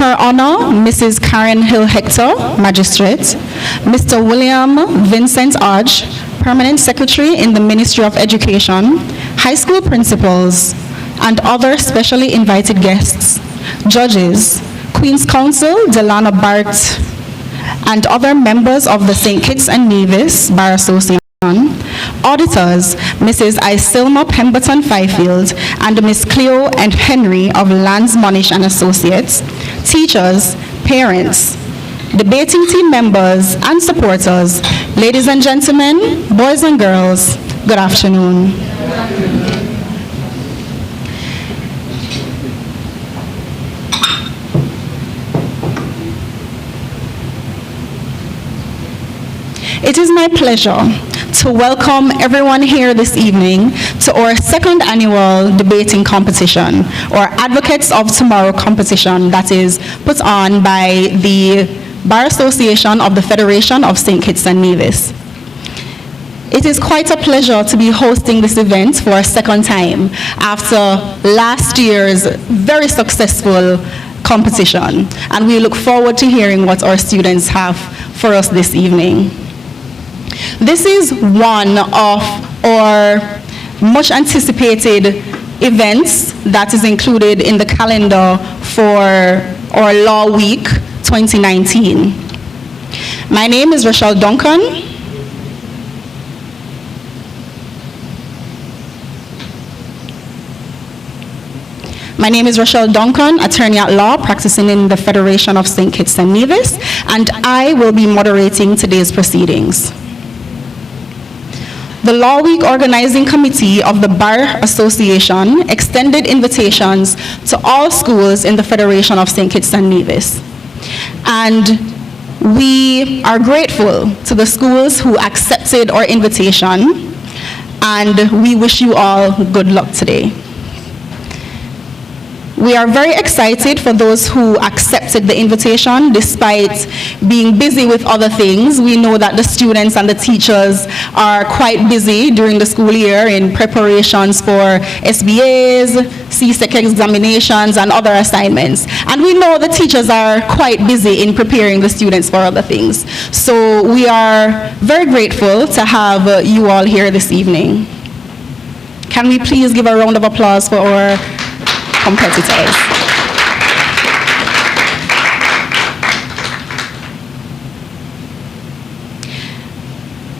Her Honor, Mrs. Karen Hill Hector, Magistrate, Mr. William Vincent Arch, Permanent Secretary in the Ministry of Education, high school principals, and other specially invited guests, judges, Queen's Counsel Delana Bart, and other members of the St. Kitts and Nevis Bar Association, auditors, Mrs. Isilma Pemberton Fifield and Ms. Cleo and Henry of Lands Monish and Associates, teachers, parents, debating team members and supporters, ladies and gentlemen, boys and girls, good afternoon. It is my pleasure to welcome everyone here this evening to our second annual debating competition, or Advocates of Tomorrow competition, that is put on by the Bar Association of the Federation of St. Kitts and Nevis. It is quite a pleasure to be hosting this event for a second time after last year's very successful competition, and we look forward to hearing what our students have for us this evening. This is one of our much anticipated events that is included in the calendar for our Law Week 2019. My name is Rochelle Duncan. My name is Rochelle Duncan, attorney at law, practicing in the Federation of St. Kitts and Nevis, and I will be moderating today's proceedings. The Law Week Organizing Committee of the Bar Association extended invitations to all schools in the Federation of St. Kitts and Nevis. And we are grateful to the schools who accepted our invitation, and we wish you all good luck today. We are very excited for those who accepted the invitation despite being busy with other things. We know that the students and the teachers are quite busy during the school year in preparations for SBAs, CSEC examinations, and other assignments. And we know the teachers are quite busy in preparing the students for other things. So we are very grateful to have you all here this evening. Can we please give a round of applause for our competitors?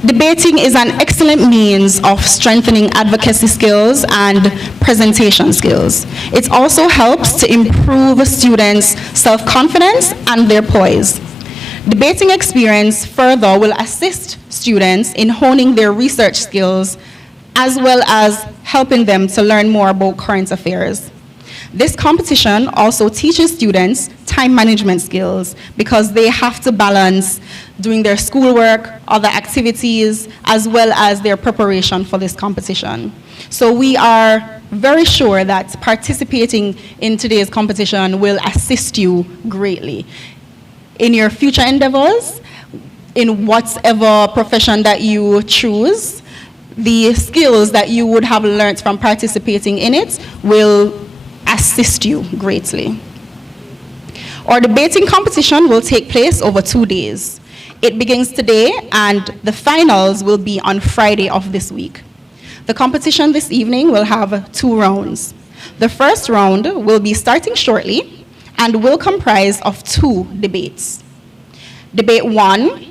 Debating is an excellent means of strengthening advocacy skills and presentation skills. It also helps to improve students' self-confidence and their poise. Debating experience further will assist students in honing their research skills, as well as helping them to learn more about current affairs. This competition also teaches students time management skills because they have to balance doing their schoolwork, other activities, as well as their preparation for this competition. So we are very sure that participating in today's competition will assist you greatly in your future endeavors, in whatever profession that you choose. The skills that you would have learned from participating in it will assist you greatly. Our debating competition will take place over 2 days. It begins today, and the finals will be on Friday of this week. The competition this evening will have 2 rounds. The first round will be starting shortly and will comprise of 2 debates. Debate 1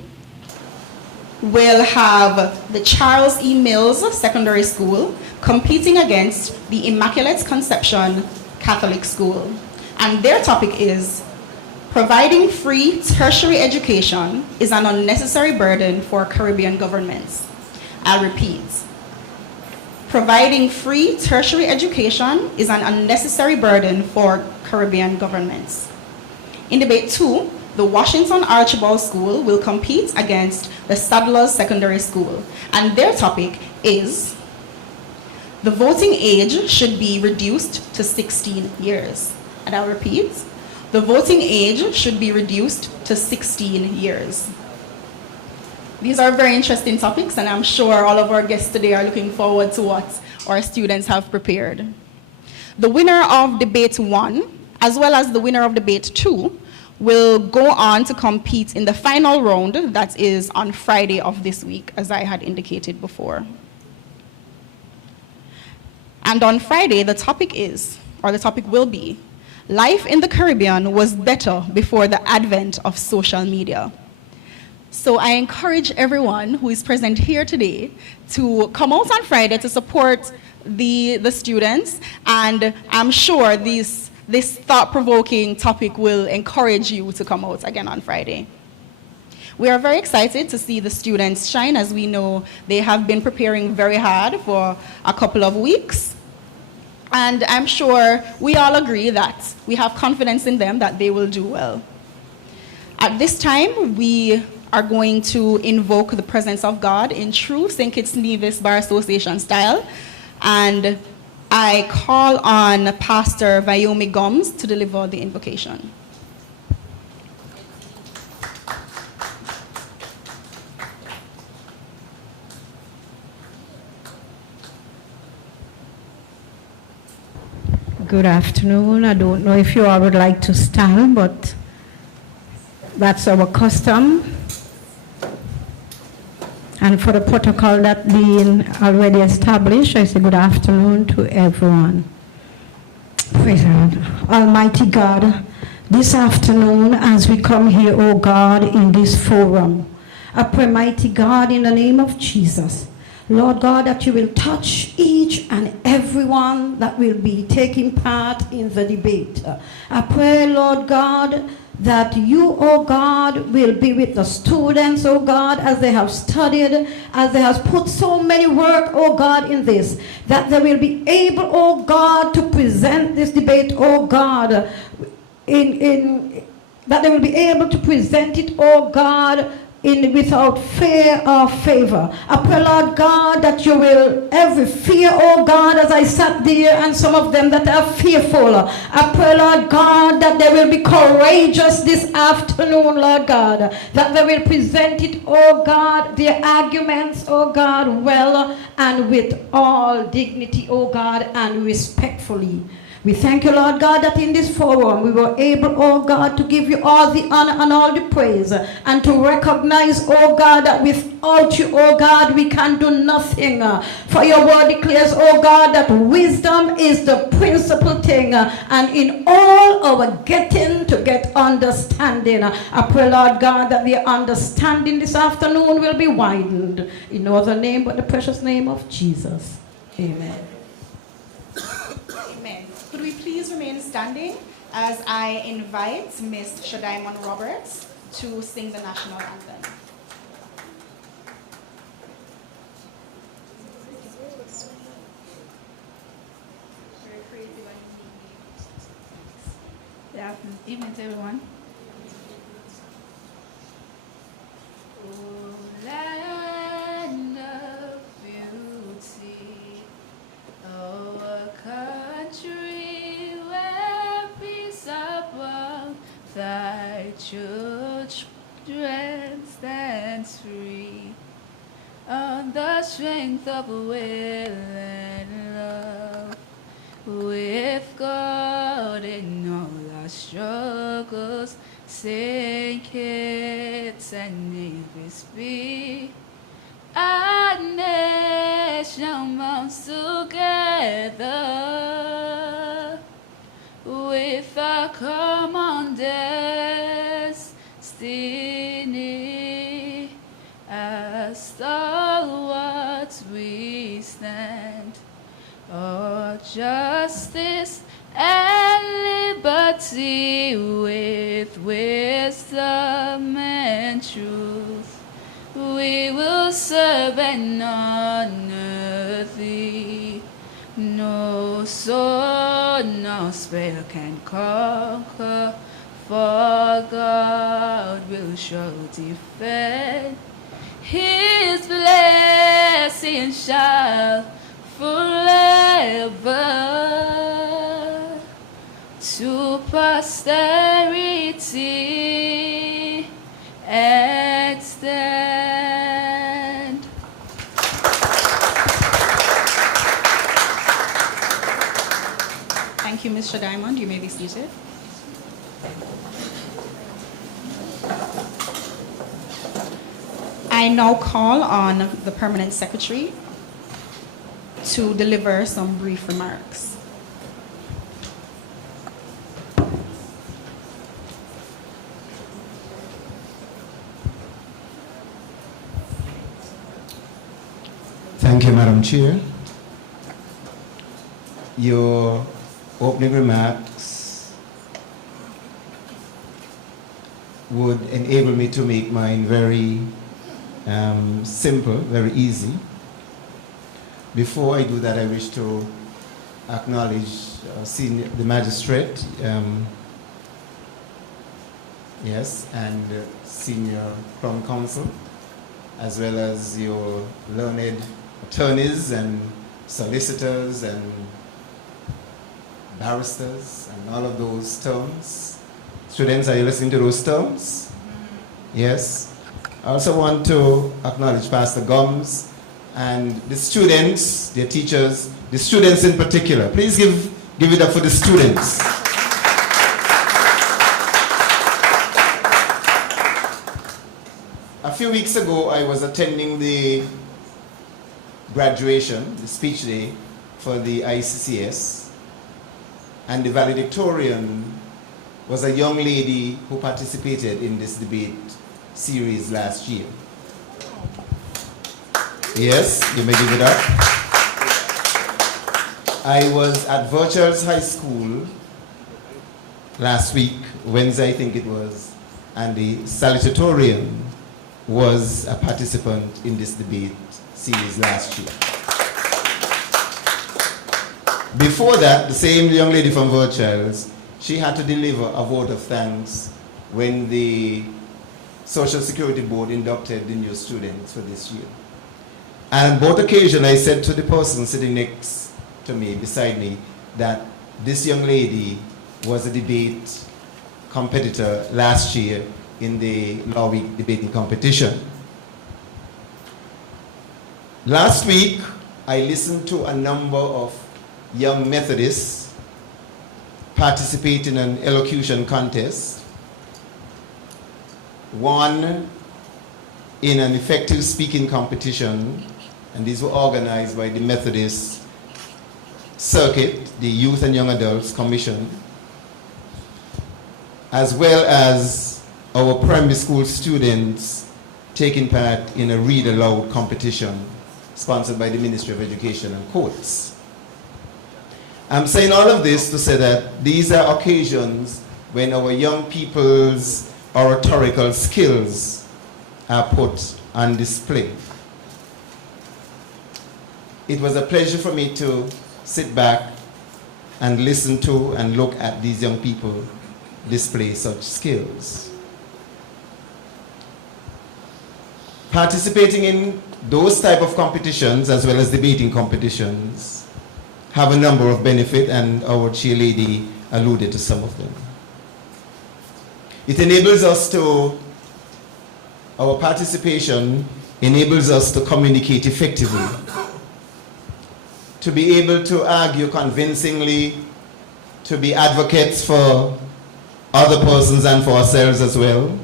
will have the Charles E. Mills Secondary School competing against the Immaculate Conception Catholic School. And their topic is, providing free tertiary education is an unnecessary burden for Caribbean governments. I'll repeat. Providing free tertiary education is an unnecessary burden for Caribbean governments. In debate 2, the Washington Archibald School will compete against the Sadler's Secondary School, and their topic is, the voting age should be reduced to 16 years. And I'll repeat, the voting age should be reduced to 16 years. These are very interesting topics, and I'm sure all of our guests today are looking forward to what our students have prepared. The winner of debate 1 as well as the winner of debate 2, will go on to compete in the final round that is on Friday of this week, as I had indicated before. And on Friday, the topic will be, life in the Caribbean was better before the advent of social media. So I encourage everyone who is present here today to come out on Friday to support the students, and I'm sure this thought-provoking topic will encourage you to come out again on Friday. We are very excited to see the students shine, as we know they have been preparing very hard for a couple of weeks. And I'm sure we all agree that we have confidence in them that they will do well. At this time, we are going to invoke the presence of God in true St. Kitts Nevis Bar Association style. And I call on Pastor Vyomi Gomes to deliver the invocation. Good afternoon. I don't know if you all would like to stand, but that's our custom. And for the protocol that being already established, I say good afternoon to everyone. Praise God. Almighty God, this afternoon as we come here, oh God, in this forum, I pray, mighty God, in the name of Jesus, Lord God, that you will touch each and everyone that will be taking part in the debate. I pray, Lord God, that you, oh God, will be with the students, oh God, as they have studied, as they have put so many work, oh God, in this, that they will be able, oh God, to present this debate, oh God, that they will be able to present it, oh God, without fear or favor. I pray, Lord God, that you will, every fear, oh God, as I sat there, and some of them that are fearful, I pray, Lord God, that they will be courageous this afternoon, Lord God, that they will present it, oh God, their arguments, oh God, well and with all dignity, oh God, and respectfully. We thank you, Lord God, that in this forum we were able, oh God, to give you all the honor and all the praise, and to recognize, oh God, that without you, oh God, we can do nothing. For your word declares, oh God, that wisdom is the principal thing, and in all our getting to get understanding. I pray, Lord God, that the understanding this afternoon will be widened. In no other name but the precious name of Jesus. Amen. Amen. Could we please remain standing as I invite Ms. Shadaimon Roberts to sing the national anthem. Good evening to everyone. Oh, land of beauty, oh, a country where peace above, thy children stands free on the strength of will and love. With God in all our struggles, St. Kitts and Nevis be a nation bound together with a common destiny. As stalwarts we stand, oh, justice and liberty with wisdom and truth. We will serve and honor thee. No sword, no spell can conquer, for God will surely defend. His blessing shall forever to posterity extend. Thank you, Ms. Shadaimon. You may be seated. I now call on the permanent secretary to deliver some brief remarks. Thank you, Madam Chair. Your opening remarks would enable me to make mine very simple, very easy. Before I do that, I wish to acknowledge the magistrate, yes, and senior Crown Counsel, as well as your learned attorneys and solicitors and barristers and all of those terms. Students, are you listening to those terms? Yes. I also want to acknowledge Pastor Gomes and the students, their teachers, the students in particular. Please give it up for the students. A few weeks ago, I was attending the graduation, the speech day for the ICCS, and the valedictorian was a young lady who participated in this debate series last year. Yes, you may give it up. I was at Virtuals High School last week, Wednesday I think it was, and the salutatorian was a participant in this debate series last year. Before that, the same young lady from Virtuals, she had to deliver a vote of thanks when the Social Security Board inducted the new students for this year. And on both occasions, I said to the person sitting next to me, beside me, that this young lady was a debate competitor last year in the Law Week debating competition. Last week, I listened to a number of young Methodists participate in an elocution contest, one in an effective speaking competition, and these were organized by the Methodist Circuit, the Youth and Young Adults Commission, as well as our primary school students taking part in a read aloud competition sponsored by the Ministry of Education and Courts. I'm saying all of this to say that these are occasions when our young people's oratorical skills are put on display. It was a pleasure for me to sit back and listen to and look at these young people display such skills. Participating in those type of competitions as well as debating competitions have a number of benefits, and our cheerleader alluded to some of them. It enables us to, our participation enables us to communicate effectively, to be able to argue convincingly, to be advocates for other persons and for ourselves as well,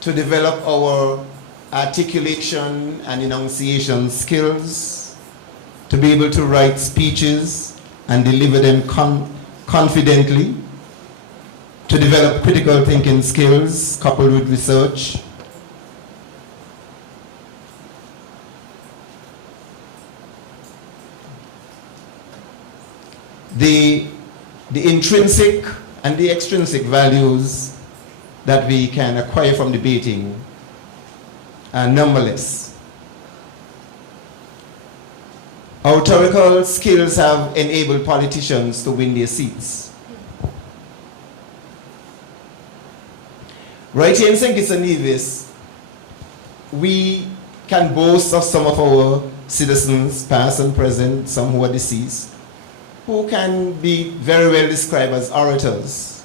to develop our articulation and enunciation skills, to be able to write speeches and deliver them confidently, to develop critical thinking skills coupled with research, the intrinsic and the extrinsic values that we can acquire from debating are numberless. Our rhetorical skills have enabled politicians to win their seats. Right here in St. Kitts and Nevis, we can boast of some of our citizens, past and present, some who are deceased, who can be very well described as orators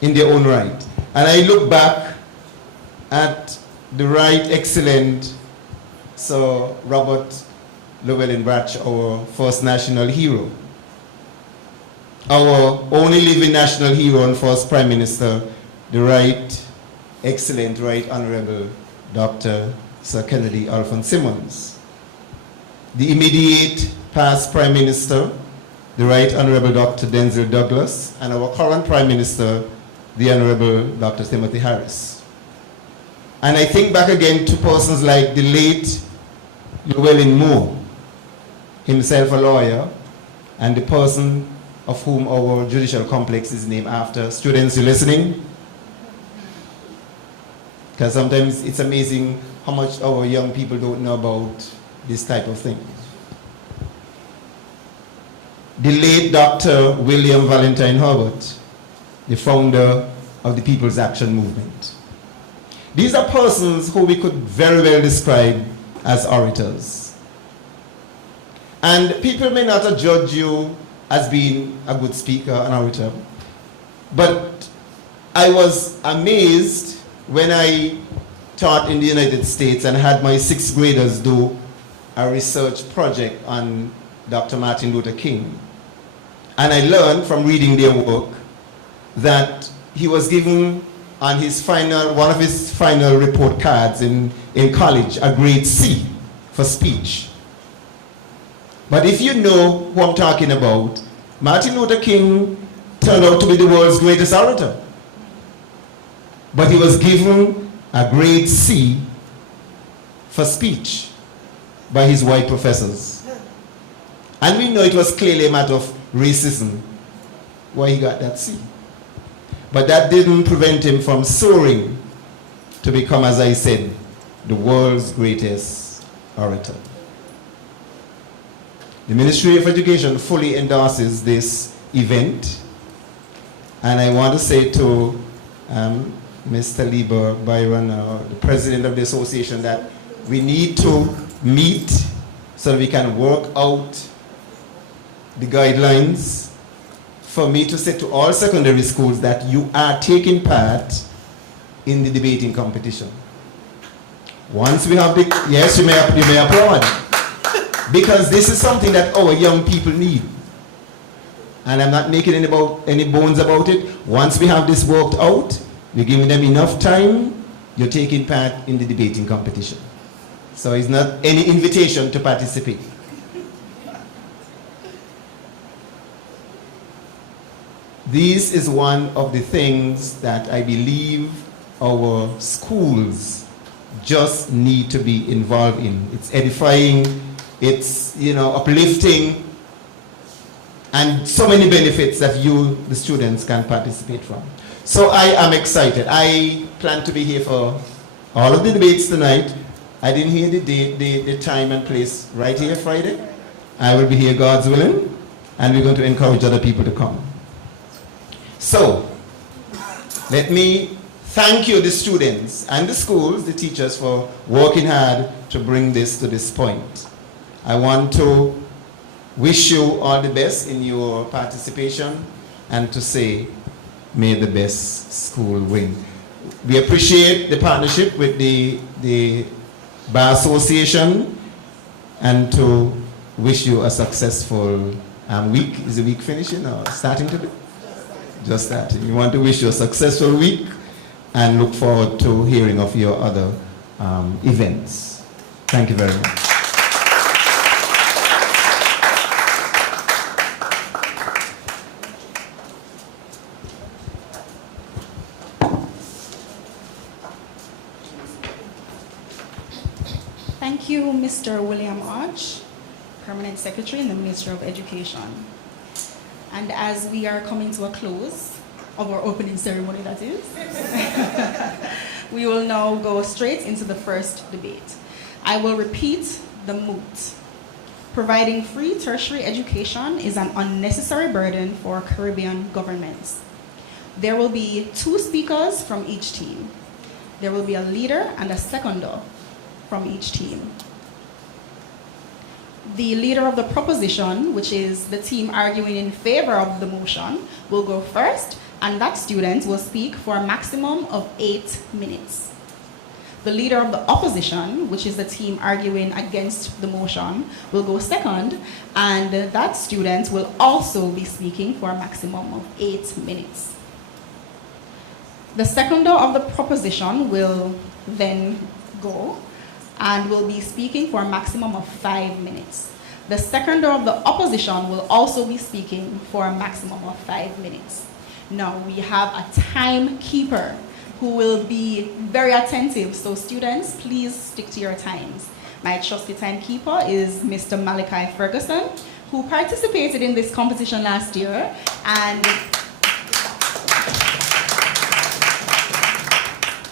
in their own right. And I look back at the right excellent Sir Robert Llewellyn-Batch, our first national hero, our only living national hero and first Prime Minister, the right excellent Right Honorable Dr. Sir Kennedy Alphonse Simmons, the immediate past Prime Minister, the Right Honorable Dr. Denzel Douglas, and our current Prime Minister, the Honorable Dr. Timothy Harris. And I think back again to persons like the late Llewellyn Moore, himself a lawyer, and the person of whom our judicial complex is named after. Students, you listening? Because sometimes it's amazing how much our young people don't know about this type of thing. The late Dr. William Valentine Herbert, the founder of the People's Action Movement. These are persons who we could very well describe as orators. And people may not judge you as being a good speaker, an orator, but I was amazed when I taught in the United States and had my sixth graders do a research project on Dr. Martin Luther King. And I learned from reading their work that he was given on his one of his final report cards in college, a grade C for speech. But if you know who I'm talking about, Martin Luther King turned out to be the world's greatest orator. But he was given a grade C for speech by his white professors. And we know it was clearly a matter of racism why he got that C. But that didn't prevent him from soaring to become, as I said, the world's greatest orator. The Ministry of Education fully endorses this event. And I want to say to Mr. Lieber Byron, the president of the association, that we need to meet so that we can work out the guidelines for me to say to all secondary schools that you are taking part in the debating competition. Once we have the, yes, you may applaud, because this is something that our young people need. And I'm not making any bones about it. Once we have this worked out, we're giving them enough time, you're taking part in the debating competition. So it's not any invitation to participate. This is one of the things that I believe our schools just need to be involved in. It's edifying, it's, uplifting, and so many benefits that you, the students, can participate from. So I am excited. I plan to be here for all of the debates tonight. I didn't hear the date, the time and place right here Friday. I will be here, God's willing, and we're going to encourage other people to come. So, let me thank you, the students and the schools, the teachers, for working hard to bring this to this point. I want to wish you all the best in your participation and to say, may the best school win. We appreciate the partnership with the Bar Association and to wish you a successful week. Is the week finishing or starting today? Just starting. We want to wish you a successful week and look forward to hearing of your other events. Thank you very much. Thank you, Mr. William Arch, Permanent Secretary in the Ministry of Education. And as we are coming to a close of our opening ceremony, that is, we will now go straight into the first debate. I will repeat the moot. Providing free tertiary education is an unnecessary burden for Caribbean governments. There will be 2 speakers from each team. There will be a leader and a seconder from each team. The leader of the proposition, which is the team arguing in favor of the motion, will go first, and that student will speak for a maximum of 8 minutes. The leader of the opposition, which is the team arguing against the motion, will go second, and that student will also be speaking for a maximum of 8 minutes. The seconder of the proposition will then go and will be speaking for a maximum of 5 minutes. The seconder of the opposition will also be speaking for a maximum of 5 minutes. Now we have a timekeeper who will be very attentive, so students, please stick to your times. My trusty timekeeper is Mr. Malachi Ferguson, who participated in this competition last year, and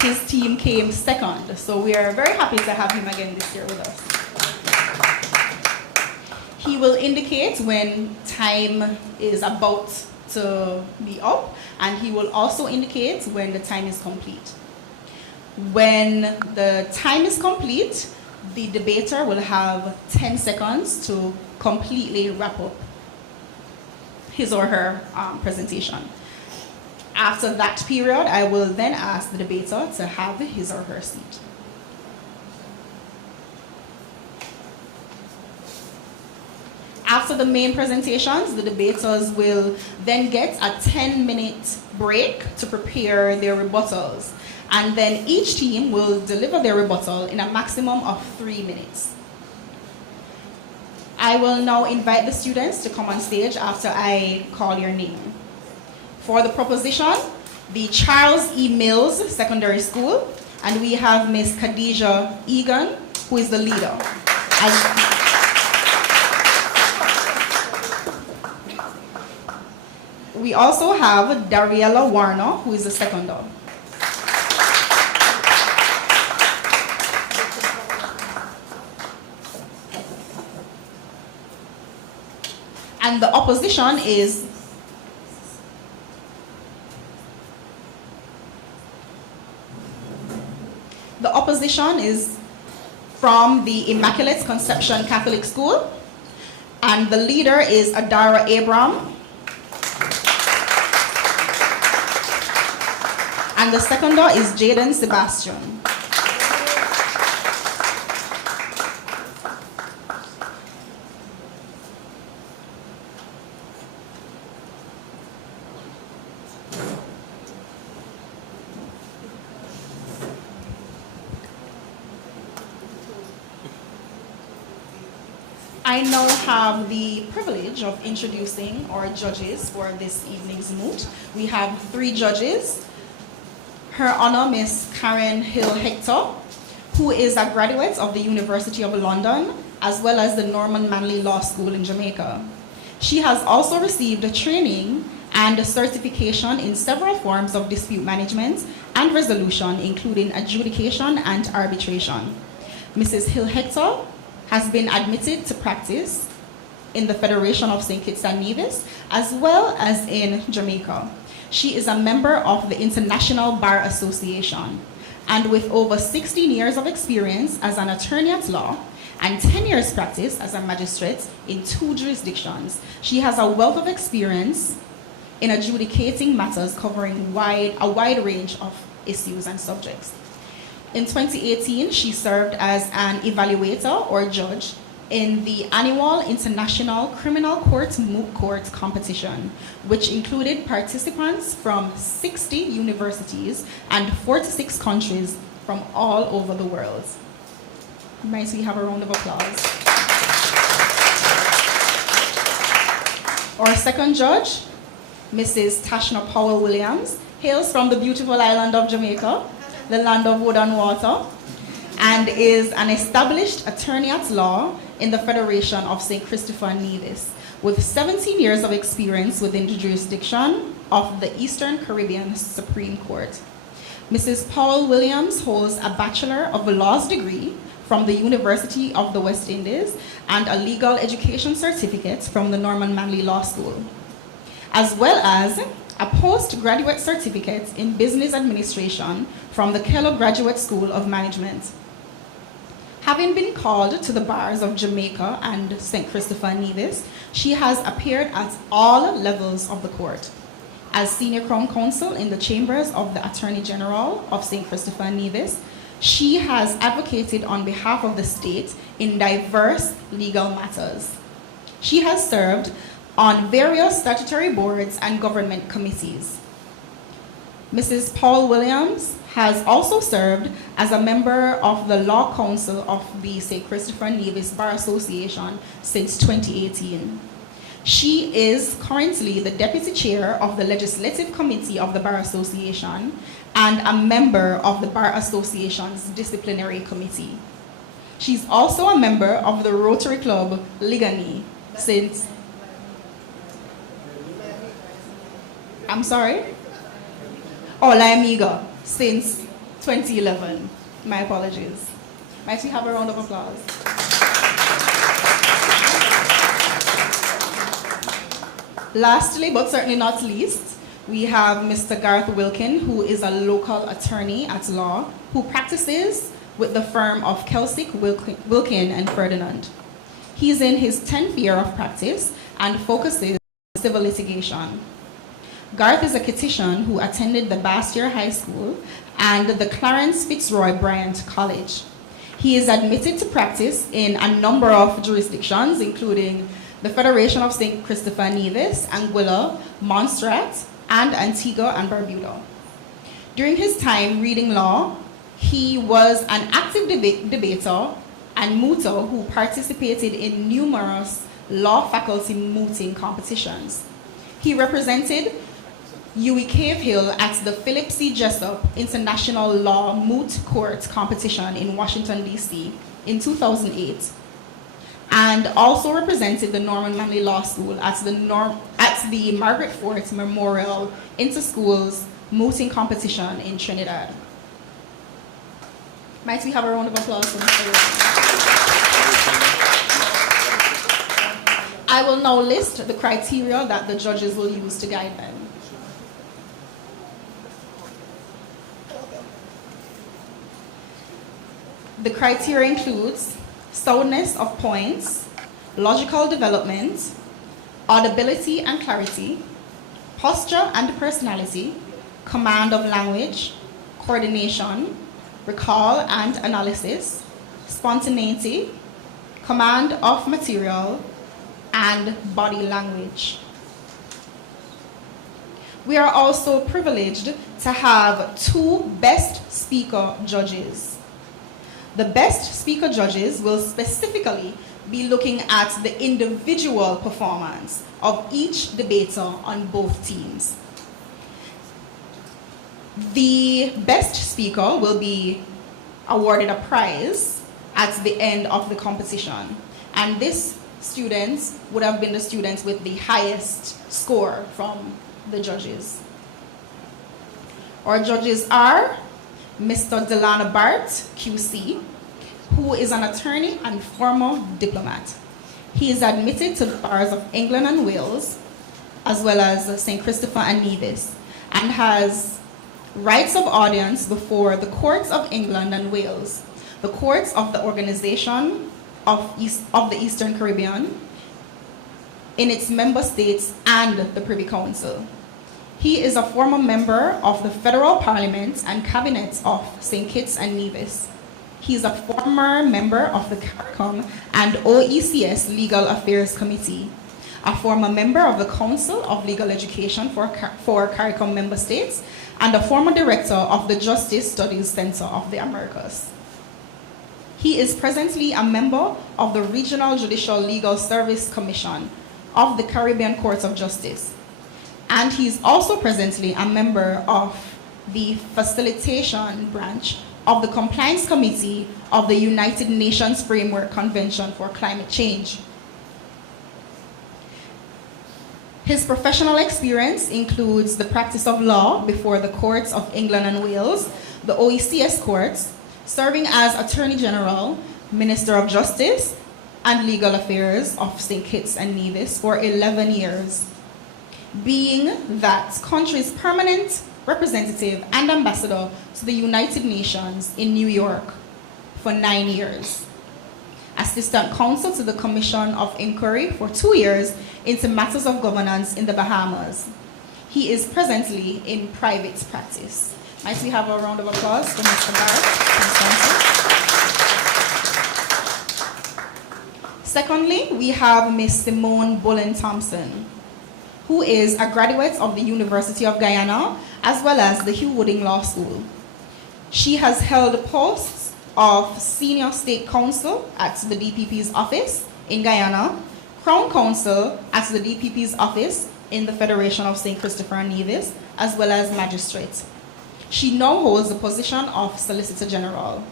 his team came second, so we are very happy to have him again this year with us. He will indicate when time is about to be up, and he will also indicate when the time is complete. When the time is complete, the debater will have 10 seconds to completely wrap up his or her presentation. After that period, I will then ask the debater to have his or her seat. After the main presentations, the debaters will then get a 10-minute break to prepare their rebuttals. And then each team will deliver their rebuttal in a maximum of 3 minutes. I will now invite the students to come on stage after I call your name. For the proposition, the Charles E. Mills Secondary School, and we have Miss Khadija Egan, who is the leader. We also have Dariella Warner, who is the seconder. And the opposition is from the Immaculate Conception Catholic School, and the leader is Adara Abram. And the seconder is Jaden Sebastian. I now have the privilege of introducing our judges for this evening's moot. We have 3 judges. Her Honor, Miss Karen Hill Hector, who is a graduate of the University of London, as well as the Norman Manley Law School in Jamaica. She has also received a training and a certification in several forms of dispute management and resolution, including adjudication and arbitration. Mrs. Hill Hector has been admitted to practice in the Federation of St. Kitts and Nevis, as well as in Jamaica. She is a member of the International Bar Association, and with over 16 years of experience as an attorney at law and 10 years practice as a magistrate in 2 jurisdictions, she has a wealth of experience in adjudicating matters covering a wide range of issues and subjects. In 2018, she served as an evaluator or judge in the annual International Criminal Court Moot Court competition, which included participants from 60 universities and 46 countries from all over the world. Might we have a round of applause? Our second judge, Mrs. Tashna Powell Williams, hails from the beautiful island of Jamaica, the land of wood and water, and is an established attorney at law in the Federation of St. Christopher Nevis, with 17 years of experience within the jurisdiction of the Eastern Caribbean Supreme Court. Mrs. Powell Williams holds a Bachelor of Laws degree from the University of the West Indies and a legal education certificate from the Norman Manley Law School, as well as a postgraduate certificate in business administration from the Kellogg Graduate School of Management. Having been called to the bars of Jamaica and St. Christopher Nevis, she has appeared at all levels of the court. As Senior Crown Counsel in the chambers of the Attorney General of St. Christopher Nevis, she has advocated on behalf of the state in diverse legal matters. She has served on various statutory boards and government committees. Mrs. Paul Williams has also served as a member of the Law Council of the St. Christopher Nevis Bar Association since 2018. She is currently the Deputy Chair of the Legislative Committee of the Bar Association and a member of the Bar Association's Disciplinary Committee. She's also a member of the Rotary Club Ligani since... I'm sorry? Oh, La Amiga, since 2011. My apologies. Might we have a round of applause? Lastly, but certainly not least, we have Mr. Garth Wilkin, who is a local attorney at law who practices with the firm of Kelsick, Wilkin and Ferdinand. He's in his 10th year of practice and focuses on civil litigation. Garth is a Kittian who attended the Bastyr High School and the Clarence Fitzroy Bryant College. He is admitted to practice in a number of jurisdictions, including the Federation of St. Christopher Nevis, Anguilla, Montserrat, and Antigua and Barbuda. During his time reading law, he was an active debater and mooter who participated in numerous law faculty mooting competitions. He represented UWI Cave Hill at the Philip C. Jessup International Law Moot Court competition in Washington, D.C. in 2008, and also represented the Norman Manley Law School at the Margaret Fort Memorial Inter-Schools Mooting competition in Trinidad. Might we have a round of applause for Mr. Wilson? I will now list the criteria that the judges will use to guide them. The criteria includes soundness of points, logical development, audibility and clarity, posture and personality, command of language, coordination, recall and analysis, spontaneity, command of material, and body language. We are also privileged to have 2 best speaker judges. The best speaker judges will specifically be looking at the individual performance of each debater on both teams. The best speaker will be awarded a prize at the end of the competition, and this students would have been the students with the highest score from the judges. Our judges are Mr. Delana Bart, QC, who is an attorney and former diplomat. He is admitted to the bars of England and Wales, as well as St. Christopher and Nevis, and has rights of audience before the courts of England and Wales, the courts of the Organization of the Eastern Caribbean, in its member states, and the Privy Council. He is a former member of the Federal Parliament and Cabinet of St. Kitts and Nevis. He is a former member of the CARICOM and OECS Legal Affairs Committee, a former member of the Council of Legal Education for CARICOM member states, and a former director of the Justice Studies Center of the Americas. He is presently a member of the Regional Judicial Legal Service Commission of the Caribbean Court of Justice. And he is also presently a member of the Facilitation Branch of the Compliance Committee of the United Nations Framework Convention for Climate Change. His professional experience includes the practice of law before the courts of England and Wales, the OECS courts, serving as Attorney General, Minister of Justice, and Legal Affairs of St. Kitts and Nevis for 11 years. Being that country's permanent representative and ambassador to the United Nations in New York for 9 years. Assistant counsel to the Commission of Inquiry for 2 years into matters of governance in the Bahamas. He is presently in private practice. Might we have a round of applause for Mr. Barrett? Secondly, we have Ms. Simone Bullen Thompson, who is a graduate of the University of Guyana as well as the Hugh Wooding Law School. She has held posts of Senior State Counsel at the DPP's office in Guyana, Crown Counsel at the DPP's office in the Federation of St. Christopher and Nevis, as well as magistrate. She now holds the position of Solicitor General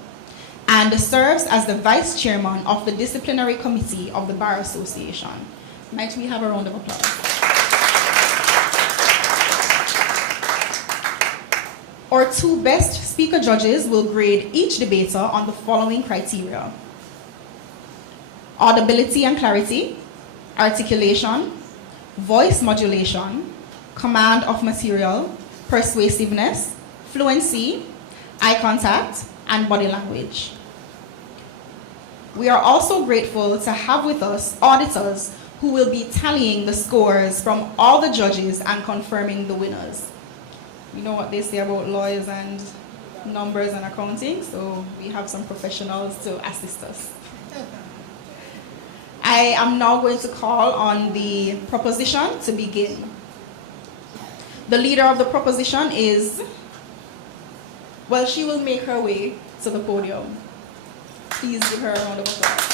and serves as the Vice Chairman of the Disciplinary Committee of the Bar Association. Might we have a round of applause? Our two best speaker judges will grade each debater on the following criteria: audibility and clarity, articulation, voice modulation, command of material, persuasiveness, fluency, eye contact, and body language. We are also grateful to have with us auditors who will be tallying the scores from all the judges and confirming the winners. You know what they say about lawyers and numbers and accounting, so we have some professionals to assist us. I am now going to call on the proposition to begin. The leader of the proposition is, well, she will make her way to the podium. Please give her a round of applause.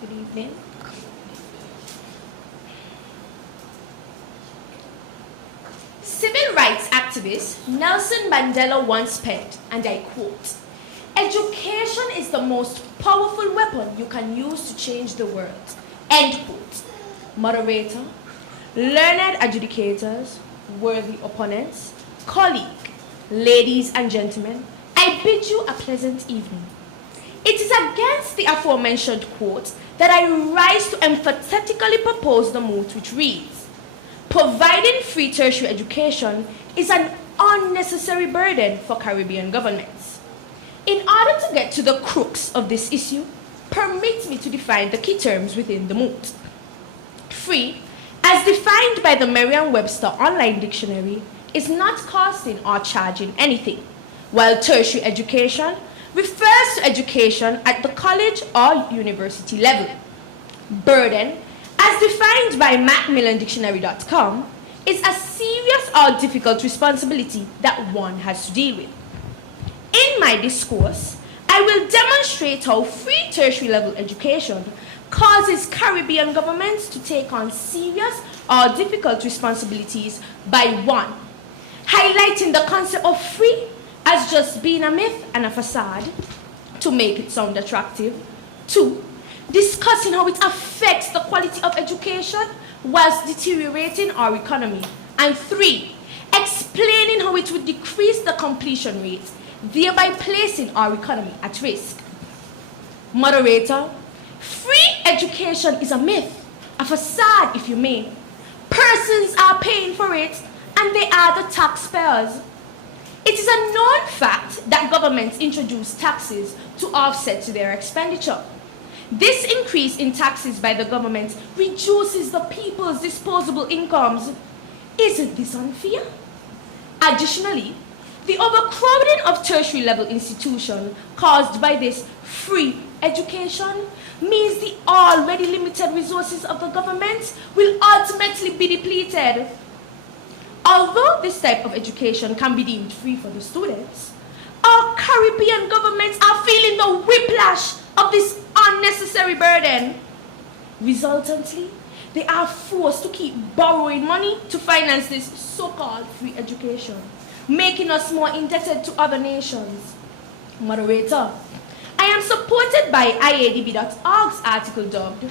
Good evening. Civil rights activist Nelson Mandela once penned, and I quote, "Education is the most powerful weapon you can use to change the world." End quote. Moderator, learned adjudicators, worthy opponents, colleague, ladies and gentlemen, I bid you a pleasant evening. It is against the aforementioned quote that I rise to emphatically propose the moot which reads, "Providing free tertiary education is an unnecessary burden for Caribbean governments." In order to get to the crux of this issue, permit me to define the key terms within the moot. Free, as defined by the Merriam-Webster Online Dictionary, is not costing or charging anything, while tertiary education refers to education at the college or university level. Burden, as defined by MacMillanDictionary.com, is a serious or difficult responsibility that one has to deal with. In my discourse, I will demonstrate how free tertiary level education causes Caribbean governments to take on serious or difficult responsibilities by one, highlighting the concept of free as just being a myth and a facade to make it sound attractive. Two, discussing how it affects the quality of education whilst deteriorating our economy. And three, explaining how it would decrease the completion rate, thereby placing our economy at risk. Moderator, free education is a myth, a facade if you may. Persons are paying for it, and they are the taxpayers. It is a known fact that governments introduce taxes to offset their expenditure. This increase in taxes by the government reduces the people's disposable incomes. Isn't this unfair? Additionally, the overcrowding of tertiary level institutions caused by this free education means the already limited resources of the government will ultimately be depleted. Although this type of education can be deemed free for the students, our Caribbean governments are feeling the whiplash of this unnecessary burden. Resultantly, they are forced to keep borrowing money to finance this so-called free education, making us more indebted to other nations. Moderator, I am supported by IADB.org's article dubbed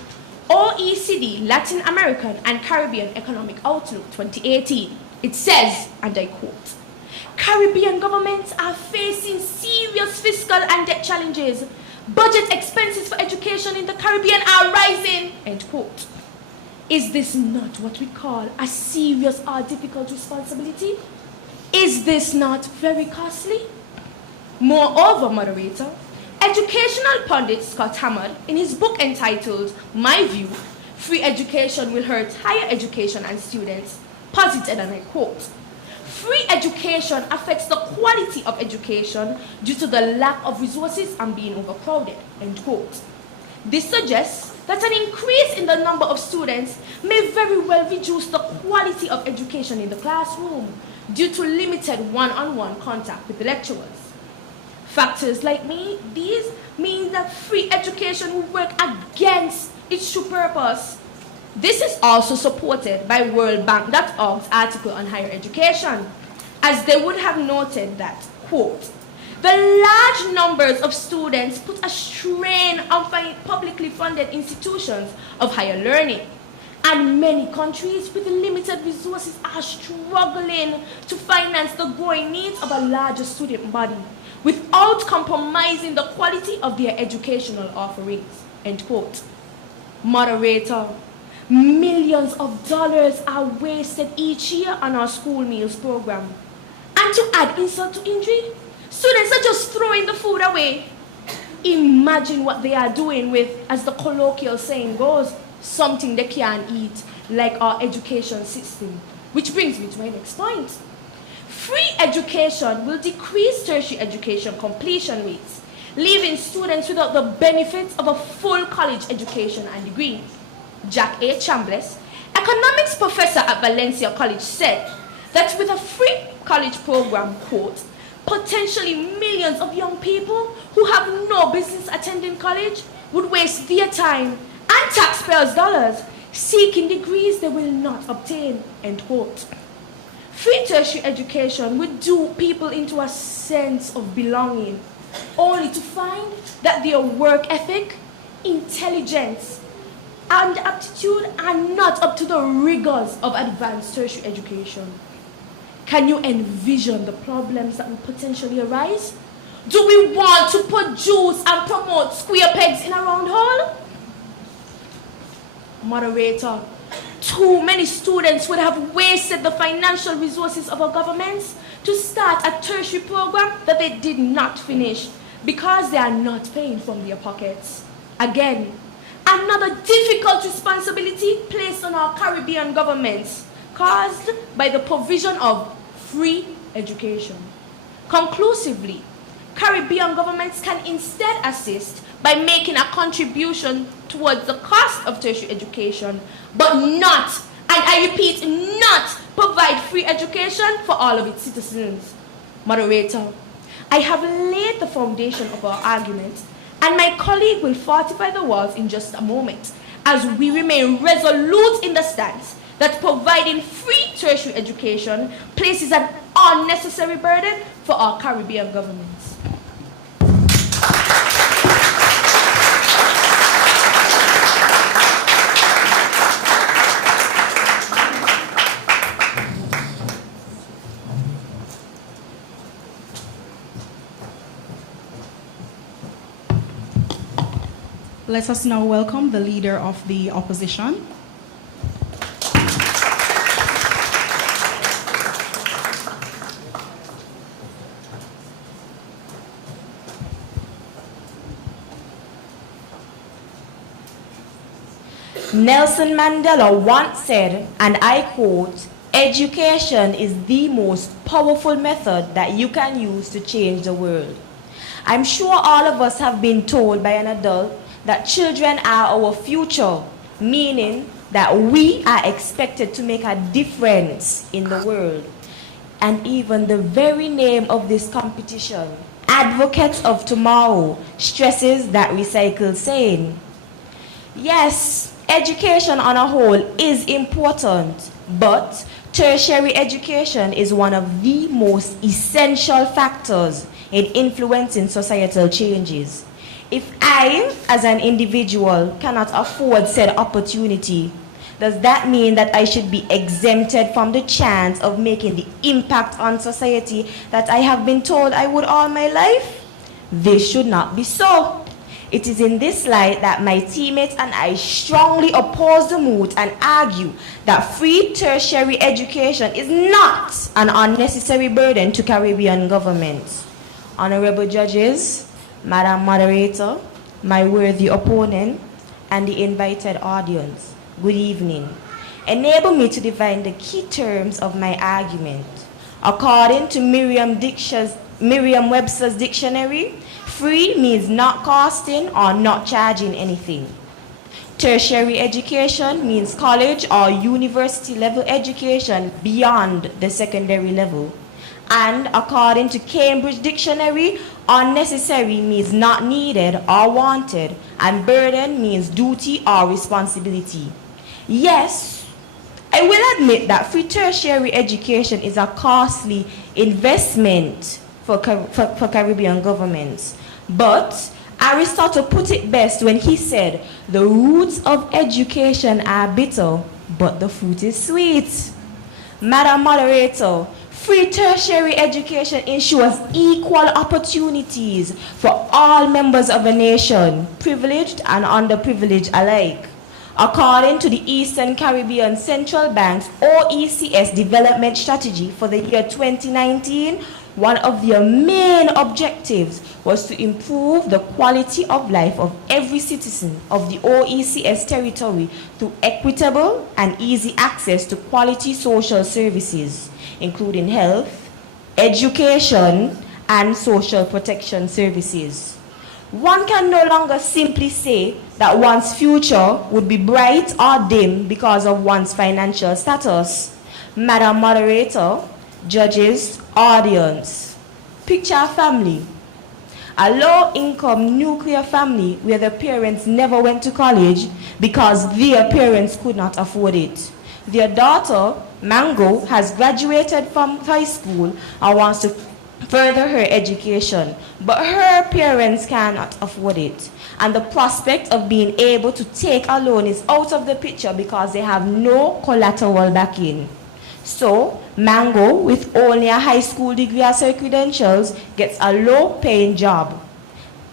OECD Latin American and Caribbean Economic Outlook 2018. It says, and I quote, "Caribbean governments are facing serious fiscal and debt challenges. Budget expenses for education in the Caribbean are rising." End quote. Is this not what we call a serious or difficult responsibility? Is this not very costly? Moreover, moderator, educational pundit Scott Hammond, in his book entitled My View, free education will hurt higher education and students, posited, and I quote, free education affects the quality of education due to the lack of resources and being overcrowded, end quote. This suggests that an increase in the number of students may very well reduce the quality of education in the classroom due to limited one-on-one contact with the lecturers. Factors like these mean that free education will work against its true purpose. This is also supported by WorldBank.org's article on higher education, as they would have noted that, quote, the large numbers of students put a strain on publicly funded institutions of higher learning, and many countries with limited resources are struggling to finance the growing needs of a larger student body without compromising the quality of their educational offerings, end quote. Moderator, millions of dollars are wasted each year on our school meals program. And to add insult to injury, students are just throwing the food away. Imagine what they are doing with, as the colloquial saying goes, something they can't eat, like our education system. Which brings me to my next point. Free education will decrease tertiary education completion rates, leaving students without the benefits of a full college education and degree. Jack A. Chambliss, economics professor at Valencia College, said that with a free college program, quote, potentially millions of young people who have no business attending college would waste their time and taxpayers' dollars seeking degrees they will not obtain, end quote. Free tertiary education would do people into a sense of belonging, only to find that their work ethic, intelligence, and aptitude are not up to the rigors of advanced tertiary education. Can you envision the problems that will potentially arise? Do we want to produce and promote square pegs in a round hole? Moderator, too many students would have wasted the financial resources of our governments to start a tertiary program that they did not finish because they are not paying from their pockets. Again, another difficult responsibility placed on our Caribbean governments caused by the provision of free education. Conclusively, Caribbean governments can instead assist by making a contribution towards the cost of tertiary education, but not, and I repeat, not provide free education for all of its citizens. Moderator, I have laid the foundation of our argument, and my colleague will fortify the walls in just a moment, as we remain resolute in the stance that providing free tertiary education places an unnecessary burden for our Caribbean governments. Let us now welcome the leader of the opposition. Nelson Mandela once said, and I quote, "Education is the most powerful method that you can use to change the world." I'm sure all of us have been told by an adult that children are our future, meaning that we are expected to make a difference in the world. And even the very name of this competition, Advocates of Tomorrow, stresses that recycled saying. Yes, education on a whole is important, but tertiary education is one of the most essential factors in influencing societal changes. If I, as an individual, cannot afford said opportunity, does that mean that I should be exempted from the chance of making the impact on society that I have been told I would all my life? This should not be so. It is in this light that my teammates and I strongly oppose the move and argue that free tertiary education is not an unnecessary burden to Caribbean governments. Honorable judges, Madam Moderator, my worthy opponent, and the invited audience, Good evening. Enable me to define the key terms of my argument. According to Merriam-Webster's dictionary, free means not costing or not charging anything. Tertiary education means college or university level education beyond the secondary level. And according to Cambridge Dictionary, unnecessary means not needed or wanted, and burden means duty or responsibility. Yes, I will admit that free tertiary education is a costly investment for Caribbean governments. But Aristotle put it best when he said, the roots of education are bitter, but the fruit is sweet. Madam Moderator, free tertiary education ensures equal opportunities for all members of a nation, privileged and underprivileged alike. According to the Eastern Caribbean Central Bank's OECS development strategy for the year 2019, one of their main objectives was to improve the quality of life of every citizen of the OECS territory through equitable and easy access to quality social services, including health, education, and social protection services. One can no longer simply say that one's future would be bright or dim because of one's financial status. Madam Moderator, judges, audience, picture a family. A low-income nuclear family where the parents never went to college because their parents could not afford it. Their daughter, Mango, has graduated from high school and wants to further her education, but her parents cannot afford it. And the prospect of being able to take a loan is out of the picture because they have no collateral backing. So, Mango, with only a high school degree as her credentials, gets a low-paying job.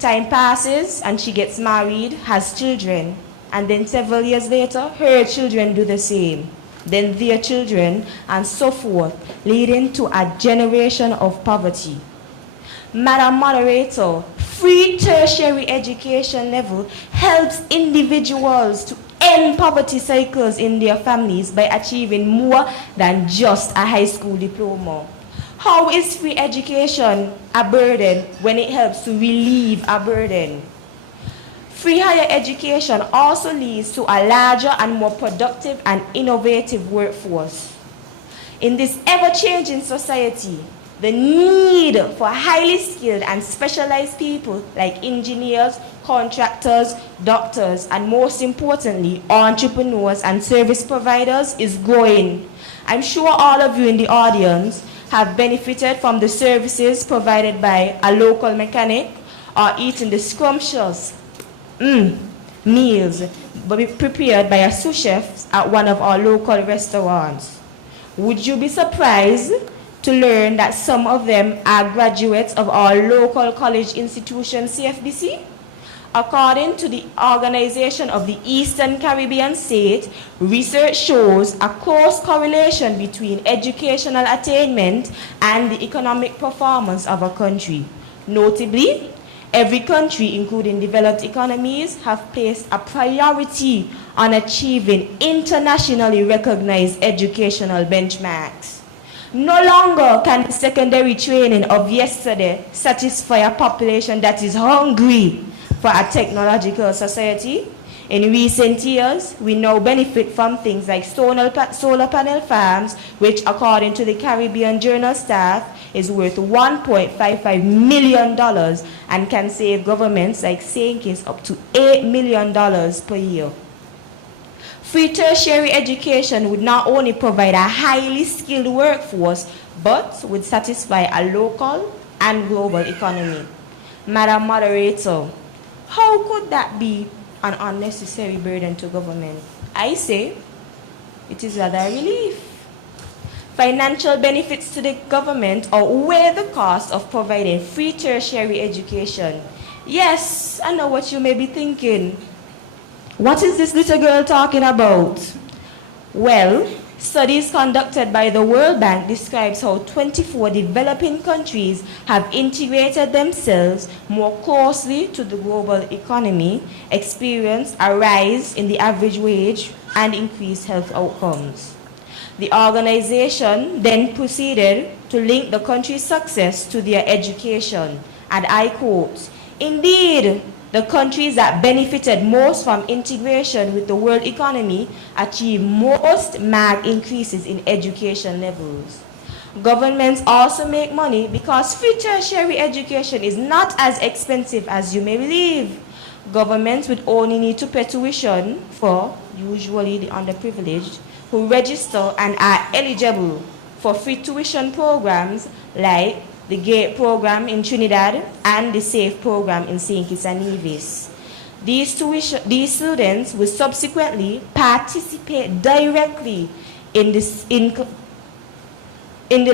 Time passes and she gets married, has children, and then several years later, her children do the same. Then their children, and so forth, leading to a generation of poverty. Madam Moderator, free tertiary education level helps individuals to end poverty cycles in their families by achieving more than just a high school diploma. How is free education a burden when it helps to relieve a burden? Free higher education also leads to a larger and more productive and innovative workforce. In this ever-changing society, the need for highly skilled and specialized people like engineers, contractors, doctors, and most importantly, entrepreneurs and service providers is growing. I'm sure all of you in the audience have benefited from the services provided by a local mechanic or eating the scrumptious meals prepared by a sous chef at one of our local restaurants. Would you be surprised to learn that some of them are graduates of our local college institution, CFBC? According to the Organization of the Eastern Caribbean State, research shows a close correlation between educational attainment and the economic performance of a country. Notably, every country, including developed economies, have placed a priority on achieving internationally recognized educational benchmarks. No longer can the secondary training of yesterday satisfy a population that is hungry for a technological society. In recent years, we now benefit from things like solar panel farms, which according to the Caribbean Journal staff is worth $1.55 million and can save governments like St. Kitts up to $8 million per year. Free tertiary education would not only provide a highly skilled workforce, but would satisfy a local and global economy. Madam Moderator, how could that be an unnecessary burden to government? I say it is rather a relief. Financial benefits to the government outweigh the cost of providing free tertiary education. Yes, I know what you may be thinking. What is this little girl talking about? Well, Studies conducted by the World Bank describes how 24 developing countries have integrated themselves more closely to the global economy, experienced a rise in the average wage, and increased health outcomes. The organization then proceeded to link the country's success to their education, and I quote, "Indeed, the countries that benefited most from integration with the world economy achieved most marked increases in education levels. Governments also make money because free tertiary education is not as expensive as you may believe. Governments would only need to pay tuition for, usually the underprivileged, who register and are eligible for free tuition programs like the GATE program in Trinidad and the SAFE program in St. Kitts and Nevis. These students will subsequently participate directly in the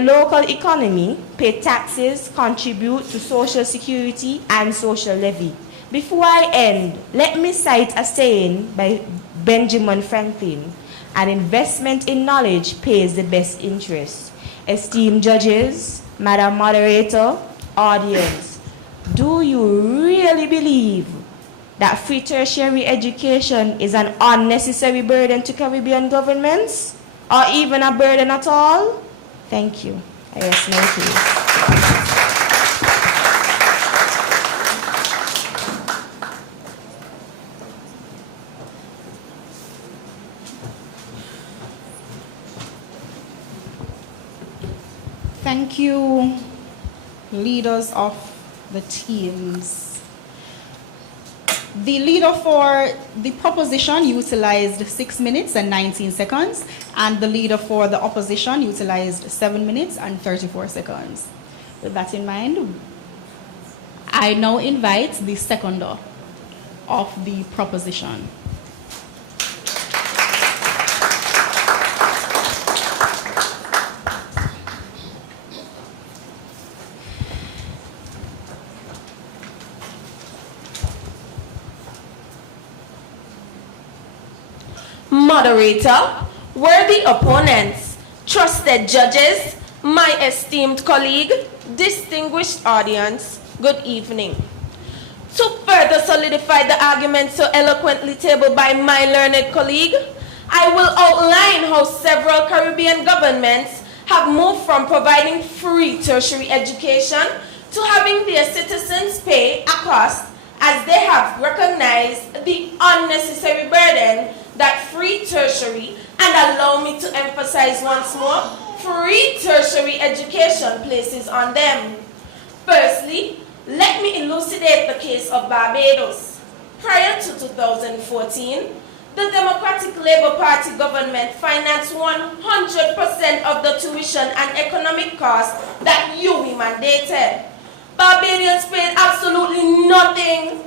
local economy, pay taxes, contribute to Social Security and social levy. Before I end, let me cite a saying by Benjamin Franklin: "An investment in knowledge pays the best interest." Esteemed judges, Madam Moderator, audience, do you really believe that free tertiary education is an unnecessary burden to Caribbean governments, or even a burden at all? Thank you. I rest my case. Thank you, leaders of the teams. The leader for the proposition utilized 6 minutes and 19 seconds, and the leader for the opposition utilized 7 minutes and 34 seconds. With that in mind, I now invite the seconder of the proposition. Moderator, worthy opponents, trusted judges, my esteemed colleague, distinguished audience, good evening. To further solidify the argument so eloquently tabled by my learned colleague, I will outline how several Caribbean governments have moved from providing free tertiary education to having their citizens pay a cost, as they have recognized the unnecessary burden that free tertiary, and allow me to emphasize once more, free tertiary education places on them. Firstly, let me elucidate the case of Barbados. Prior to 2014, the Democratic Labour Party government financed 100% of the tuition and economic costs that UWI mandated. Barbadians paid absolutely nothing.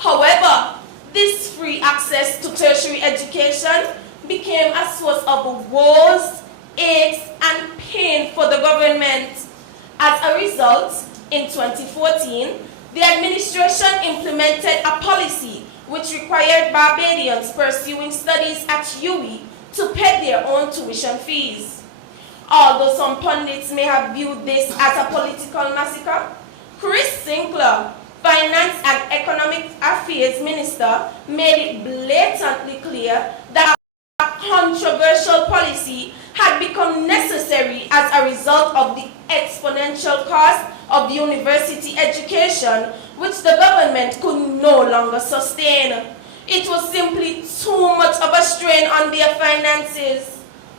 However, this free access to tertiary education became a source of woes, aches, and pain for the government. As a result, in 2014, the administration implemented a policy which required Barbadians pursuing studies at UWI to pay their own tuition fees. Although some pundits may have viewed this as a political massacre, Chris Sinclair, Finance and Economic Affairs Minister, made it blatantly clear that a controversial policy had become necessary as a result of the exponential cost of university education, which the government could no longer sustain. It was simply too much of a strain on their finances.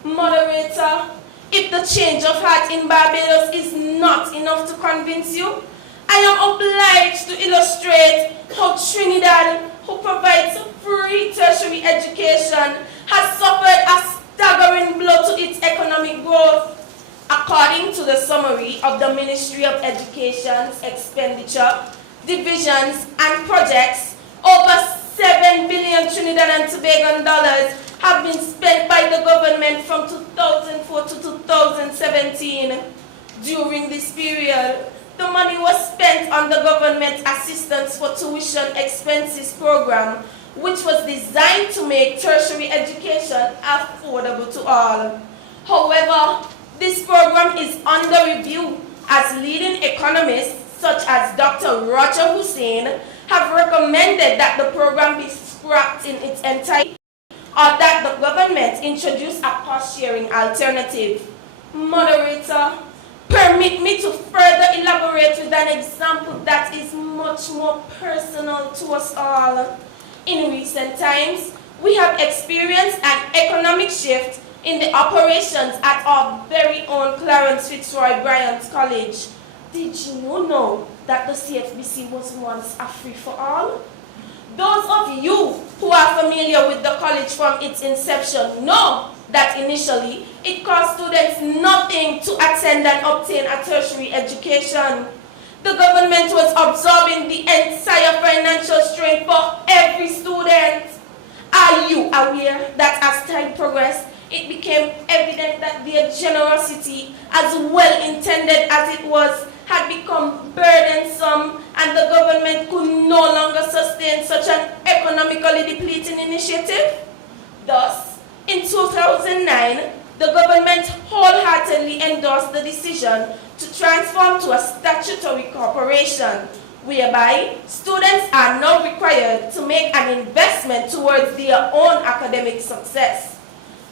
Moderator, if the change of heart in Barbados is not enough to convince you, I am obliged to illustrate how Trinidad, who provides free tertiary education, has suffered a staggering blow to its economic growth. According to the summary of the Ministry of Education's expenditure, divisions and projects, over 7 billion Trinidad and Tobago dollars have been spent by the government from 2004 to 2017. During this period, the money was spent on the government assistance for tuition expenses program, which was designed to make tertiary education affordable to all. However, this program is under review as leading economists such as Dr. Roger Hussein have recommended that the program be scrapped in its entirety or that the government introduce a cost-sharing alternative. Moderator, permit me to further elaborate with an example that is much more personal to us all. In recent times, we have experienced an economic shift in the operations at our very own Clarence Fitzroy Bryant College. Did you know that the CFBC was once a free-for-all? Those of you who are familiar with the college from its inception know that initially it cost students nothing to attend and obtain a tertiary education. The government was absorbing the entire financial strain for every student. Are you aware that as time progressed, it became evident that their generosity, as well intended as it was, had become burdensome, and the government could no longer sustain such an economically depleting initiative? Thus, in 2009, the government wholeheartedly endorsed the decision to transform to a statutory corporation, whereby students are now required to make an investment towards their own academic success.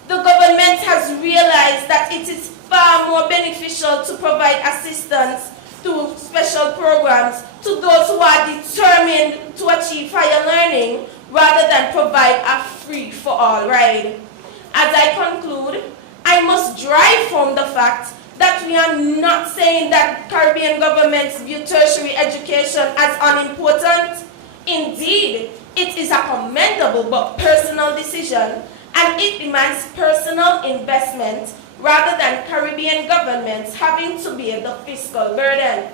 The government has realized that it is far more beneficial to provide assistance through special programs to those who are determined to achieve higher learning rather than provide a free-for-all ride. As I conclude, I must drive home the fact that we are not saying that Caribbean governments view tertiary education as unimportant. Indeed, it is a commendable but personal decision, and it demands personal investment rather than Caribbean governments having to bear the fiscal burden.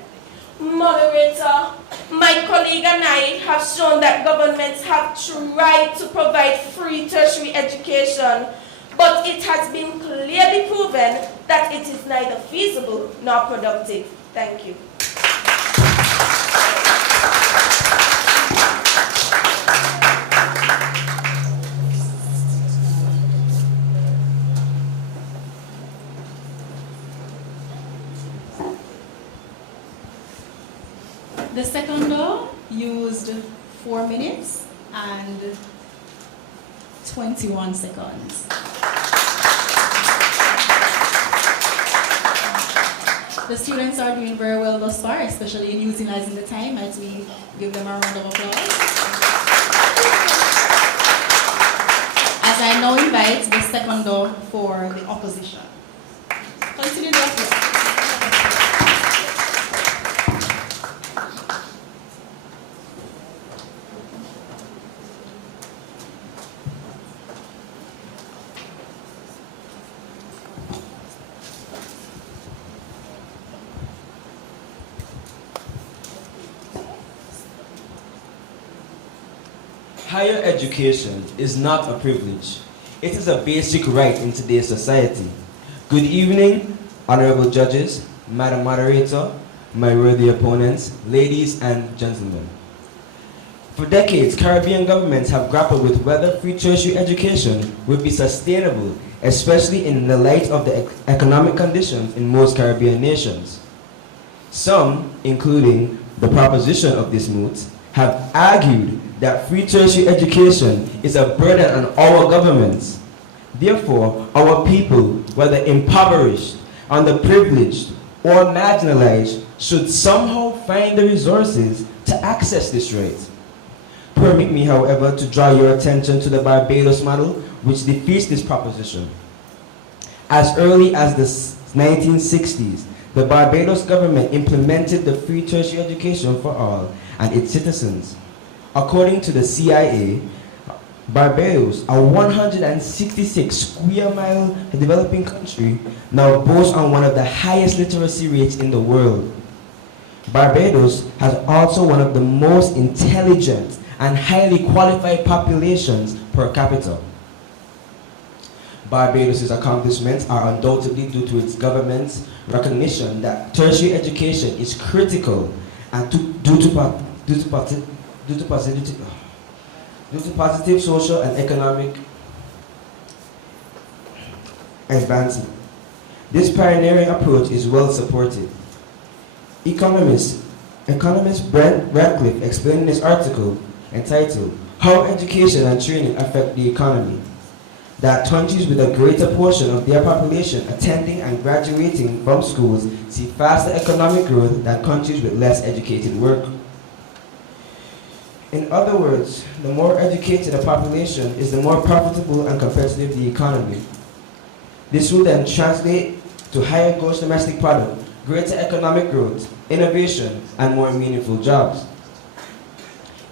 Moderator, my colleague and I have shown that governments have tried to provide free tertiary education, but it has been clearly proven that it is neither feasible nor productive. Thank you. The second law used 4 minutes and 21 seconds. The students are doing very well thus far, especially in utilizing the time, as we give them a round of applause. As I now invite the second law for the opposition. Continue the applause. Higher education is not a privilege. It is a basic right in today's society. Good evening, honorable judges, Madam Moderator, my worthy opponents, ladies and gentlemen. For decades, Caribbean governments have grappled with whether free tertiary education would be sustainable, especially in the light of the economic conditions in most Caribbean nations. Some, including the proposition of this moot, have argued that free tertiary education is a burden on our governments. Therefore, our people, whether impoverished, underprivileged, or marginalized, should somehow find the resources to access this right. Permit me, however, to draw your attention to the Barbados model, which defeats this proposition. As early as the 1960s, the Barbados government implemented the free tertiary education for all and its citizens. According to the CIA, Barbados, a 166 square mile developing country, now boasts on one of the highest literacy rates in the world. Barbados has also one of the most intelligent and highly qualified populations per capita. Barbados' accomplishments are undoubtedly due to its government's recognition that tertiary education is critical and due to positive social and economic advancement. This pioneering approach is well supported. Economist Brent Radcliffe explained in his article entitled How Education and Training Affect the Economy that countries with a greater portion of their population attending and graduating from schools see faster economic growth than countries with less educated work. In other words, the more educated a population is, the more profitable and competitive the economy. This will then translate to higher gross domestic product, greater economic growth, innovation, and more meaningful jobs.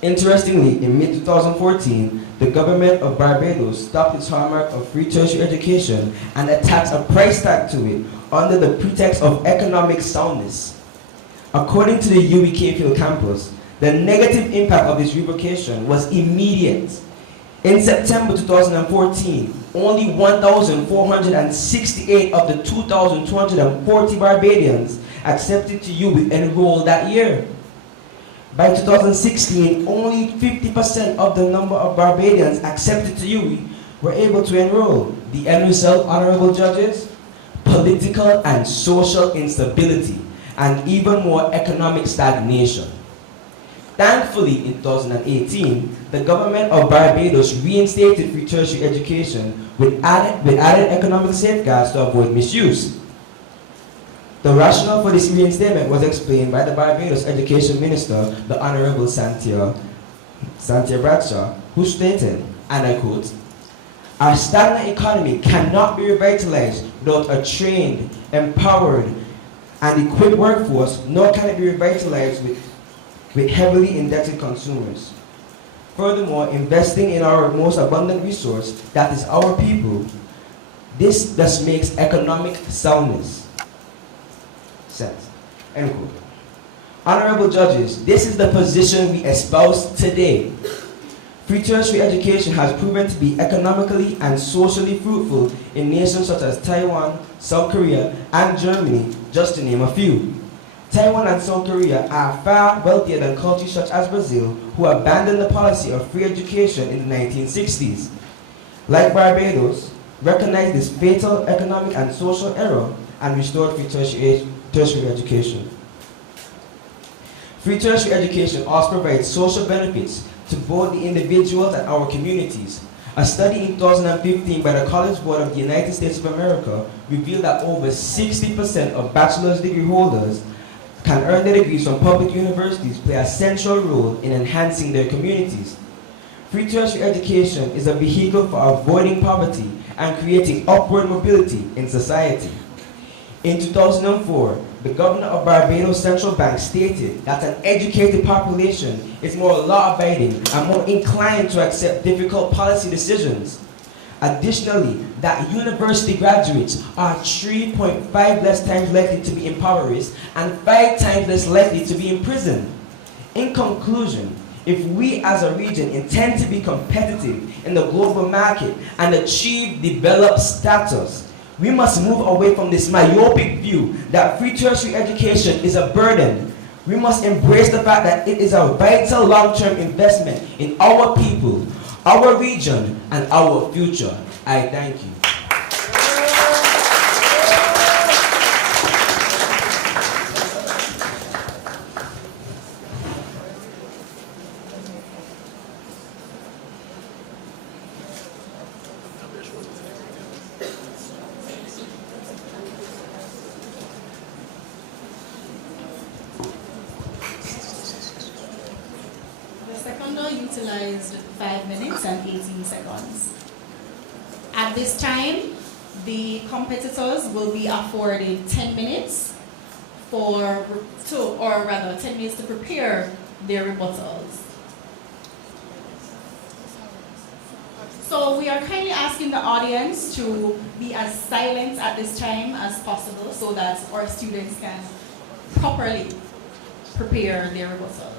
Interestingly, in mid-2014, the government of Barbados stopped its hallmark of free tertiary education and attached a price tag to it under the pretext of economic soundness. According to the UWI Capefield campus, the negative impact of this revocation was immediate. In September 2014, only 1,468 of the 2,240 Barbadians accepted to UWI enrolled that year. By 2016, only 50% of the number of Barbadians accepted to UWI were able to enroll. The end result, honorable judges? Political and social instability, and even more economic stagnation. Thankfully, in 2018, the government of Barbados reinstated free tertiary education with added economic safeguards to avoid misuse. The rationale for this reinstatement was explained by the Barbados Education Minister, the Honorable Santia Bradshaw, who stated, and I quote, "Our stagnant economy cannot be revitalized without a trained, empowered, and equipped workforce, nor can it be revitalized with heavily indebted consumers. Furthermore, investing in our most abundant resource, that is our people, this thus makes economic soundness sense." End quote. Honorable judges, this is the position we espouse today. Free tertiary education has proven to be economically and socially fruitful in nations such as Taiwan, South Korea, and Germany, just to name a few. Taiwan and South Korea are far wealthier than countries such as Brazil, who abandoned the policy of free education in the 1960s. Like Barbados, recognized this fatal economic and social error and restored free tertiary education. Free tertiary education also provides social benefits to both the individuals and our communities. A study in 2015 by the College Board of the United States of America revealed that over 60% of bachelor's degree holders can earn their degrees from public universities play a central role in enhancing their communities. Free tertiary education is a vehicle for avoiding poverty and creating upward mobility in society. In 2004, the governor of Barbados Central Bank stated that an educated population is more law-abiding and more inclined to accept difficult policy decisions. Additionally, that university graduates are 3.5 less times likely to be impoverished and 5 times less likely to be imprisoned. In conclusion, if we as a region intend to be competitive in the global market and achieve developed status, we must move away from this myopic view that free tertiary education is a burden. We must embrace the fact that it is a vital long-term investment in our people, our region, and our future. I thank you. Utilized 5 minutes and 18 seconds. At this time, the competitors will be afforded 10 minutes 10 minutes to prepare their rebuttals. So we are kindly asking the audience to be as silent at this time as possible so that our students can properly prepare their rebuttals.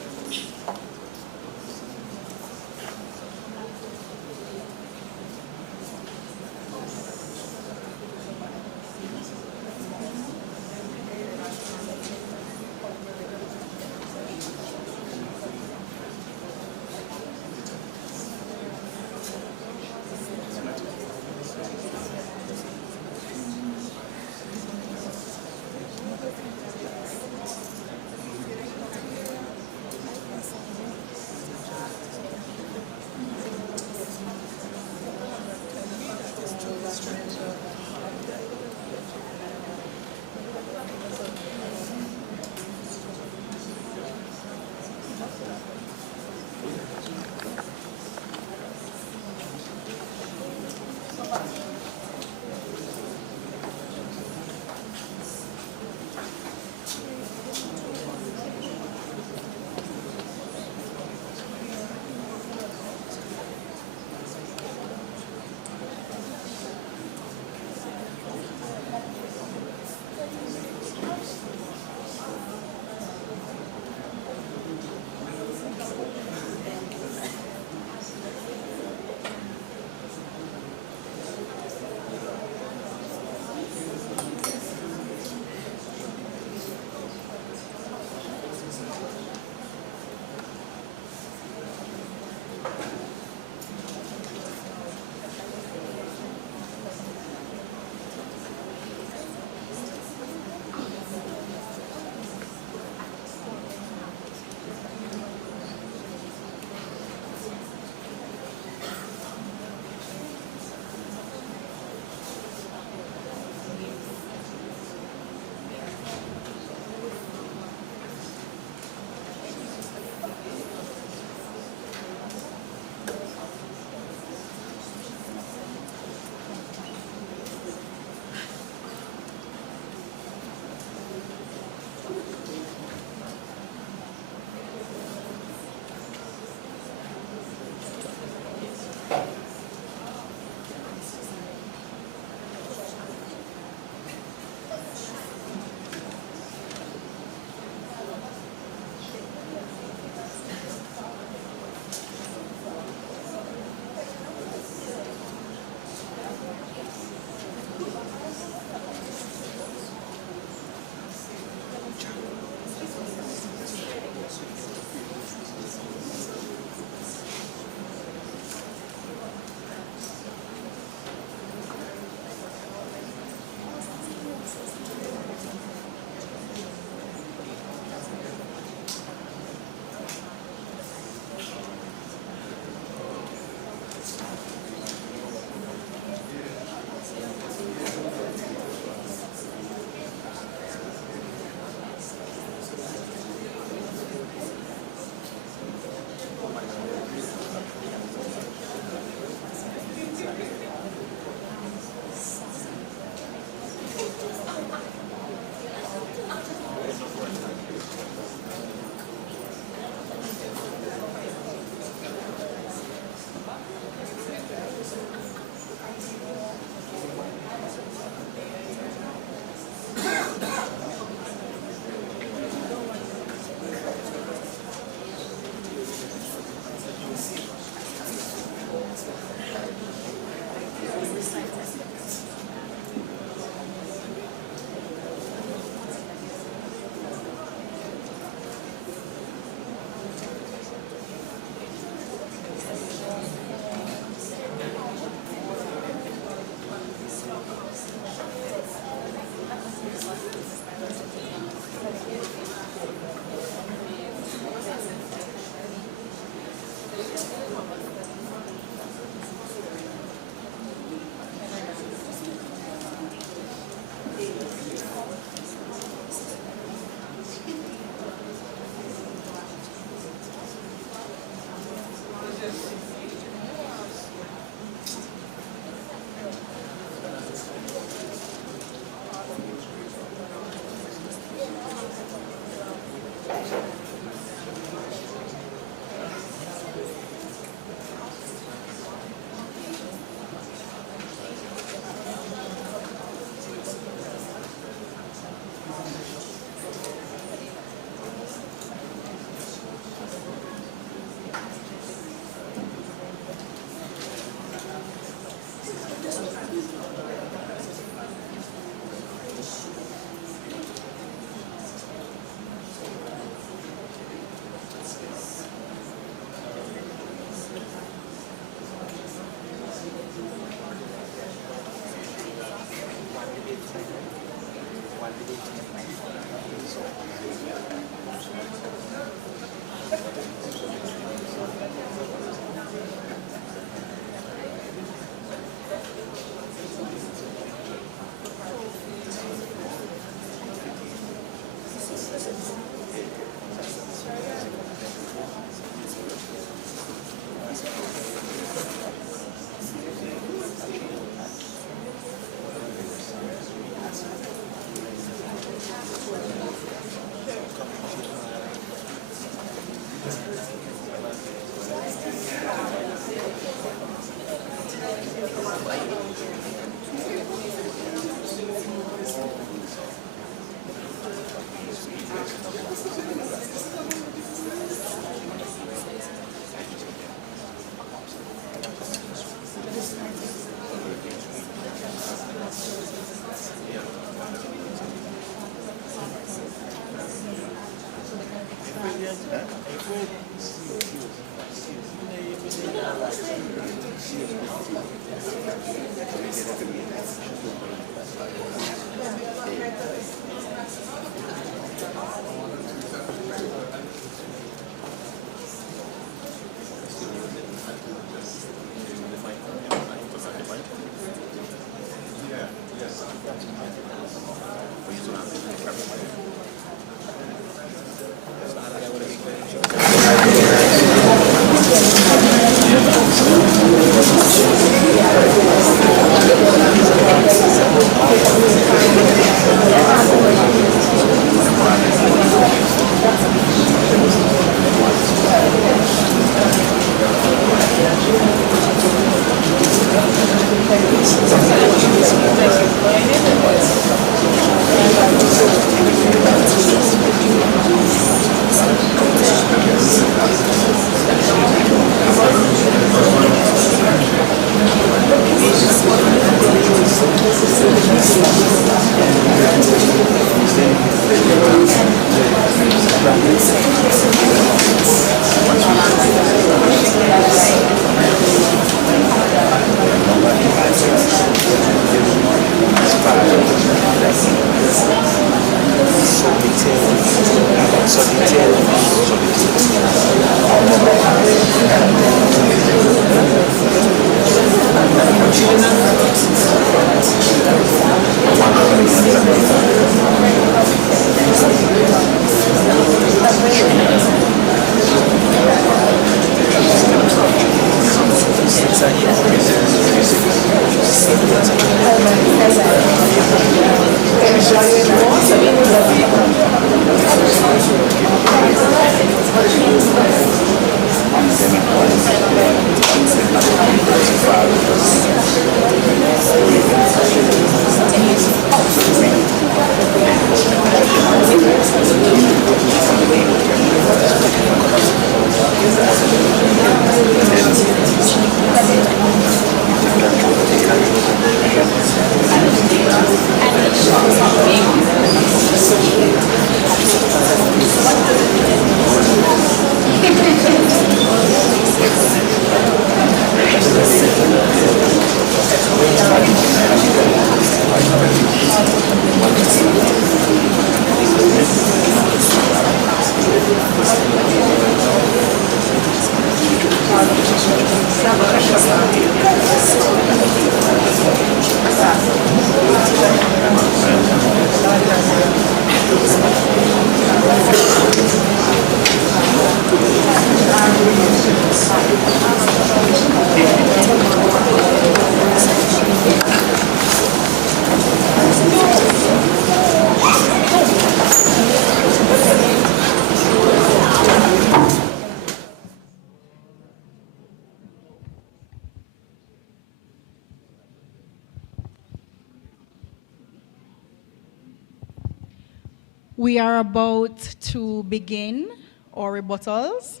We are about to begin our rebuttals.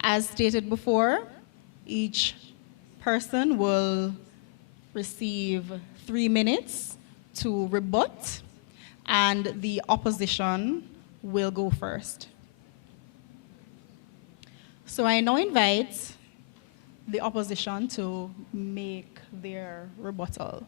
As stated before, each person will receive 3 minutes to rebut, and the opposition will go first. So I now invite the opposition to make their rebuttal.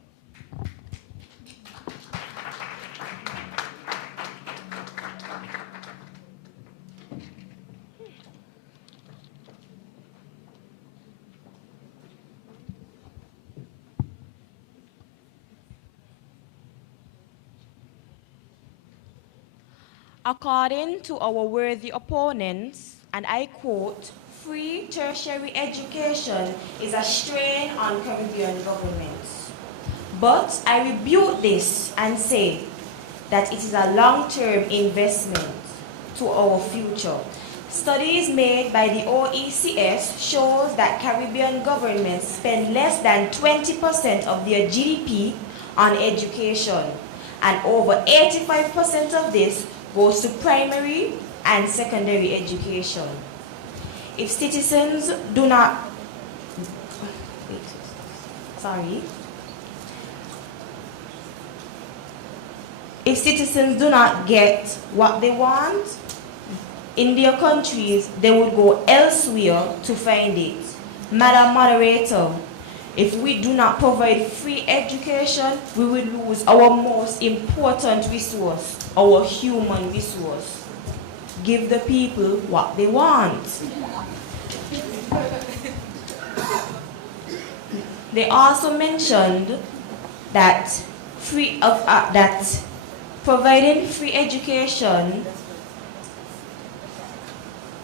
According to our worthy opponents, and I quote, free tertiary education is a strain on Caribbean governments. But I rebuke this and say that it is a long-term investment to our future. Studies made by the OECS shows that Caribbean governments spend less than 20% of their GDP on education, and over 85% of this goes to primary and secondary education. If citizens do not, If citizens do not get what they want in their countries, they would go elsewhere to find it. Madam Moderator, if we do not provide free education, we will lose our most important resource, our human resource. Give the people what they want. They also mentioned that providing free education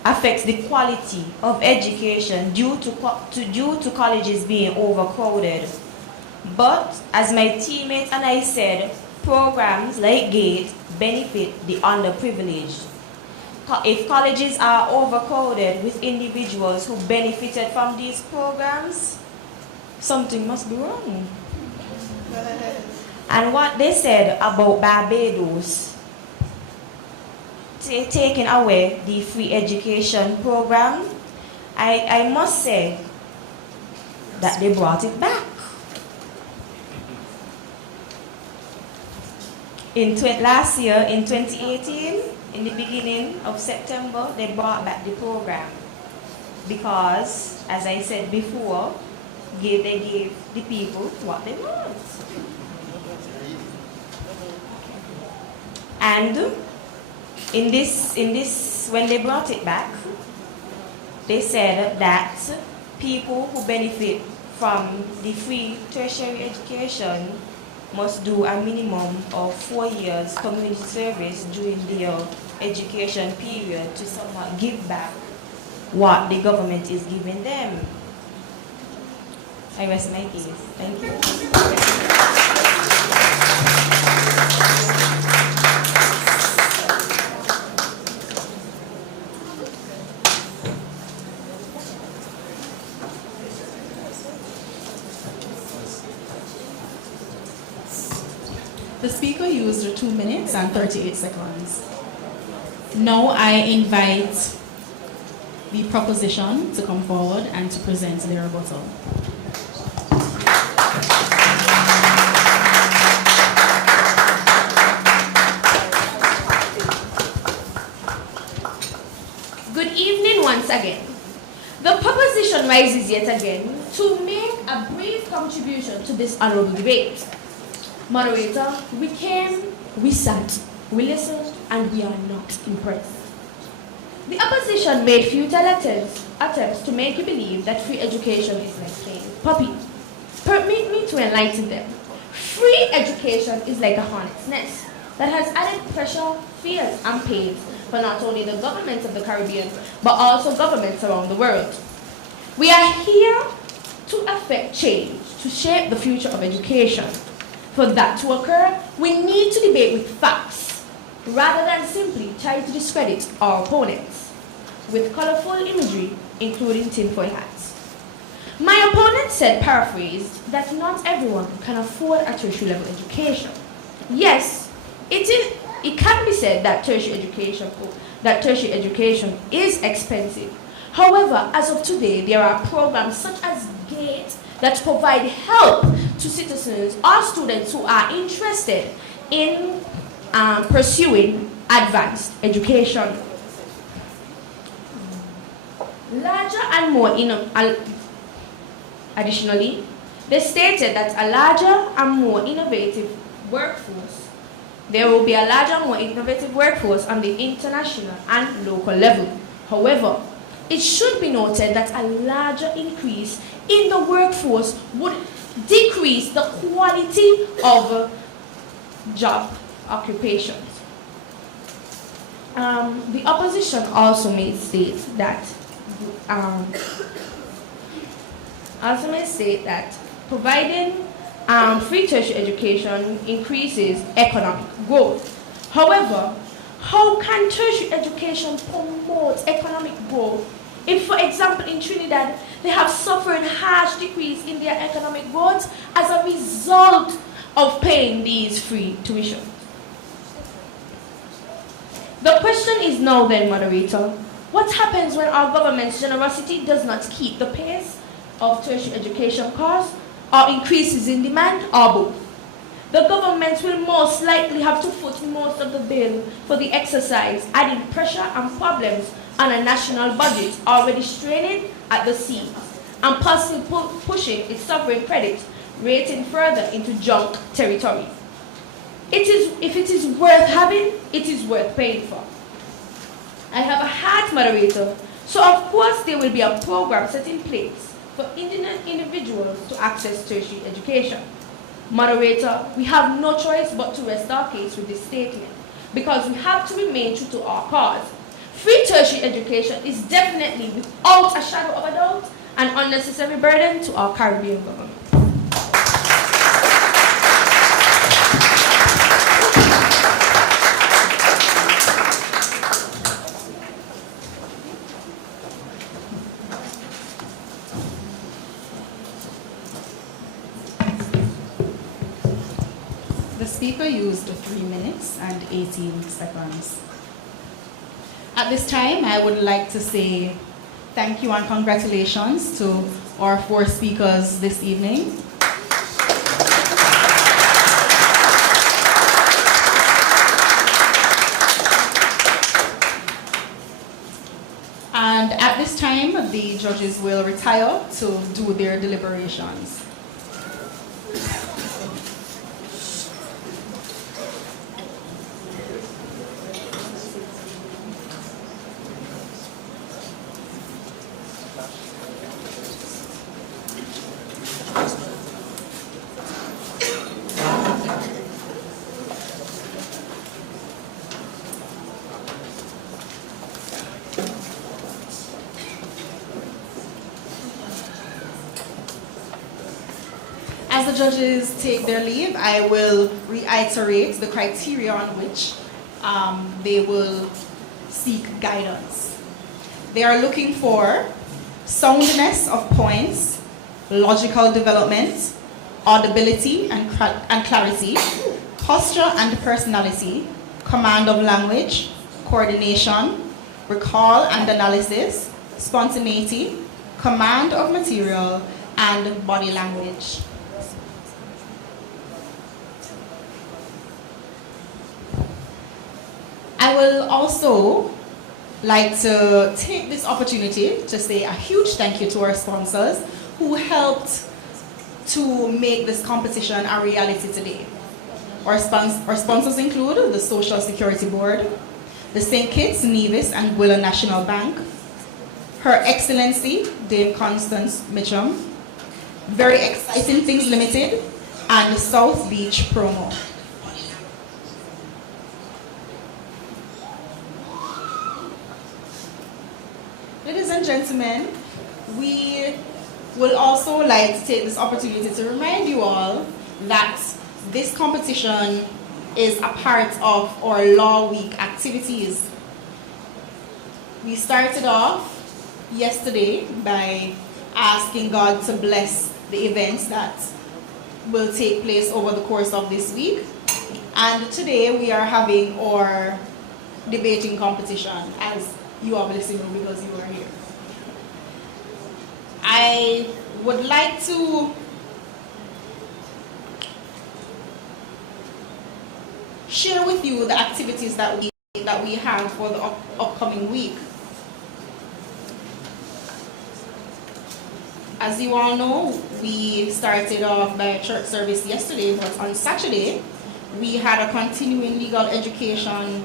affects the quality of education due to colleges being overcrowded. But as my teammates and I said, programs like GATE benefit the underprivileged. If colleges are overcrowded with individuals who benefited from these programs, something must be wrong. And what they said about Barbados taking away the free education program, I must say that they brought it back. Last year, in 2018, in the beginning of September, they brought back the program because, as I said before, they gave the people what they want. And in this, when they brought it back, they said that people who benefit from the free tertiary education must do a minimum of 4 years community service during their education period to somewhat give back what the government is giving them. I rest my case. Thank you. The speaker used 2 minutes and 38 seconds. Now I invite the proposition to come forward and to present their rebuttal. Good evening once again. The proposition rises yet again to make a brief contribution to this honorable debate. Moderator, we came, we sat, we listened, and we are not impressed. The opposition made futile attempts to make you believe that free education is like playing puppy. Permit me to enlighten them. Free education is like a hornet's nest that has added pressure, fears, and pains for not only the governments of the Caribbean, but also governments around the world. We are here to effect change, to shape the future of education. For that to occur, we need to debate with facts, rather than simply try to discredit our opponents with colorful imagery, including tinfoil hats. My opponent said, paraphrased, that not everyone can afford a tertiary level education. Yes, it can be said that tertiary education is expensive. However, as of today, there are programs such as GATE that provide help to citizens or students who are interested in pursuing advanced education. Additionally, they stated that a larger and more innovative workforce, there will be a larger and more innovative workforce on the international and local level. However, it should be noted that a larger increase in the workforce would decrease the quality of job occupations. The opposition also may state that providing free tertiary education increases economic growth. However, how can tertiary education promote economic growth if, for example, in Trinidad, they have suffered harsh decrease in their economic growth as a result of paying these free tuition? The question is now then, moderator, what happens when our government's generosity does not keep the pace of tertiary education costs, or increases in demand, or both? The government will most likely have to foot most of the bill for the exercise, adding pressure and problems on a national budget already straining at the seams, and possibly pushing its sovereign credit rating further into junk territory. If it is worth having, it is worth paying for. I have a heart moderator, so of course there will be a program set in place for indigent individuals to access tertiary education. Moderator, we have no choice but to rest our case with this statement because we have to remain true to our cause. Free tertiary education is definitely, without a shadow of a doubt, an unnecessary burden to our Caribbean government. The speaker used 3 minutes and 18 seconds. At this time, I would like to say thank you and congratulations to our 4 speakers this evening. And at this time, the judges will retire to do their deliberations. As the judges take their leave, I will reiterate the criteria on which they will seek guidance. They are looking for soundness of points, logical development, audibility and clarity, posture and personality, command of language, coordination, recall and analysis, spontaneity, command of material, and body language. I will also like to take this opportunity to say a huge thank you to our sponsors who helped to make this competition a reality today. Our sponsors include the Social Security Board, the St. Kitts, Nevis, and Gwilla National Bank, Her Excellency Dame Constance Mitchum, Very Exciting Things Limited, and South Beach Promo. Ladies and gentlemen, we will also like to take this opportunity to remind you all that this competition is a part of our Law Week activities. We started off yesterday by asking God to bless the events that will take place over the course of this week. And today we are having our debating competition, as you obviously know because you are here. I would like to share with you the activities that we have for the upcoming week. As you all know, we started off by a church service yesterday, but on Saturday, we had a continuing legal education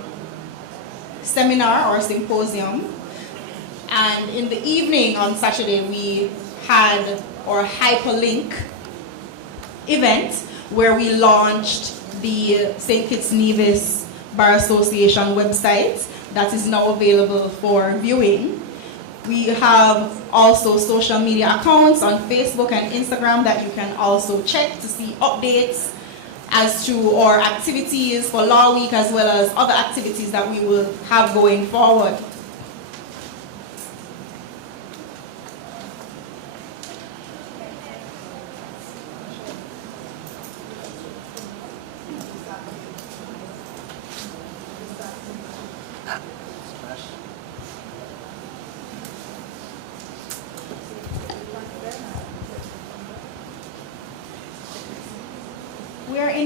seminar or symposium. And in the evening on Saturday, we had our hyperlink event where we launched the St. Kitts Nevis Bar Association website that is now available for viewing. We have also social media accounts on Facebook and Instagram that you can also check to see updates as to our activities for Law Week as well as other activities that we will have going forward.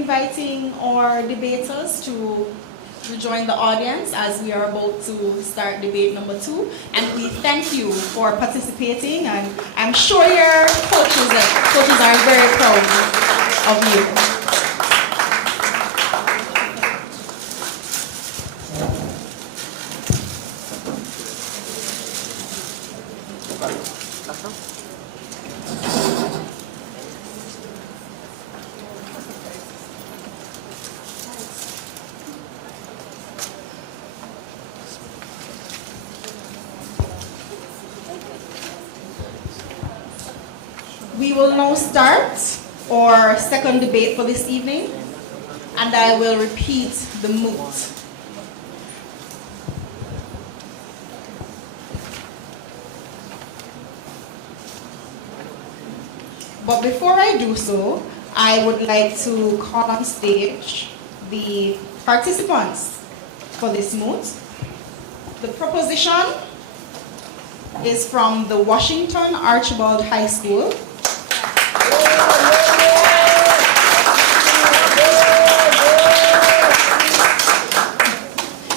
inviting our debaters to rejoin the audience as we are about to start debate number 2. And we thank you for participating, and I'm sure your coaches are very proud of you. We will now start our second debate for this evening, and I will repeat the moot. But before I do so, I would like to call on stage the participants for this moot. The proposition is from the Washington Archibald High School.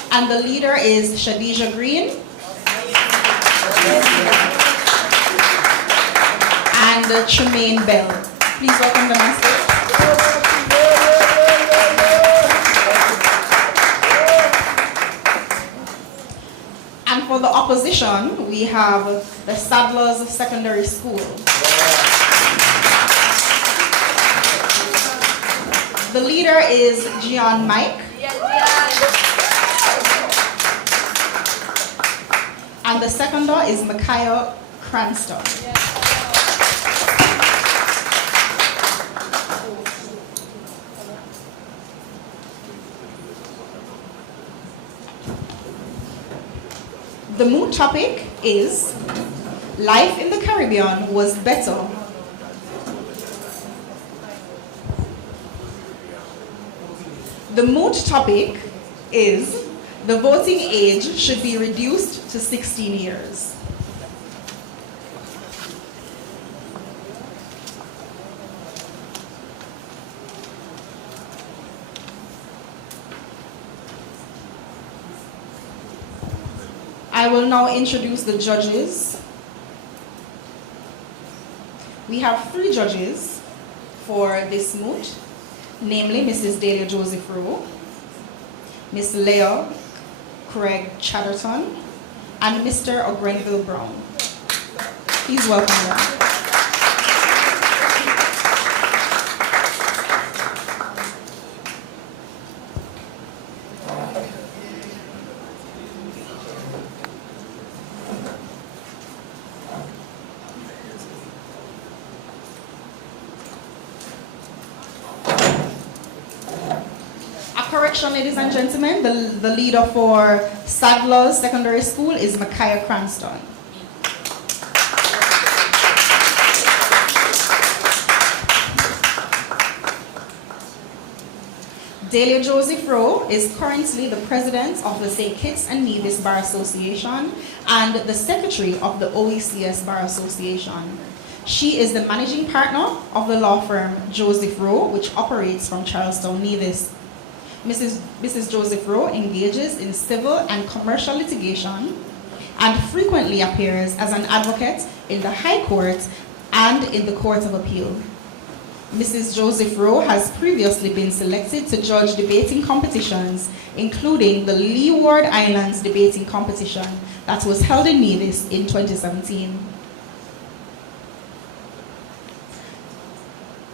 And the leader is Shadija Green. And Tremaine Bell. Please welcome them on stage. And for the opposition, we have the Sadler's Secondary School. The leader is Gian Mike. And the seconder is Micaiah Cranston. The moot topic is life in the Caribbean was better. The moot topic is the voting age should be reduced to 16 years. I will now introduce the judges. We have 3 judges for this moot, namely Mrs. Delia Joseph Rowe, Miss Leah Craig Chatterton, and Mr. O'Grenville Brown. Please welcome them. Correction, ladies and gentlemen, the leader for Sadler's Secondary School is Micaiah Cranston. Delia Joseph Rowe is currently the president of the St. Kitts and Nevis Bar Association and the secretary of the OECS Bar Association. She is the managing partner of the law firm Joseph Rowe, which operates from Charlestown, Nevis. Mrs. Joseph Rowe engages in civil and commercial litigation and frequently appears as an advocate in the High Court and in the Court of Appeal. Mrs. Joseph Rowe has previously been selected to judge debating competitions, including the Leeward Islands debating competition that was held in Nevis in 2017.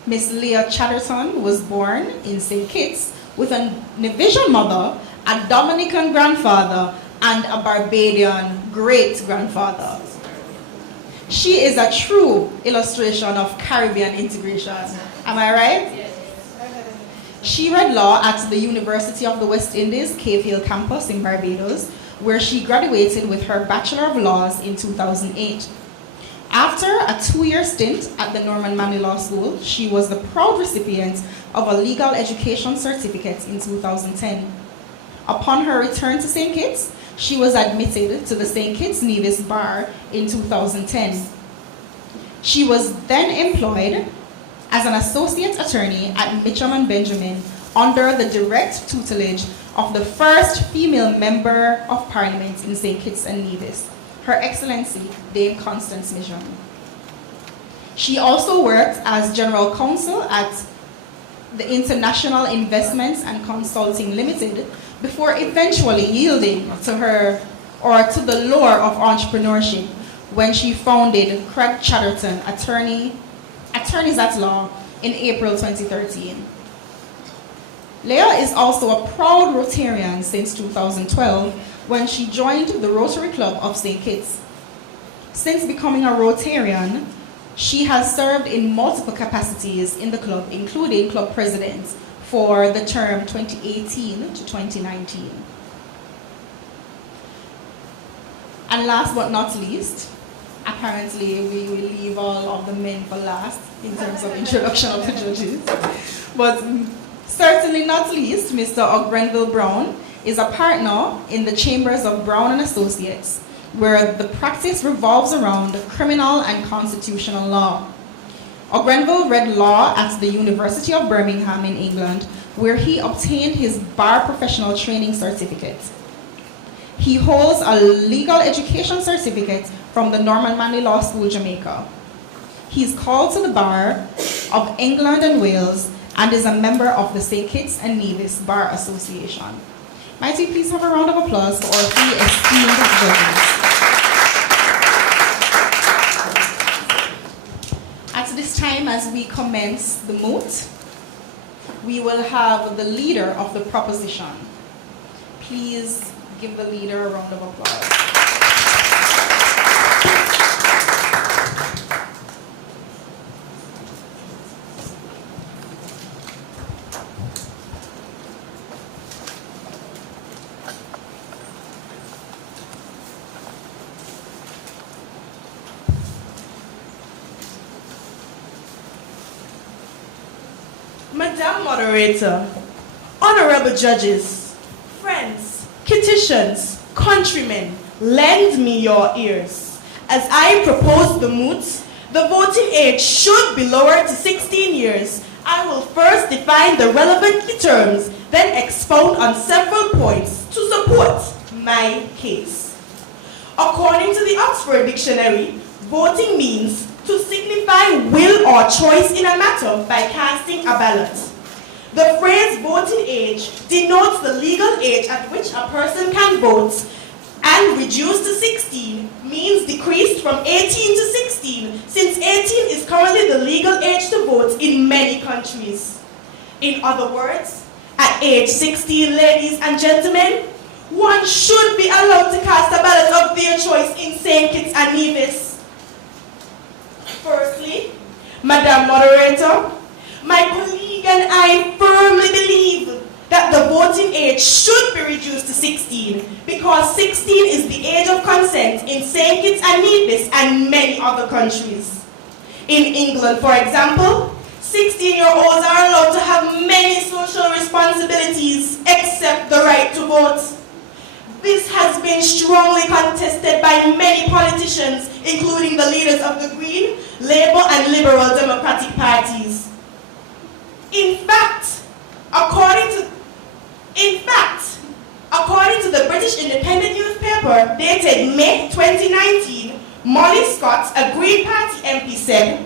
Miss Leah Chatterton was born in St. Kitts with a Nevisian mother, a Dominican grandfather, and a Barbadian great-grandfather. She is a true illustration of Caribbean integration. Am I right? Yes. She read law at the University of the West Indies, Cave Hill campus in Barbados, where she graduated with her Bachelor of Laws in 2008. After a 2-year stint at the Norman Manley Law School, she was the proud recipient of a legal education certificate in 2010. Upon her return to St. Kitts, she was admitted to the St. Kitts Nevis Bar in 2010. She was then employed as an associate attorney at Mitcham and Benjamin under the direct tutelage of the first female member of parliament in St. Kitts and Nevis, Her Excellency Dame Constance Mitcham. She also worked as general counsel at the International Investments and Consulting Limited before eventually yielding to the lure of entrepreneurship when she founded Craig Chatterton Attorneys at Law in April 2013. Leah is also a proud Rotarian since 2012 when she joined the Rotary Club of St. Kitts. Since becoming a Rotarian, she has served in multiple capacities in the club, including club president for the term 2018 to 2019. And last but not least, apparently we will leave all of the men for last in terms of introduction of the judges. But certainly not least, Mr. Grenville Brown is a partner in the chambers of Brown and Associates, where the practice revolves around criminal and constitutional law. Grenville read law at the University of Birmingham in England, where he obtained his bar professional training certificate. He holds a legal education certificate from the Norman Manley Law School, Jamaica. He is called to the bar of England and Wales and is a member of the St. Kitts and Nevis Bar Association. Might we please have a round of applause for our three esteemed judges. At this time, as we commence the moot, we will have the leader of the proposition. Please give the leader a round of applause. Madam Moderator, honorable judges, friends, Kittitians, countrymen, lend me your ears. As I propose the moot, the voting age should be lowered to 16 years. I will first define the relevant terms, then expound on several points to support my case. According to the Oxford Dictionary, voting means to signify will or choice in a matter by casting a ballot. The phrase voting age denotes the legal age at which a person can vote, and reduced to 16 means decreased from 18 to 16, since 18 is currently the legal age to vote in many countries. In other words, at age 16, ladies and gentlemen, one should be allowed to cast a ballot of their choice in St. Kitts and Nevis. Firstly, Madam Moderator, my colleague and I firmly believe that the voting age should be reduced to 16 because 16 is the age of consent in St. Kitts and Nevis and many other countries. In England, for example, 16-year-olds are allowed to have many social responsibilities except the right to vote. This has been strongly contested by many politicians, including the leaders of the Green, Labour and Liberal Democratic parties. In fact, according to the British Independent newspaper dated May 2019, Molly Scott, a Green Party MP, said,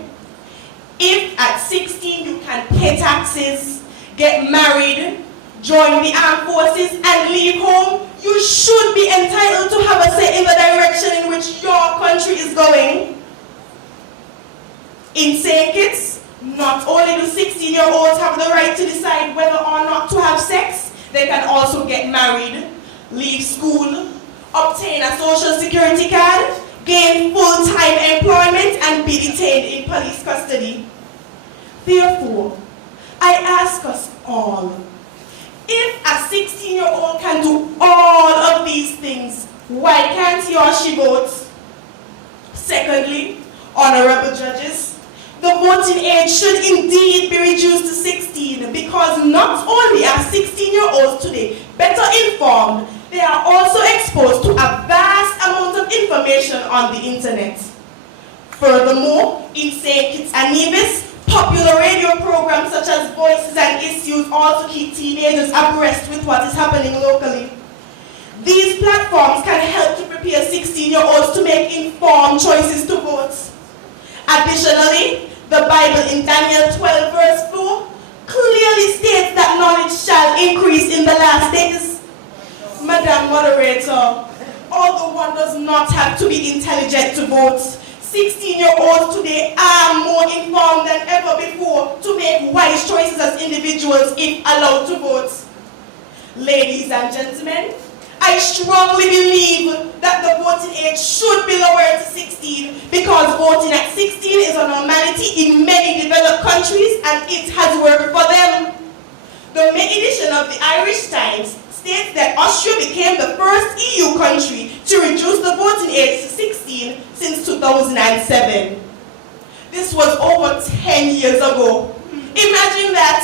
if at 16 you can pay taxes, get married, join the armed forces and leave home, you should be entitled to have a say in the direction in which your country is going. In St. Kitts, not only do 16-year-olds have the right to decide whether or not to have sex, they can also get married, leave school, obtain a social security card, gain full-time employment, and be detained in police custody. Therefore, I ask us all, if a 16-year-old can do all of these things, why can't he or she vote? Secondly, honorable judges, the voting age should indeed be reduced to 16 because not only are 16-year-olds today better informed, they are also exposed to a vast amount of information on the internet. Furthermore, in St. Kitts and Nevis, Popular radio programs such as Voices and Issues also keep teenagers abreast with what is happening locally. These platforms can help to prepare 16-year-olds to make informed choices to vote. Additionally, the Bible in Daniel 12 verse 4 clearly states that knowledge shall increase in the last days. Madam Moderator, although one does not have to be intelligent to vote, 16-year-olds today are more informed than ever before to make wise choices as individuals if allowed to vote. Ladies and gentlemen, I strongly believe that the voting age should be lowered to 16 because voting at 16 is a normality in many developed countries and it has worked for them. The May edition of the Irish Times states that Austria became the first EU country to reduce the voting age to 16 since 2007. This was over 10 years ago. Imagine that.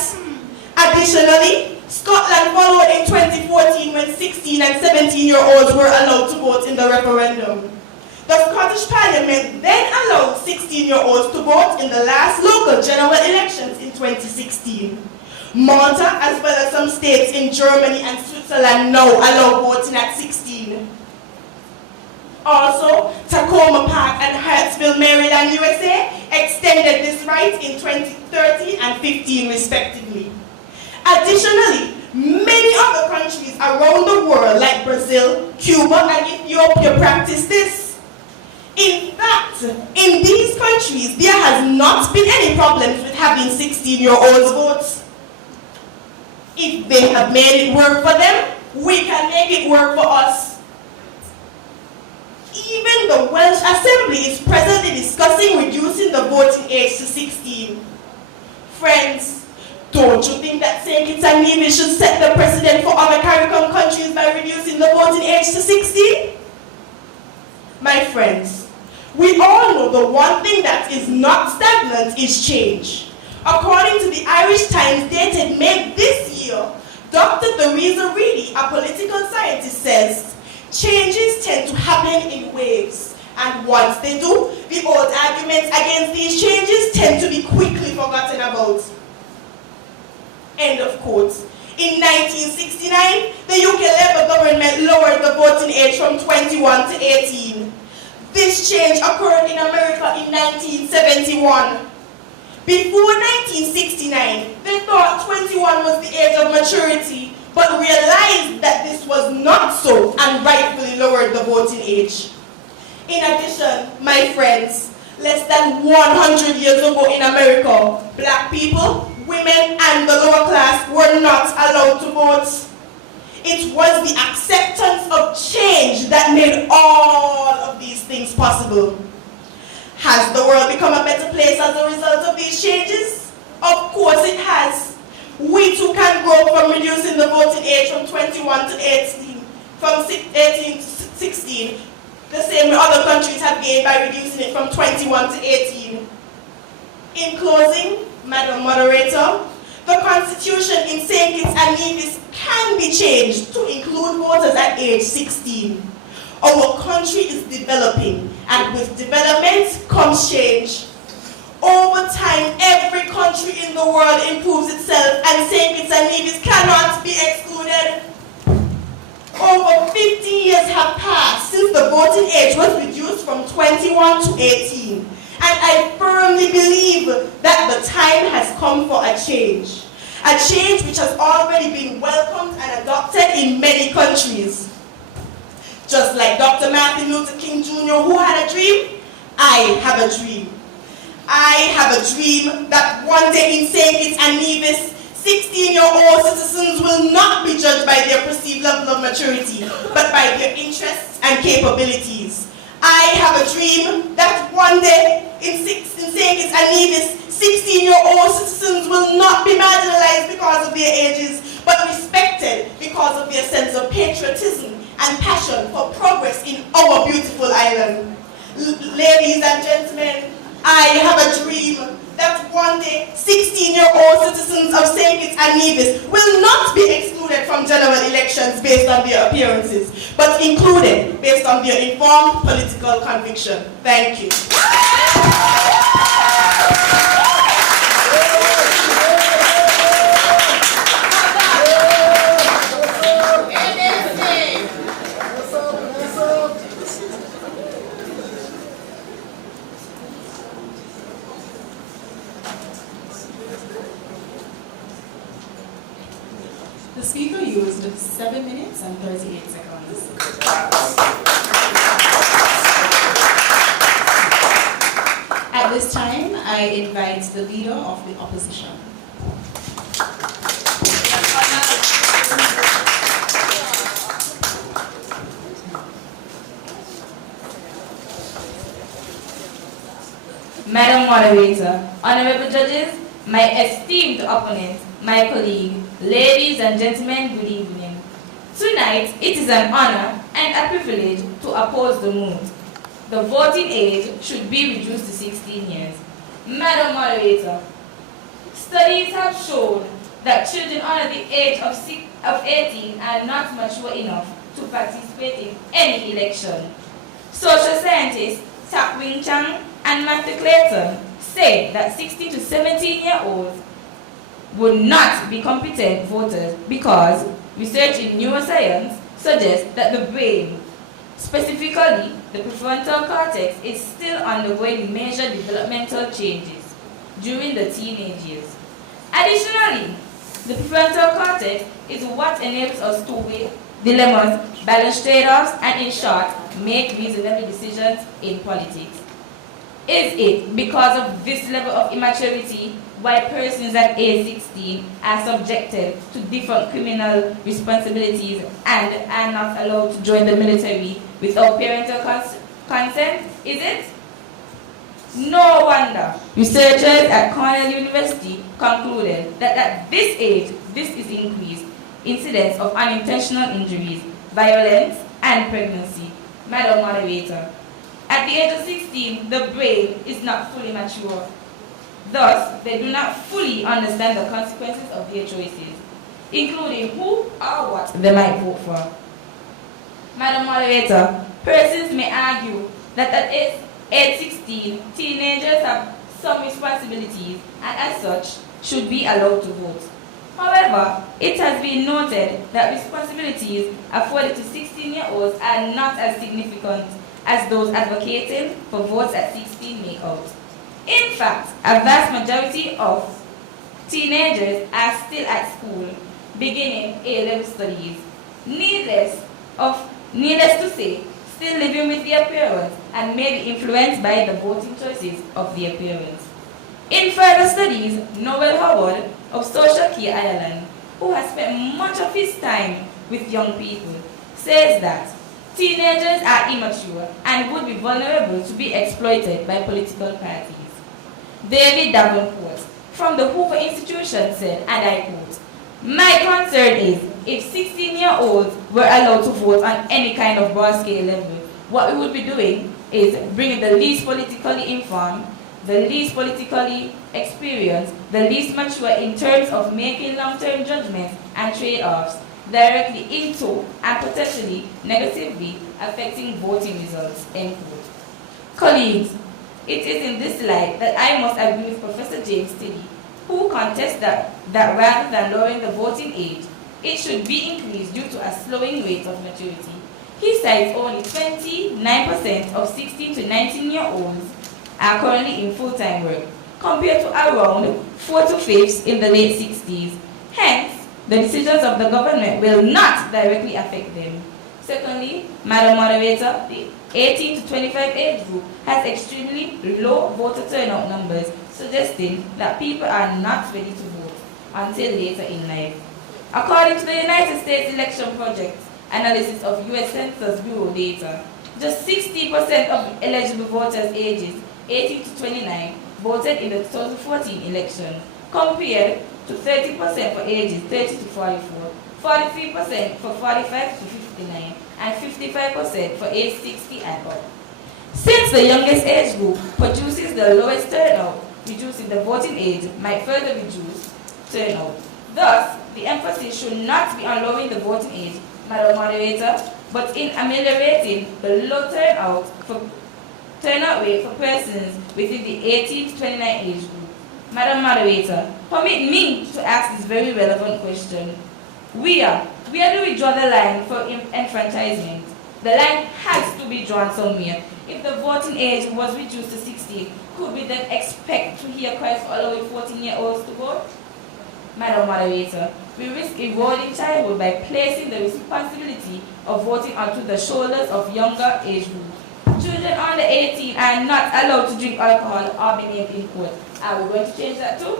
Additionally, Scotland followed in 2014 when 16 and 17-year-olds were allowed to vote in the referendum. The Scottish Parliament then allowed 16-year-olds to vote in the last local general elections in 2016. Malta, as well as some states in Germany and Switzerland, now allow voting at 16. Also, Tacoma Park and Hyattsville, Maryland, USA, extended this right in 2013 and 15 respectively. Additionally, many other countries around the world like Brazil, Cuba, and Ethiopia practice this. In fact, in these countries, there has not been any problems with having 16-year-olds vote. If they have made it work for them, we can make it work for us. Even the Welsh Assembly is presently discussing reducing the voting age to 16. Friends, don't you think that St. Kitts and Nevis should set the precedent for other CARICOM countries by reducing the voting age to 16? My friends, we all know the one thing that is not stagnant is change. According to the Irish Times dated May this year, Dr. Theresa Reedy, a political scientist, says, changes tend to happen in waves, and once they do, the old arguments against these changes tend to be quickly forgotten about. End of quote. In 1969, the UK Labour government lowered the voting age from 21 to 18. This change occurred in America in 1971. Before 1969, they thought 21 was the age of maturity, but realized that this was not so and rightfully lowered the voting age. In addition, my friends, less than 100 years ago in America, black people, women, and the lower class were not allowed to vote. It was the acceptance of change that made all of these things possible. Has the world become a better place as a result of these changes? Of course it has. We too can grow from reducing the voting age from 21 to 18, from 18 to 16, the same way other countries have gained by reducing it from 21 to 18. In closing, Madam Moderator, the Constitution in St. Kitts and Nevis can be changed to include voters at age 16. Our country is developing, and with development comes change. Over time, every country in the world improves itself, and St. Kitts and Nevis cannot be excluded. Over 50 years have passed since the voting age was reduced from 21 to 18, and I firmly believe that the time has come for a change which has already been welcomed and adopted in many countries. Just like Dr. Martin Luther King Jr., who had a dream, I have a dream. I have a dream that one day in St. Kitts and Nevis, 16-year-old citizens will not be judged by their perceived level of maturity, but by their interests and capabilities. I have a dream that one day in St. Kitts and Nevis, 16-year-old citizens will not be marginalized because of their ages, but respected because of their sense of patriotism and passion for progress in our beautiful island. Ladies and gentlemen, I have a dream that one day 16-year-old citizens of St. Kitts and Nevis will not be excluded from general elections based on their appearances, but included based on their informed political conviction. Thank you. speaker used 7 minutes and 38 seconds. At this time, I invite the leader of the opposition. Madam Moderator, honorable judges, my esteemed opponents, my colleague, ladies and gentlemen, good evening. Tonight, it is an honor and a privilege to oppose the move. The voting age should be reduced to 16 years. Madam Moderator, studies have shown that children under the age of 18 are not mature enough to participate in any election. Social scientists Tak Wing Chang and Matthew Clayton say that 16 to 17-year-olds would not be competent voters because research in neuroscience suggests that the brain, specifically the prefrontal cortex, is still undergoing major developmental changes during the teenage years. Additionally, the prefrontal cortex is what enables us to weigh dilemmas, balance trade-offs, and in short, make reasonable decisions in politics. Is it because of this level of immaturity why persons at age 16 are subjected to different criminal responsibilities and are not allowed to join the military without parental consent? Is it? No wonder researchers at Cornell University concluded that at this age, this is increased incidence of unintentional injuries, violence, and pregnancy. Madam Moderator, at the age of 16, the brain is not fully mature. Thus, they do not fully understand the consequences of their choices, including who or what they might vote for. Madam Moderator, persons may argue that at age 16, teenagers have some responsibilities and as such should be allowed to vote. However, it has been noted that responsibilities afforded to 16-year-olds are not as significant as those advocating for votes at 16 make out. In fact, a vast majority of teenagers are still at school, beginning A-level studies. Needless to say, still living with their parents and may be influenced by the voting choices of their parents. In further studies, Noel Howard of Social Care Ireland, who has spent much of his time with young people, says that teenagers are immature and would be vulnerable to be exploited by political parties. David Davenport from the Hoover Institution said, and I quote, "My concern is if 16-year-olds were allowed to vote on any kind of broad scale level, what we would be doing is bringing the least politically informed, the least politically experienced, the least mature in terms of making long-term judgments and trade-offs directly into and potentially negatively affecting voting results." End quote. Colleagues, it is in this light that I must agree with Professor James Tilley, who contests that rather than lowering the voting age, it should be increased due to a slowing rate of maturity. He cites only 29% of 16 to 19-year-olds are currently in full-time work, compared to around 4 to 5 in the late 60s. Hence, the decisions of the government will not directly affect them. Secondly, Madam Moderator, the 18 to 25 age group has extremely low voter turnout numbers, suggesting that people are not ready to vote until later in life. According to the United States Election Project analysis of U.S. Census Bureau data, just 60% of eligible voters ages 18 to 29 voted in the 2014 election, compared to 30% for ages 30 to 44, 43% for 45 to 59, and 55% for age 60 and up. Since the youngest age group produces the lowest turnout, reducing the voting age might further reduce turnout. Thus, the emphasis should not be on lowering the voting age, Madam Moderator, but in ameliorating the low turnout rate for persons within the 18 to 29 age group. Madam Moderator, permit me to ask this very relevant question. Where do we draw the line for enfranchisement? The line has to be drawn somewhere. If the voting age was reduced to 16, could we then expect to hear cries for allowing 14-year-olds to vote? Madam Moderator, we risk eroding childhood by placing the responsibility of voting onto the shoulders of younger age groups. Children under 18 are not allowed to drink alcohol or be named in court. Are we going to change that too?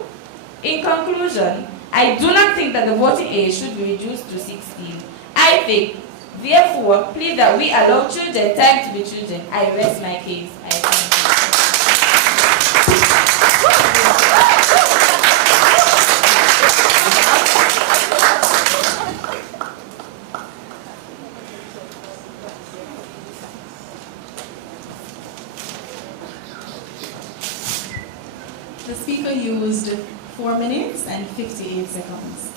In conclusion, I do not think that the voting age should be reduced to 16. I think, therefore, please that we allow children time to be children. I rest my case. I thank you. The speaker used 4 minutes and 58 seconds.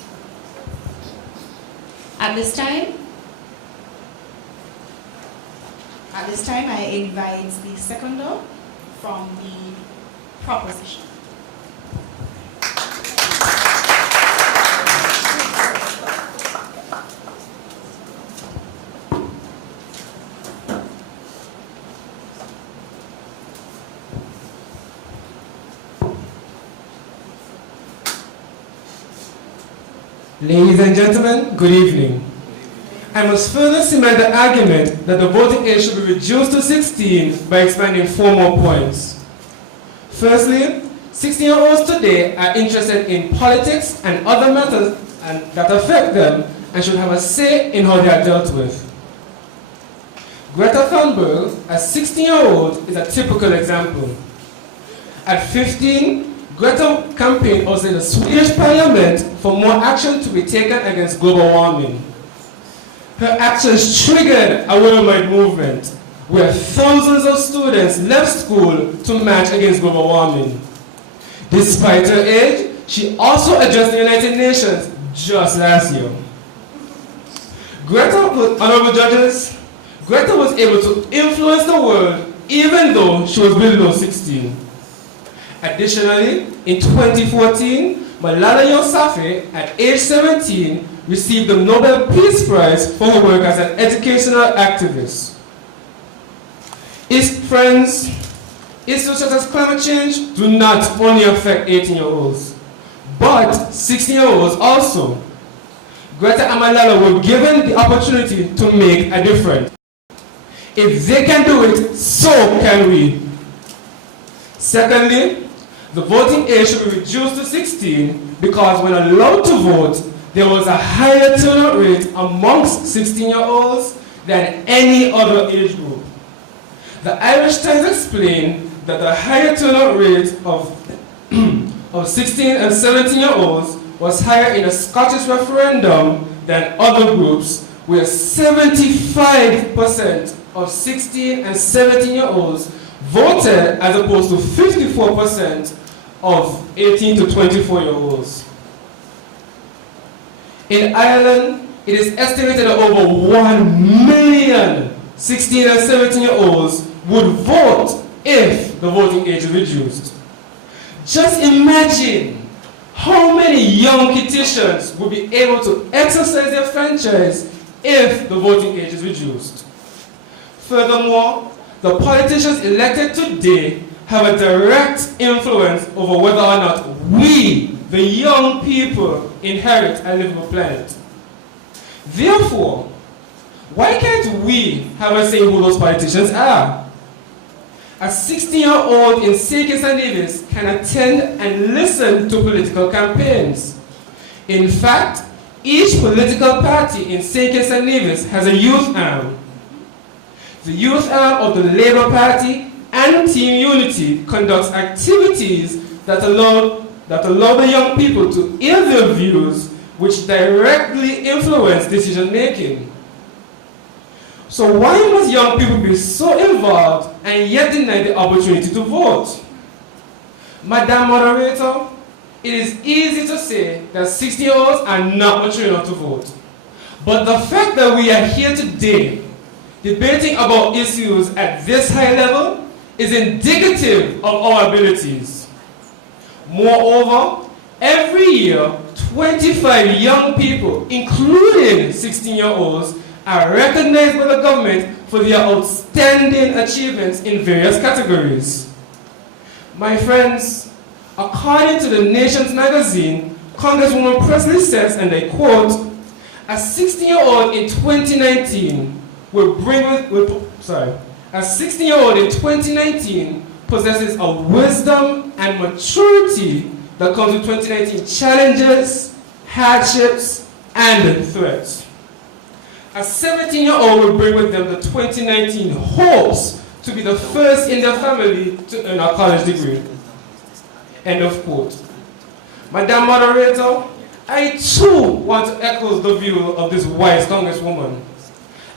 At this time, I invite the seconder from the proposition. Ladies and gentlemen, good evening. I must further cement the argument that the voting age should be reduced to 16 by expanding 4 more points. Firstly, 16-year-olds today are interested in politics and other matters that affect them and should have a say in how they are dealt with. Greta Thunberg, a 16-year-old, is a typical example. At 15, Greta campaigned outside the Swedish parliament for more action to be taken against global warming. Her actions triggered a worldwide movement where thousands of students left school to march against global warming. Despite her age, she also addressed the United Nations just last year. Honorable judges, Greta was able to influence the world even though she was below 16. Additionally, in 2014, Malala Yousafzai, at age 17, received the Nobel Peace Prize for her work as an educational activist. Friends, issues such as climate change do not only affect 18-year-olds, but 16-year-olds also. Greta and Malala were given the opportunity to make a difference. If they can do it, so can we. Secondly, the voting age should be reduced to 16 because when allowed to vote, there was a higher turnout rate amongst 16-year-olds than any other age group. The Irish Times explained that the higher turnout rate of 16 and 17-year-olds was higher in the Scottish referendum than other groups, where 75% of 16 and 17-year-olds voted as opposed to 54% of 18 to 24-year-olds. In Ireland, it is estimated that over 1 million 16 and 17-year-olds would vote if the voting age is reduced. Just imagine how many young Kittians would be able to exercise their franchise if the voting age is reduced. Furthermore, the politicians elected today have a direct influence over whether or not we, the young people, inherit a livable planet. Therefore, why can't we have a say who those politicians are? A 16-year-old in St. Kitts and Nevis can attend and listen to political campaigns. In fact, each political party in St. Kitts and Nevis has a youth arm. The youth arm of the Labour Party and Team Unity conducts activities that allow the young people to hear their views, which directly influence decision making. So why must young people be so involved and yet denied the opportunity to vote? Madam Moderator, it is easy to say that 16-year-olds are not mature enough to vote. But the fact that we are here today debating about issues at this high level is indicative of our abilities. Moreover, every year, 25 young people, including 16-year-olds, are recognized by the government for their outstanding achievements in various categories. My friends, according to the Nation's magazine, Congresswoman Presley says, and I quote, a 16-year-old in 2019 a 16-year-old in 2019 possesses a wisdom and maturity that comes with 2019 challenges, hardships, and threats. A 17-year-old will bring with them the 2019 hopes to be the first in their family to earn a college degree. End of quote. Madam Moderator, I too want to echo the view of this wise Congresswoman.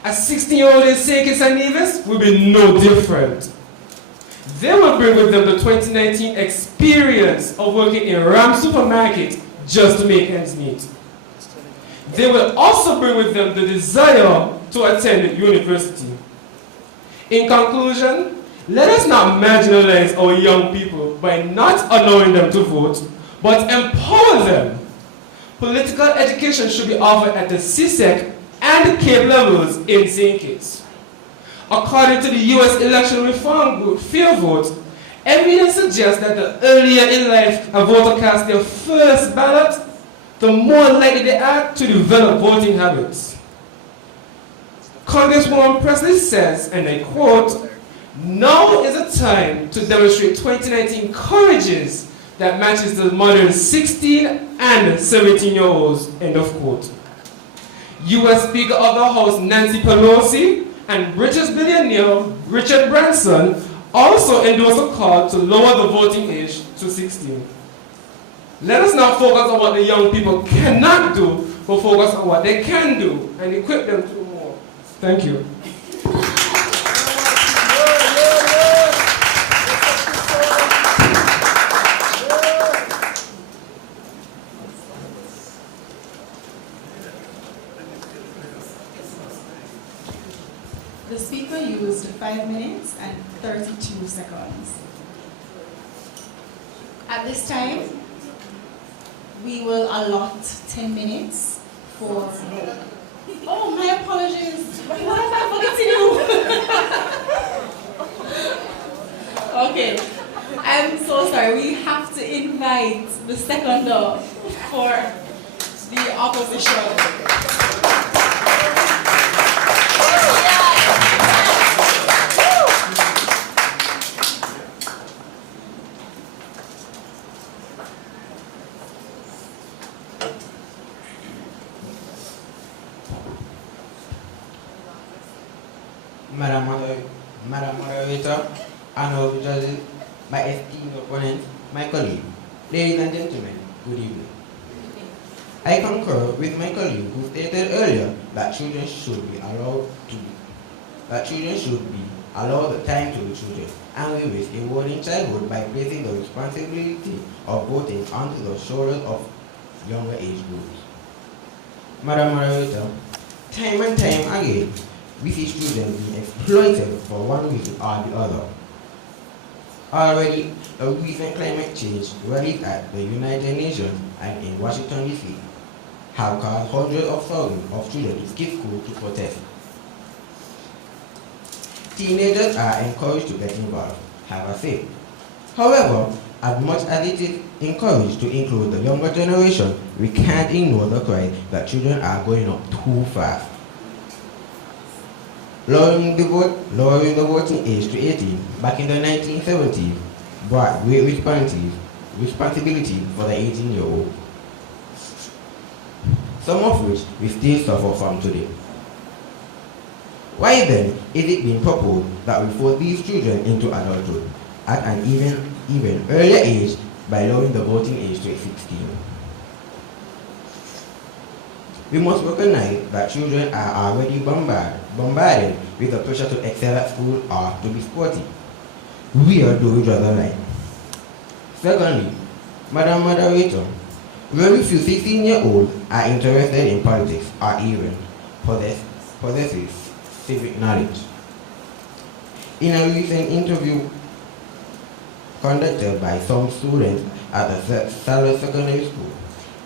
A 16-year-old in St. Kitts and Nevis will be no different. They will bring with them the 2019 experience of working in Ram Supermarket just to make ends meet. They will also bring with them the desire to attend university. In conclusion, let us not marginalize our young people by not allowing them to vote, but empower them. Political education should be offered at the CSEC and CAPE levels in St. Kitts. According to the U.S. Election Reform Group Fair Vote, evidence suggests that the earlier in life a voter casts their first ballot, the more likely they are to develop voting habits. Congresswoman Presley says, and I quote, now is a time to demonstrate 2019 courages that matches the modern 16 and 17-year-olds, end of quote. U.S. Speaker of the House Nancy Pelosi and British billionaire Richard Branson also endorsed a call to lower the voting age to 16. Let us not focus on what the young people cannot do, but focus on what they can do and equip them to do more. Thank you. The speaker used 5 minutes and 32 seconds. At this time, we will allot 10 minutes for... Oh, my apologies. What have I forgotten you? Okay, I'm so sorry. We have to invite the seconder for the opposition. Madam Moderator, honorable judges, my esteemed opponent, my colleague, ladies and gentlemen, good evening. I concur with my colleague who stated earlier that children should be allowed the time to be children, and we risk rewarding childhood by placing the responsibility of voting onto the shoulders of younger age groups. Madam Moderator, time and time again, we see students being exploited for one reason or the other. Already, a recent climate change rallies at the United Nations and in Washington DC have caused hundreds of thousands of children to skip school to protest. Teenagers are encouraged to get involved, have a say. However, as much as it is encouraged to include the younger generation, we can't ignore the cry that children are growing up too fast. Lowering the voting age to 18 back in the 1970s brought great responsibility for the 18-year-old, some of which we still suffer from today. Why then is it being proposed that we force these children into adulthood at an even earlier age by lowering the voting age to 16? We must recognize that children are already bombarded with the pressure to excel at school or to be sporty. Where do we draw the line? Secondly, Madam Moderator, very few 16-year-olds are interested in politics or even possesses civic knowledge. In a recent interview conducted by some students at the Saddle Secondary School,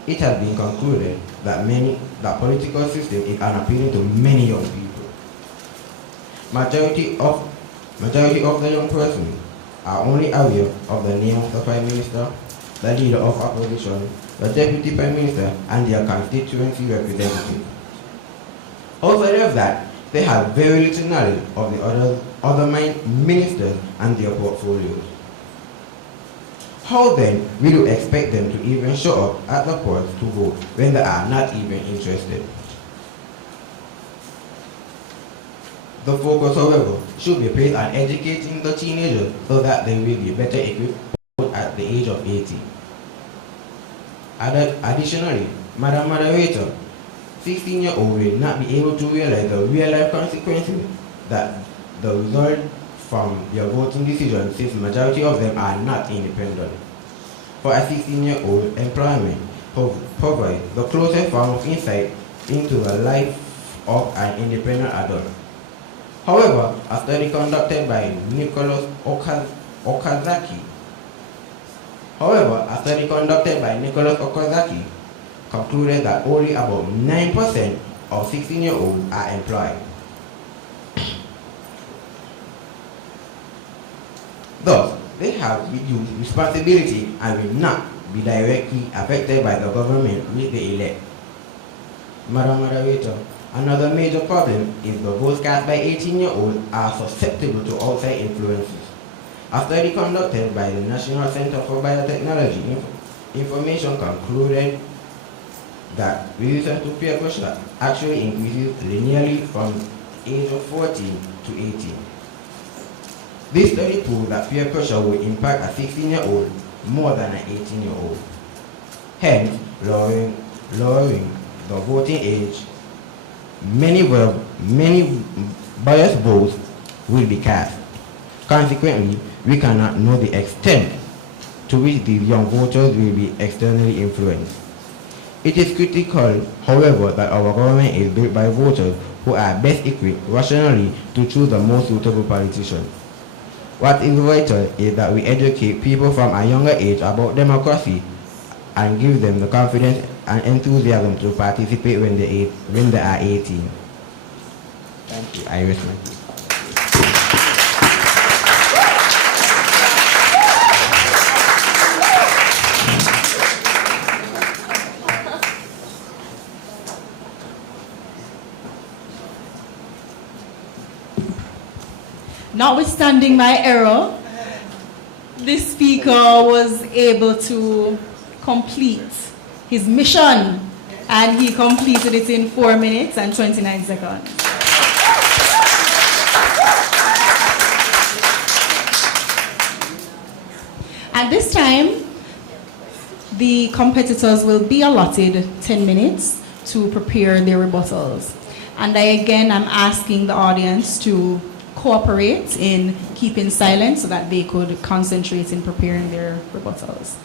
it has been concluded that the political system is unappealing to many young people. Majority of the young persons are only aware of the name of the Prime Minister, the leader of opposition, the Deputy Prime Minister, and their constituency representative. Outside of that, they have very little knowledge of the other ministers and their portfolios. How then will you expect them to even show up at the polls to vote when they are not even interested? The focus, however, should be placed on educating the teenagers so that they will be better equipped to vote at the age of 18. Additionally, Madam Moderator, 16-year-old will not be able to realize the real-life consequences that the result from their voting decisions, since the majority of them are not independent. For a 16-year-old, employment provides the closest form of insight into the life of an independent adult. However, a study conducted by Nicholas Okazaki concluded that only about 9% of 16-year-olds are employed. Thus, they have reduced responsibility and will not be directly affected by the government which they elect. Madam Moderator, another major problem is the votes cast by 18-year-olds are susceptible to outside influences. A study conducted by the National Center for Biotechnology Information concluded that resistance to peer pressure actually increases linearly from age of 14 to 18. This study proved that peer pressure will impact a 16-year-old more than an 18-year-old. Hence, lowering the voting age, many biased votes will be cast. Consequently, we cannot know the extent to which these young voters will be externally influenced. It is critical, however, that our government is built by voters who are best equipped rationally to choose the most suitable politician. What is vital is that we educate people from a younger age about democracy and give them the confidence and enthusiasm to participate when they are 18. Thank you. I rest my case. Notwithstanding my error, this speaker was able to complete his mission, and he completed it in 4 minutes and 29 seconds. At this time, the competitors will be allotted 10 minutes to prepare their rebuttals. And I again am asking the audience to cooperate in keeping silent so that they could concentrate in preparing their rebuttals.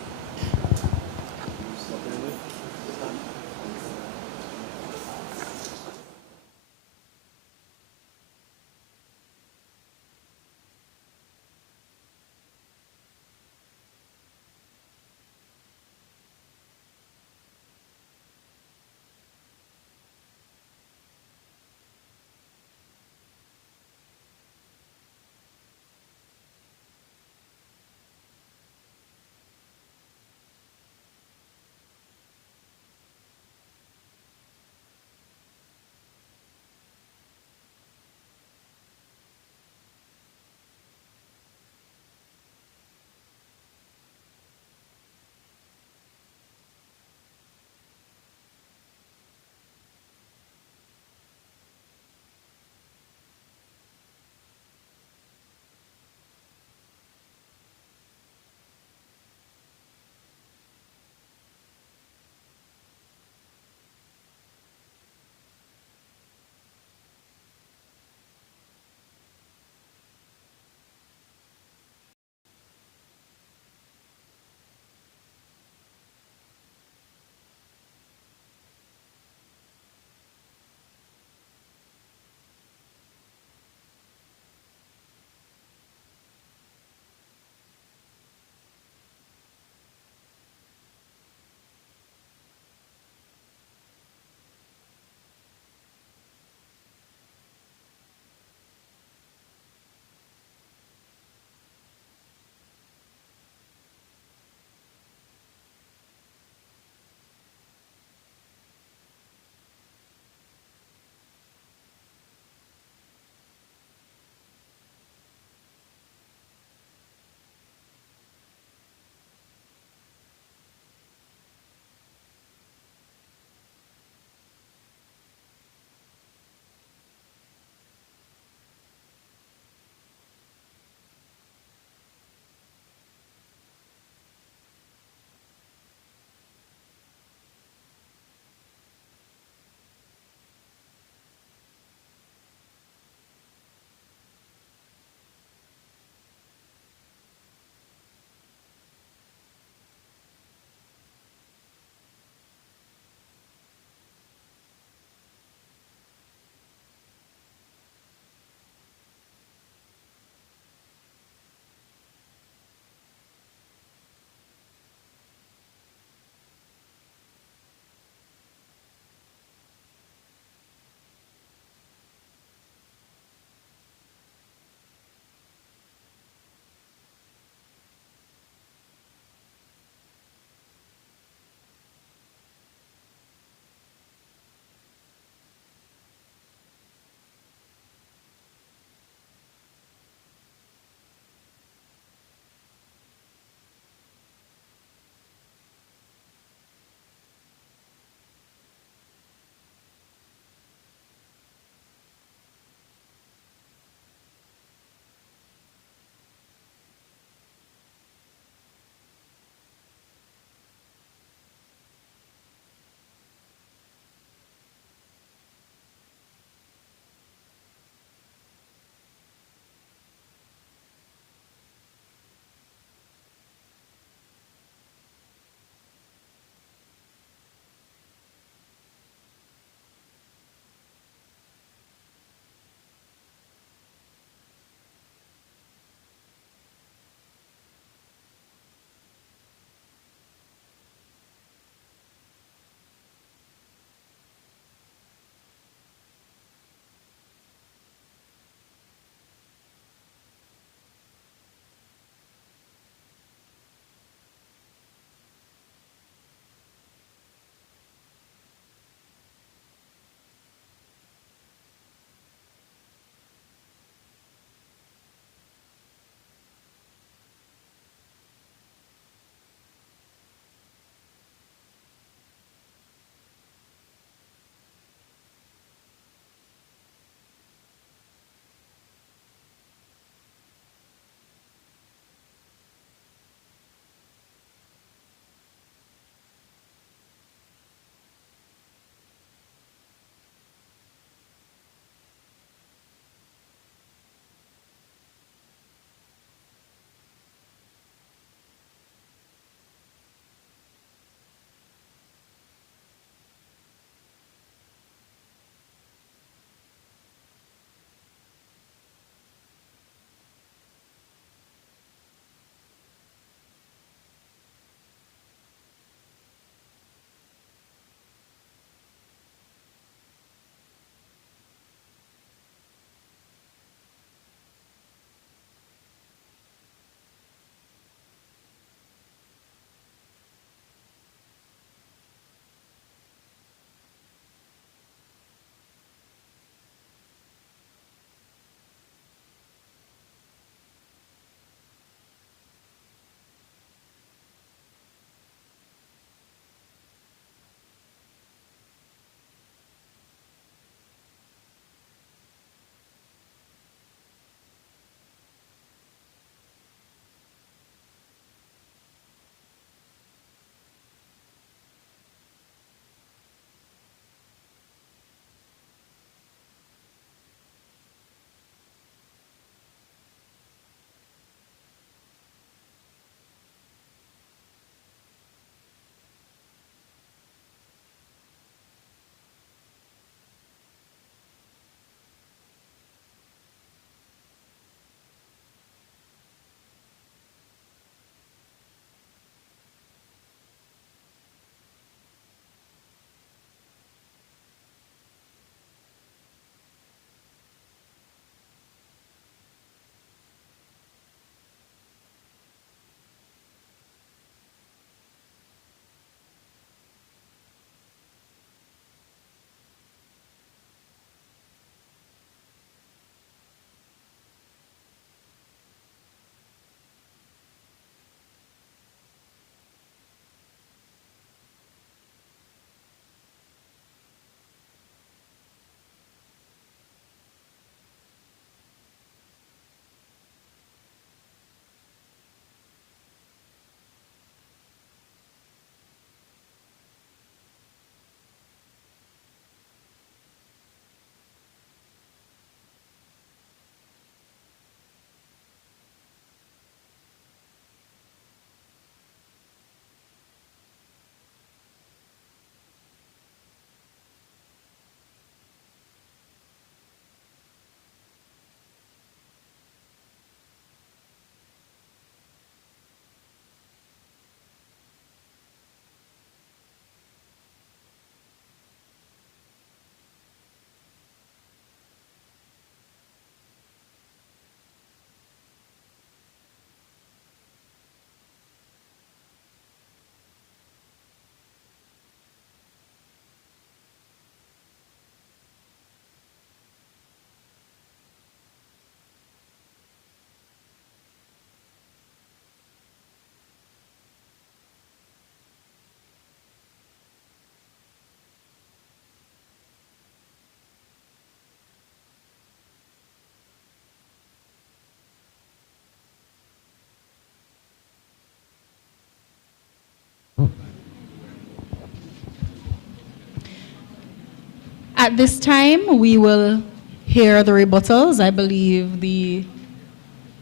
At this time, we will hear the rebuttals. I believe the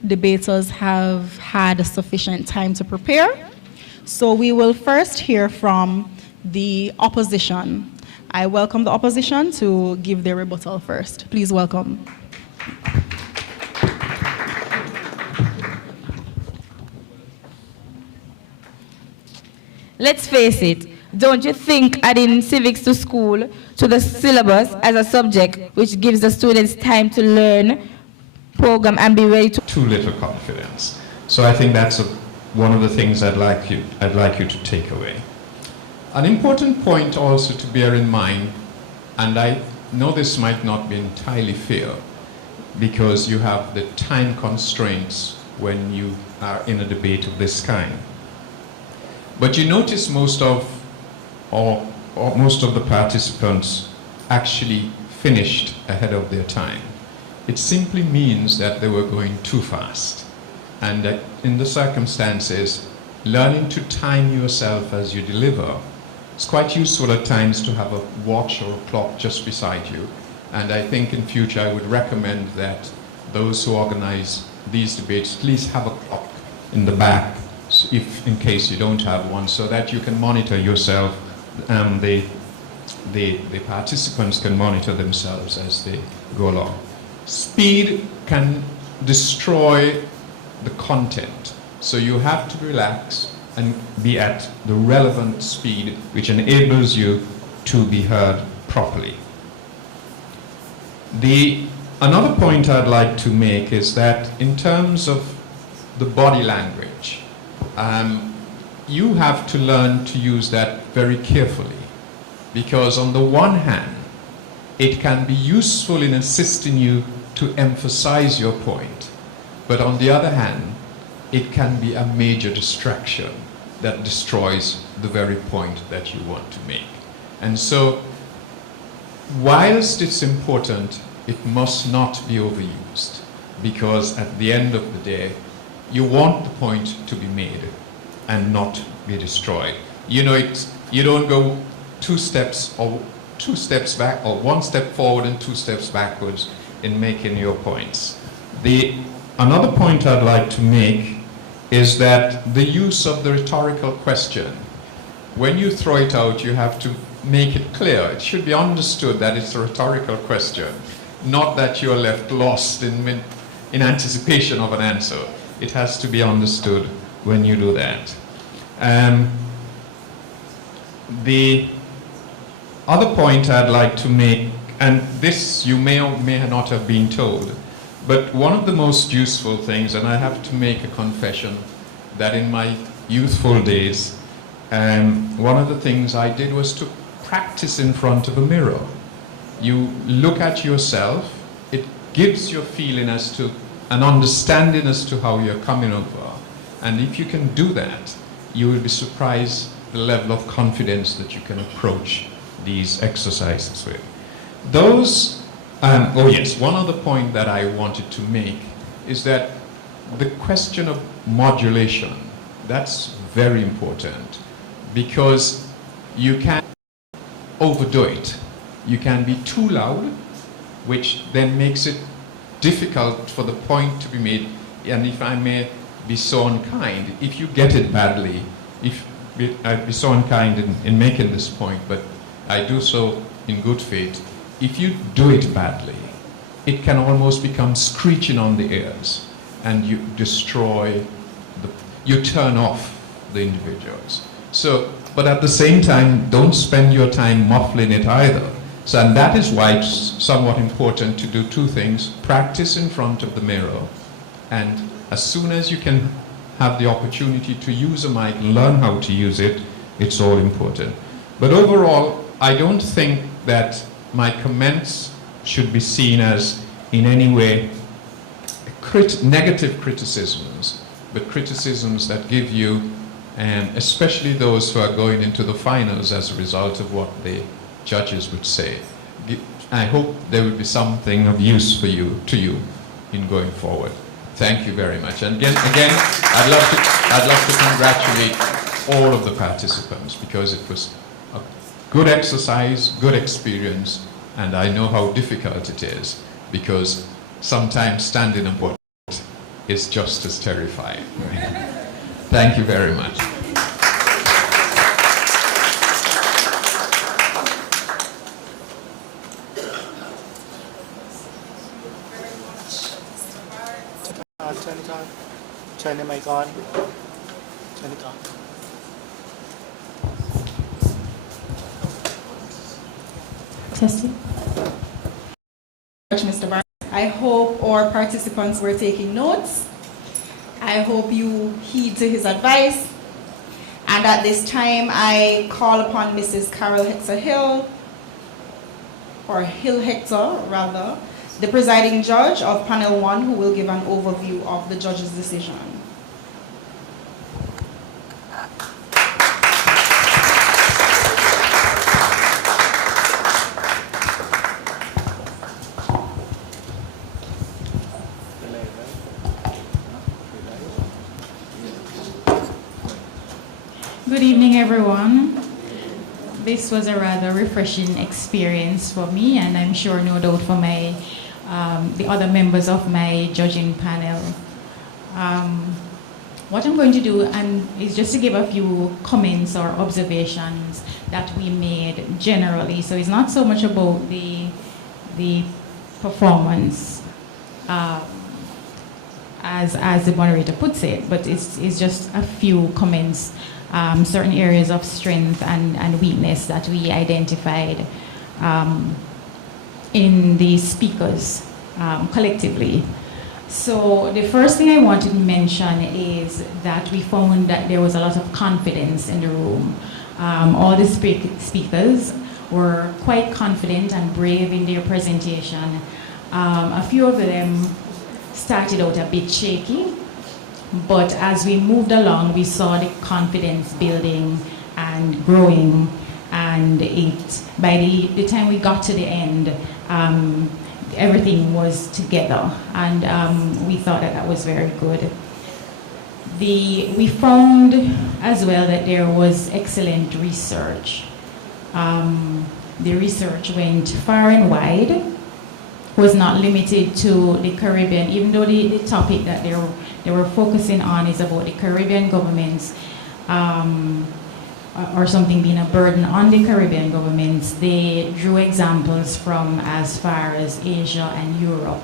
debaters have had sufficient time to prepare. So we will first hear from the opposition. I welcome the opposition to give their rebuttal first. Please welcome. Let's face it, don't you think adding civics to school, to the syllabus as a subject, which gives the students time to learn, program, and be ready to... Too little confidence. So I think that's one of the things I'd like you to take away. An important point also to bear in mind, and I know this might not be entirely fair, because you have the time constraints when you are in a debate of this kind. But you notice most of the participants actually finished ahead of their time. It simply means that they were going too fast. And that in the circumstances, learning to time yourself as you deliver, it's quite useful at times to have a watch or a clock just beside you. And I think in future I would recommend that those who organize these debates please have a clock in the back, if in case you don't have one, so that you can monitor yourself, and the participants can monitor themselves as they go along. Speed can destroy the content, so you have to relax and be at the relevant speed which enables you to be heard properly. Another point I'd like to make is that in terms of the body language, you have to learn to use that very carefully, because on the one hand, it can be useful in assisting you to emphasize your point, but on the other hand, it can be a major distraction that destroys the very point that you want to make. And so, whilst it's important, it must not be overused, because at the end of the day, you want the point to be made and not be destroyed. You know, you don't go two steps back, or one step forward and two steps backwards in making your points. Another point I'd like to make is that the use of the rhetorical question, when you throw it out, you have to make it clear. It should be understood that it's a rhetorical question, not that you're left lost in anticipation of an answer. It has to be understood when you do that. The other point I'd like to make, and this you may or may not have been told, but one of the most useful things, and I have to make a confession, that in my youthful days, one of the things I did was to practice in front of a mirror. You look at yourself, it gives you a feeling as to, an understanding as to how you're coming over. And if you can do that, you will be surprised the level of confidence that you can approach these exercises with. Oh yes, one other point that I wanted to make is that the question of modulation, that's very important, because you can't overdo it. You can be too loud, which then makes it difficult for the point to be made. And if I may be so unkind, if you get it badly, I'd be so unkind in making this point, but I do so in good faith. If you do it badly, it can almost become screeching on the ears, and you destroy, you turn off the individuals. So, but at the same time, don't spend your time muffling it either. So, and that is why it's somewhat important to do two things: practice in front of the mirror, and as soon as you can have the opportunity to use a mic, learn how to use it, it's all important. But overall, I don't think that my comments should be seen as in any way negative criticisms, but criticisms that give you, especially those who are going into the finals as a result of what the judges would say. I hope there will be something of use to you in going forward. Thank you very much. And again, I'd love to congratulate all of the participants, because it was a good exercise, good experience, And I know how difficult it is, because sometimes standing up is just as terrifying. Right? Thank you very much. Turn it on. Turn the mic on. Turn it on. Testing. Mr. Barnes, I hope our participants were taking notes. I hope you heed to his advice. And at this time, I call upon Mrs. Carol Hector Hill, or Hill Hector, rather, the presiding judge of panel 1, who will give an overview of the judge's decision. Good evening, everyone. This was a rather refreshing experience for me, and I'm sure no doubt for my the other members of my judging panel. What I'm going to do is just to give a few comments or observations that we made generally. So it's not so much about the performance as the moderator puts it, but it's just a few comments, certain areas of strength and weakness that we identified in the speakers collectively. So the first thing I wanted to mention is that we found that there was a lot of confidence in the room. All the speakers were quite confident and brave in their presentation. A few of them started out a bit shaky, but as we moved along, we saw the confidence building and growing, and by the time we got to the end, everything was together, and we thought that was very good. We found as well that there was excellent research. The research went far and wide, was not limited to the Caribbean, even though the topic that they were focusing on is about the Caribbean governments, or something being a burden on the Caribbean governments. They drew examples from as far as Asia and Europe,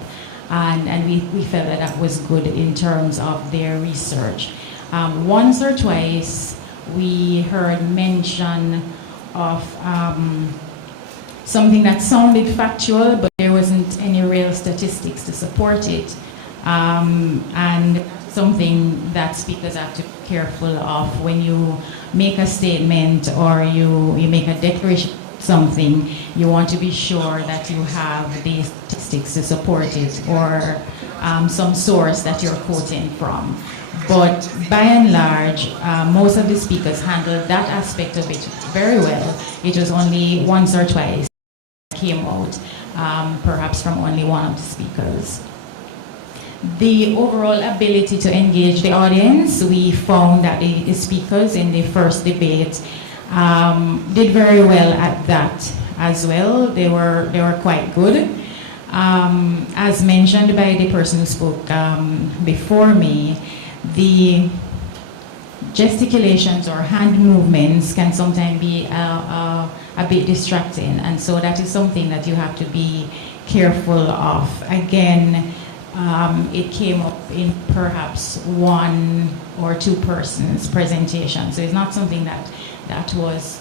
and we felt that was good in terms of their research. Once or twice we heard mention of something that sounded factual, but there wasn't any real statistics to support it, and something that speakers have to be careful of when you make a statement or you make a declaration of something. You want to be sure that you have the statistics to support it, or some source that you're quoting from. But by and large, most of the speakers handled that aspect of it very well. It was only once or twice that came out, perhaps from only one of the speakers. The overall ability to engage the audience, we found that the speakers in the first debate did very well at that as well. They were quite good. As mentioned by the person who spoke before me, the gesticulations or hand movements can sometimes be a bit distracting, and so that is something that you have to be careful of. Again, it came up in perhaps one or two persons' presentation, so it's not something that was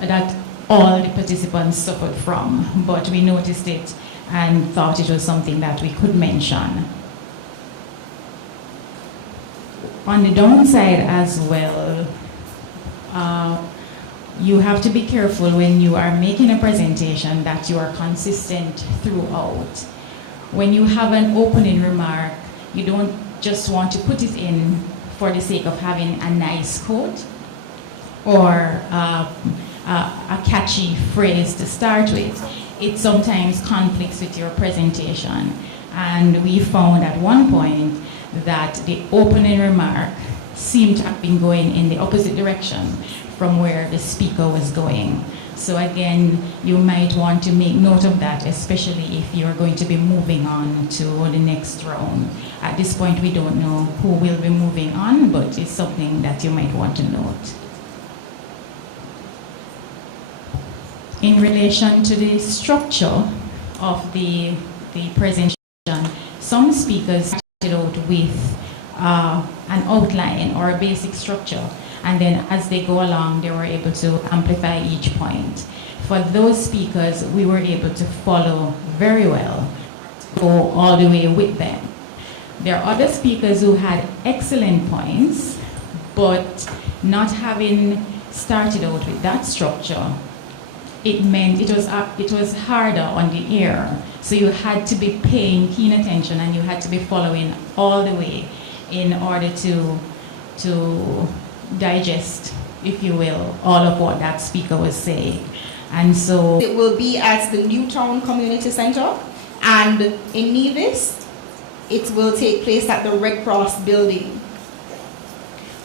that all the participants suffered from, but we noticed it and thought it was something that we could mention. On the downside as well, you have to be careful when you are making a presentation that you are consistent throughout. When you have an opening remark, you don't just want to put it in for the sake of having a nice quote or a catchy phrase to start with. It sometimes conflicts with your presentation. And we found at one point that the opening remark seemed to have been going in the opposite direction from where the speaker was going. So again, you might want to make note of that, especially if you're going to be moving on to the next round. At this point, we don't know who will be moving on, but it's something that you might want to note. In relation to the structure of the presentation, some speakers started out with an outline or a basic structure, and then as they go along, they were able to amplify each point. For those speakers, we were able to follow very well, go all the way with them. There are other speakers who had excellent points, but not having started out with that structure, it meant it was harder on the ear. So you had to be paying keen attention, and you had to be following all the way in order to digest, if you will, all of what that speaker was saying. And so it will be at the Newtown Community Center, and in Nevis, it will take place at the Red Cross building.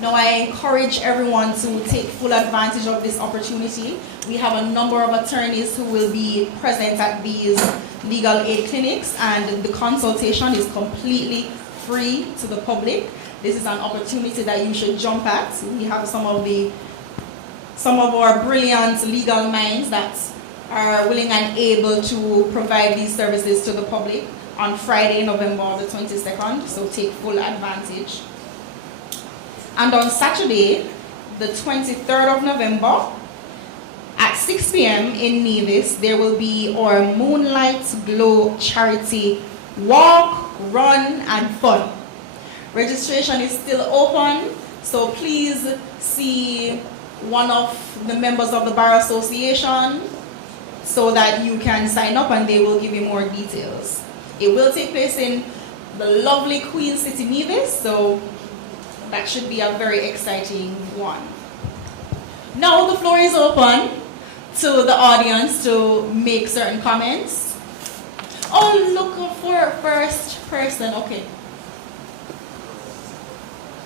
Now I encourage everyone to take full advantage of this opportunity. We have a number of attorneys who will be present at these legal aid clinics, and the consultation is completely free to the public. This is an opportunity that you should jump at. We have some of our brilliant legal minds that are willing and able to provide these services to the public on Friday, November the 22nd, so take full advantage. And on Saturday, the 23rd of November, at 6 p.m. in Nevis, there will be our Moonlight Glow charity walk, run, and fun. Registration is still open, so please see one of the members of the Bar Association so that you can sign up and they will give you more details. It will take place in the lovely Queen City, Nevis, so that should be a very exciting one. Now the floor is open to the audience to make certain comments. Oh, look for a first person. Okay.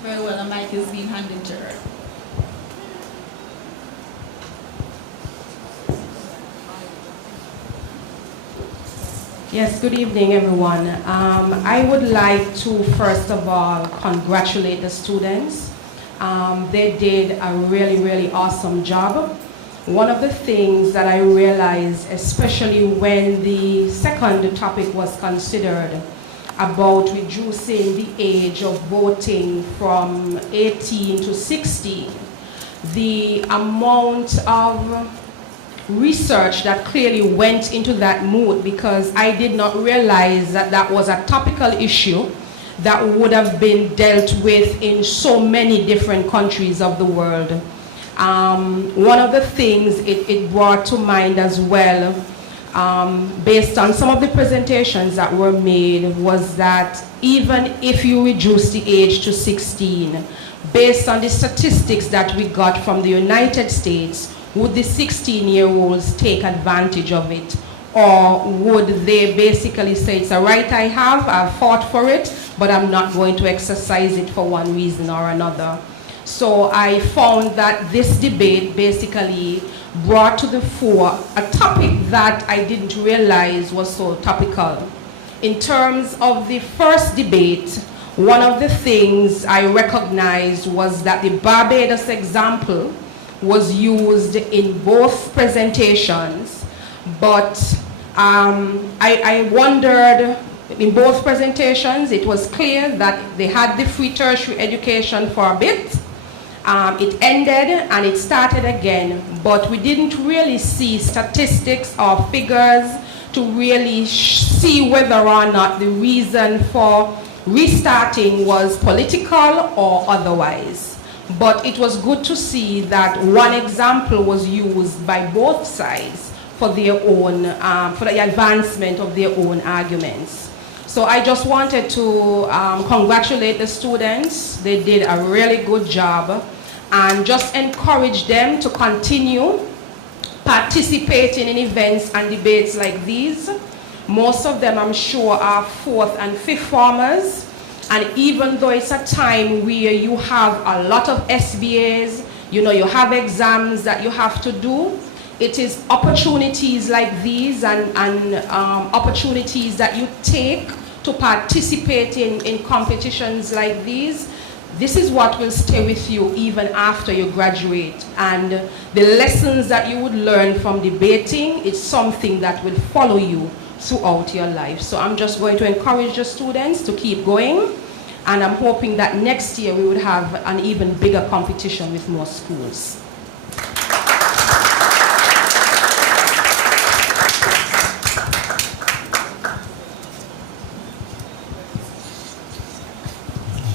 Very well, the mic is being handed to her. Yes, good evening, everyone. I would like to, first of all, congratulate the students. They did a really, really awesome job. One of the things that I realized, especially when the second topic was considered, about reducing the age of voting from 18 to 16, the amount of research that clearly went into that mood, because I did not realize that that was a topical issue that would have been dealt with in so many different countries of the world. One of the things it brought to mind as well, based on some of the presentations that were made, was that even if you reduce the age to 16, based on the statistics that we got from the United States, would the 16-year-olds take advantage of it? Or would they basically say, it's a right I have, I've fought for it, but I'm not going to exercise it for one reason or another? So I found that this debate basically brought to the fore a topic that I didn't realize was so topical. In terms of the first debate, one of the things I recognized was that the Barbados example was used in both presentations, but I wondered, in both presentations, it was clear that they had the free tertiary education for a bit. It ended and it started again, but we didn't really see statistics or figures to really see whether or not the reason for restarting was political or otherwise. But it was good to see that one example was used by both sides for their own, for the advancement of their own arguments. So I just wanted to congratulate the students. They did a really good job, and just encourage them to continue participating in events and debates like these. Most of them, I'm sure, are 4th and 5th formers. And even though it's a time where you have a lot of SBAs, you know, you have exams that you have to do, it is opportunities like these and opportunities that you take to participate in competitions like these. This is what will stay with you even after you graduate. And the lessons that you would learn from debating is something that will follow you throughout your life. So I'm just going to encourage the students to keep going. And I'm hoping that next year we would have an even bigger competition with more schools.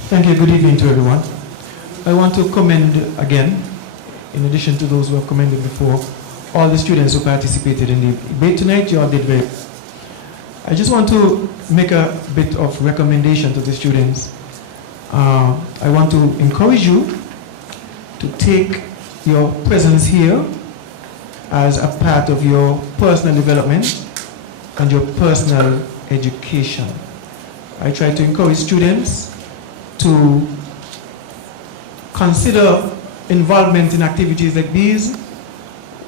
Thank you. Good evening to everyone. I want to commend again, in addition to those who have commended before, all the students who participated in the debate tonight. You all did very well. I just want to make a bit of recommendation to the students. I want to encourage you to take your presence here as a part of your personal development and your personal education. I try to encourage students to consider involvement in activities like these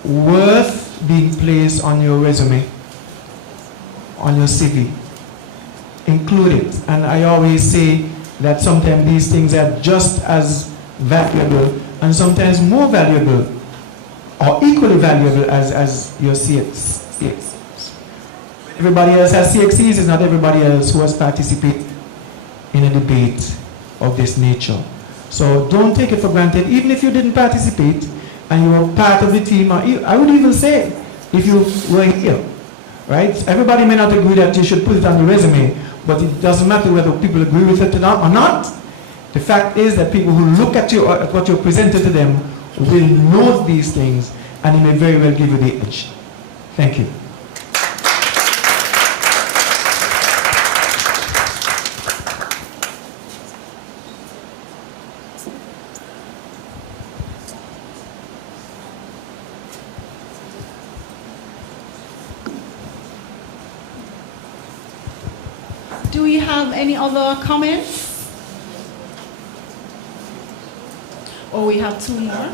worth being placed on your resume, on your CV. Include it. And I always say that sometimes these things are just as valuable and sometimes more valuable or equally valuable as your CXCs. Everybody else has CXCs, it's not everybody else who has participated in a debate of this nature. So don't take it for granted, even if you didn't participate and you were part of the team. I would even say, if you were here, right? Everybody may not agree that you should put it on the resume, but it doesn't matter whether people agree with it or not. The fact is that people who look at you, at what you presented to them, will note these things, and it may very well give you the edge. Thank you. Do we have any other comments? Or we have two more?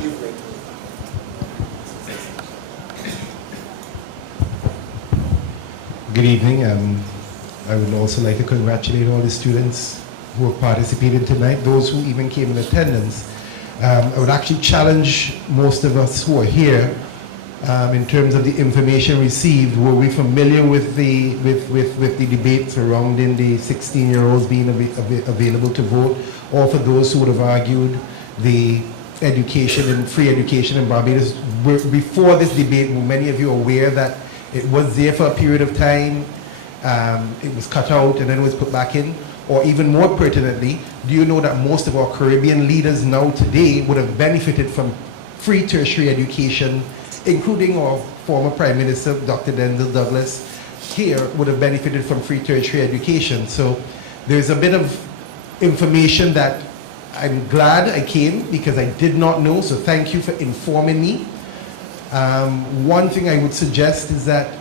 Good evening. I would also like to congratulate all the students who have participated tonight, those who even came in attendance. I would actually challenge most of us who are here in terms of the information received. Were we familiar with the debate surrounding the 16-year-olds being available to vote, or for those who would have argued the education and free education in Barbados? Before this debate, were many of you aware that it was there for a period of time, it was cut out and then it was put back in? Or even more pertinently, do you know that most of our Caribbean leaders now today would have benefited from free tertiary education, including our former Prime Minister, Dr. Denzel Douglas, here would have benefited from free tertiary education. So there's a bit of information that I'm glad I came because I did not know, so thank you for informing me. One thing I would suggest is that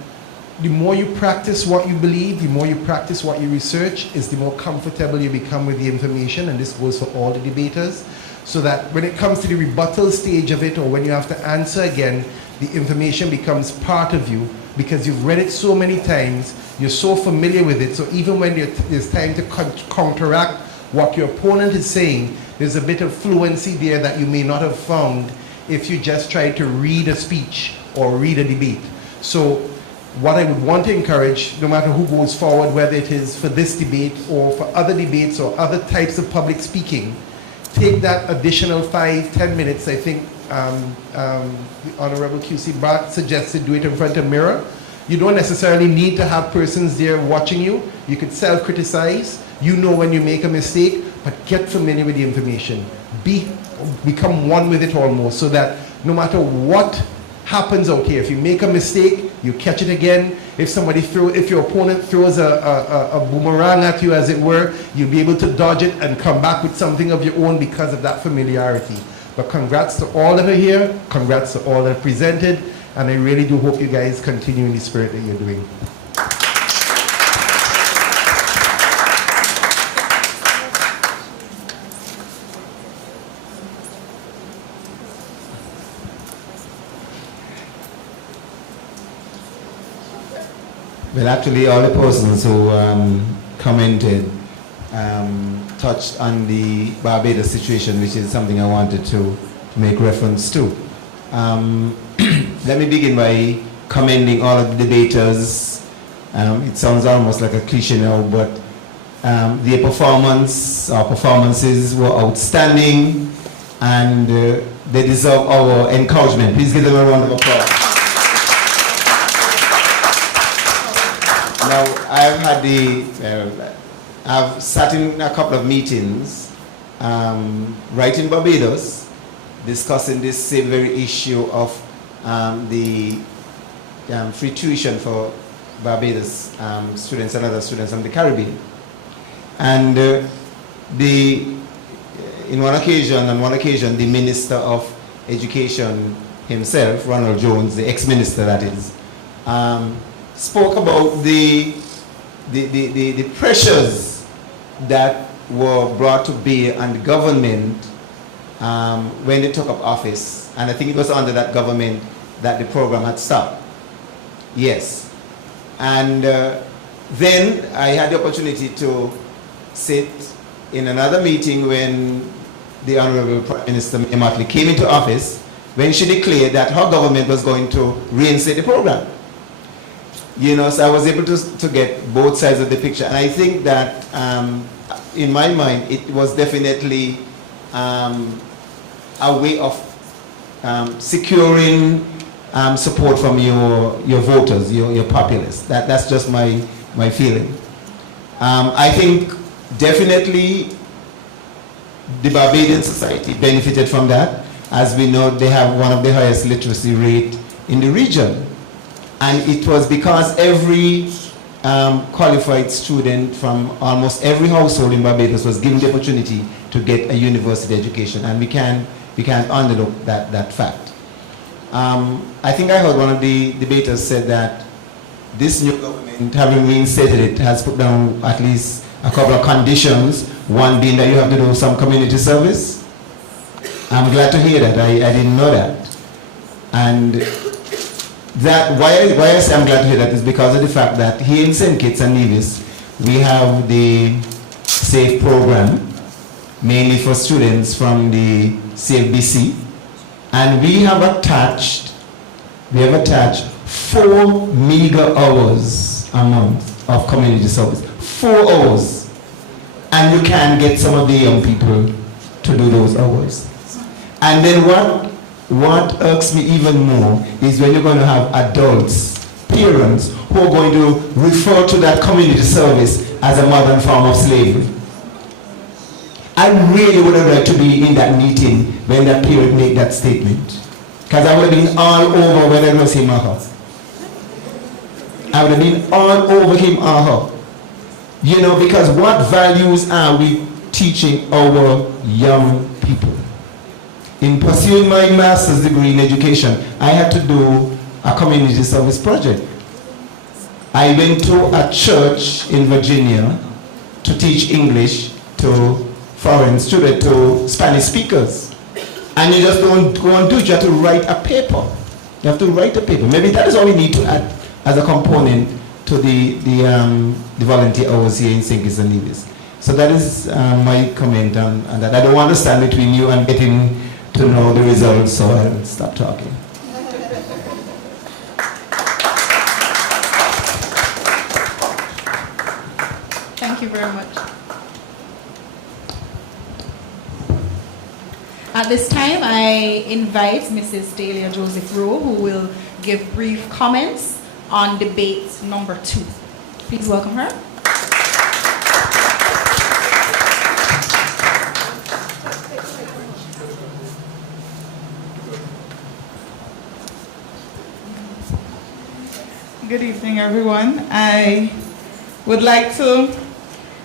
the more you practice what you believe, the more you practice what you research, is the more comfortable you become with the information, and this goes for all the debaters, so that when it comes to the rebuttal stage of it, or when you have to answer again, the information becomes part of you because you've read it so many times, you're so familiar with it, so even when there's time to counteract what your opponent is saying, there's a bit of fluency there that you may not have found if you just try to read a speech or read a debate. So what I would want to encourage, no matter who goes forward, whether it is for this debate or for other debates or other types of public speaking, take that additional 5-10 minutes. I think the Honorable QC Bart suggested do it in front of a mirror. You don't necessarily need to have persons there watching you. You could self-criticize. You know when you make a mistake, but get familiar with the information. Become one with it almost, so that no matter what happens out here, if you make a mistake, you catch it again. If your opponent throws a boomerang at you, as it were, you'll be able to dodge it and come back with something of your own because of that familiarity. But congrats to all that are here, congrats to all that are presented, and I really do hope you guys continue in the spirit that you're doing. Well, actually, all the persons who commented touched on the Barbados situation, which is something I wanted to make reference to. Let me begin by commending all of the debaters. It sounds almost like a cliche now, but their performances were outstanding, and they deserve our encouragement. Please give them a round of applause. Now, I've sat in a couple of meetings right in Barbados discussing this same very issue of the free tuition for Barbados students and other students from the Caribbean. And on one occasion, the Minister of Education himself, Ronald Jones, the ex-minister that is, spoke about the pressures that were brought to bear on the government when they took up office. And I think it was under that government that the program had stopped. Yes. And then I had the opportunity to sit in another meeting when the Honorable Prime Minister Motley came into office, when she declared that her government was going to reinstate the program. You know, so I was able to get both sides of the picture. And I think that, in my mind, it was definitely a way of securing support from your voters, your populace. That's just my feeling. I think definitely the Barbadian society benefited from that. As we know, they have one of the highest literacy rate in the region. And it was because every qualified student from almost every household in Barbados was given the opportunity to get a university education. And we can't underlook that fact. I think I heard one of the debaters said that this new government, having reinstated it, has put down at least a couple of conditions, one being that you have to do some community service. I'm glad to hear that. I didn't know that. And that why I say I'm glad to hear that is because of the fact that here in St. Kitts and Nevis, we have the SAFE program, mainly for students from the CFBC, and we have attached 4 meager hours a month of community service. 4 hours. And you can get some of the young people to do those hours. And then what irks me even more is when you're going to have adults, parents, who are going to refer to that community service as a modern form of slavery. I really would have liked to be in that meeting when that parent made that statement. Because I would have been all over when I was him or her. I would have been all over him or her. You know, because what values are we teaching our young people? In pursuing my master's degree in education, I had to do a community service project. I went to a church in Virginia to teach English to foreign students, to Spanish speakers. And you just don't go and do it, you have to write a paper. You have to write a paper. Maybe that is all we need to add as a component to the volunteer hours here in St. Kitts and Nevis. So that is my comment on that. I don't want to stand between you and getting to know the results, so I'll stop talking. Thank you very much. At this time, I invite Mrs. Dahlia Joseph Rowe, who will give brief comments on debate number 2. Please welcome her. Good evening, everyone. I would like to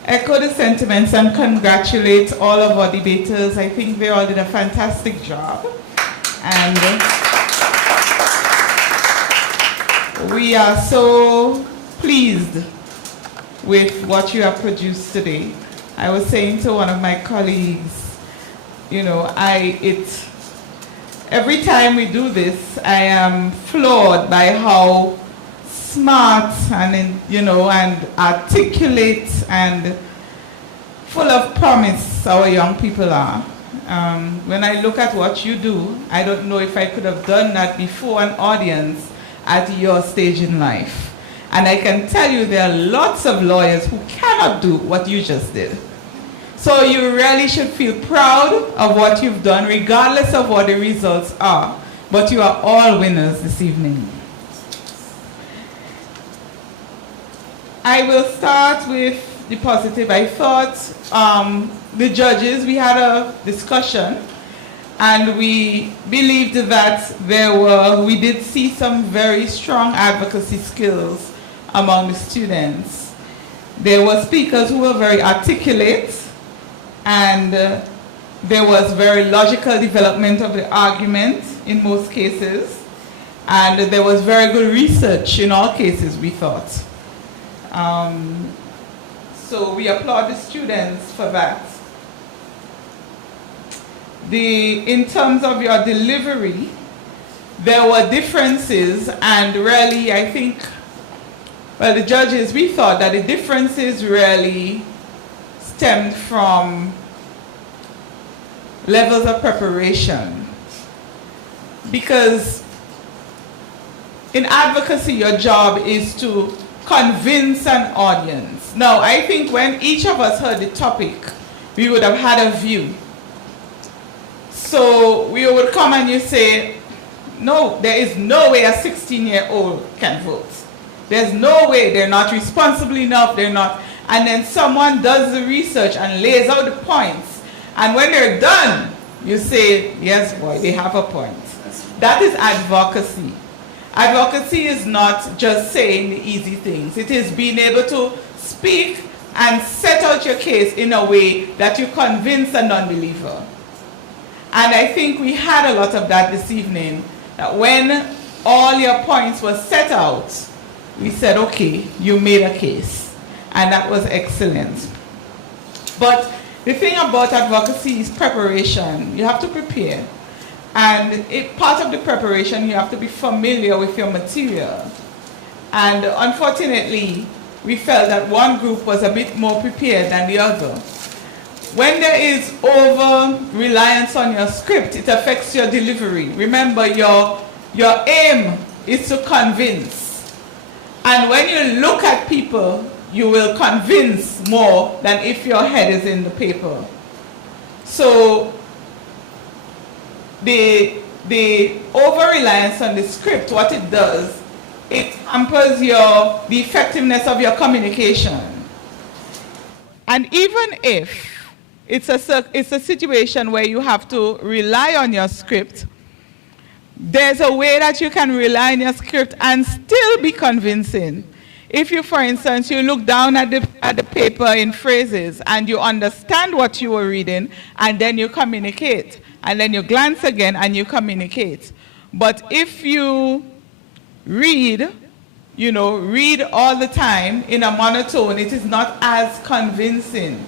echo the sentiments and congratulate all of our debaters. I think they all did a fantastic job. And we are so pleased with what you have produced today. I was saying to one of my colleagues, you know, every time we do this, I am floored by how smart and and articulate and full of promise our young people are. When I look at what you do, I don't know if I could have done that before an audience at your stage in life. And I can tell you there are lots of lawyers who cannot do what you just did. So you really should feel proud of what you've done, regardless of what the results are. But you are all winners this evening. I will start with the positive. I thought the judges, we had a discussion, and we believed that we did see some very strong advocacy skills among the students. There were speakers who were very articulate, and there was very logical development of the argument in most cases, and there was very good research in all cases, we thought. So we applaud the students for that. In terms of your delivery, there were differences, and really I think, well, the judges, we thought that the differences really stemmed from levels of preparation. Because in advocacy, your job is to convince an audience. Now, I think when each of us heard the topic, we would have had a view. So we would come and you say, no, there is no way a 16-year-old can vote. There's no way, they're not responsible enough, they're not. And then someone does the research and lays out the points. And when they're done, you say, yes, boy, they have a point. That is advocacy. Advocacy is not just saying the easy things. It is being able to speak and set out your case in a way that you convince a non-believer. And I think we had a lot of that this evening, that when all your points were set out, we said, okay, you made a case. And that was excellent. But the thing about advocacy is preparation. You have to prepare. And part of the preparation, you have to be familiar with your material. And unfortunately, we felt that one group was a bit more prepared than the other. When there is over-reliance on your script, it affects your delivery. Remember, your aim is to convince. And when you look at people, you will convince more than if your head is in the paper. So the over-reliance on the script, what it does, it hampers the effectiveness of your communication. And even if it's a situation where you have to rely on your script, there's a way that you can rely on your script and still be convincing. If you, for instance, you look down at the paper in phrases and you understand what you were reading, and then you communicate, and then you glance again and you communicate. But if you read all the time in a monotone, it is not as convincing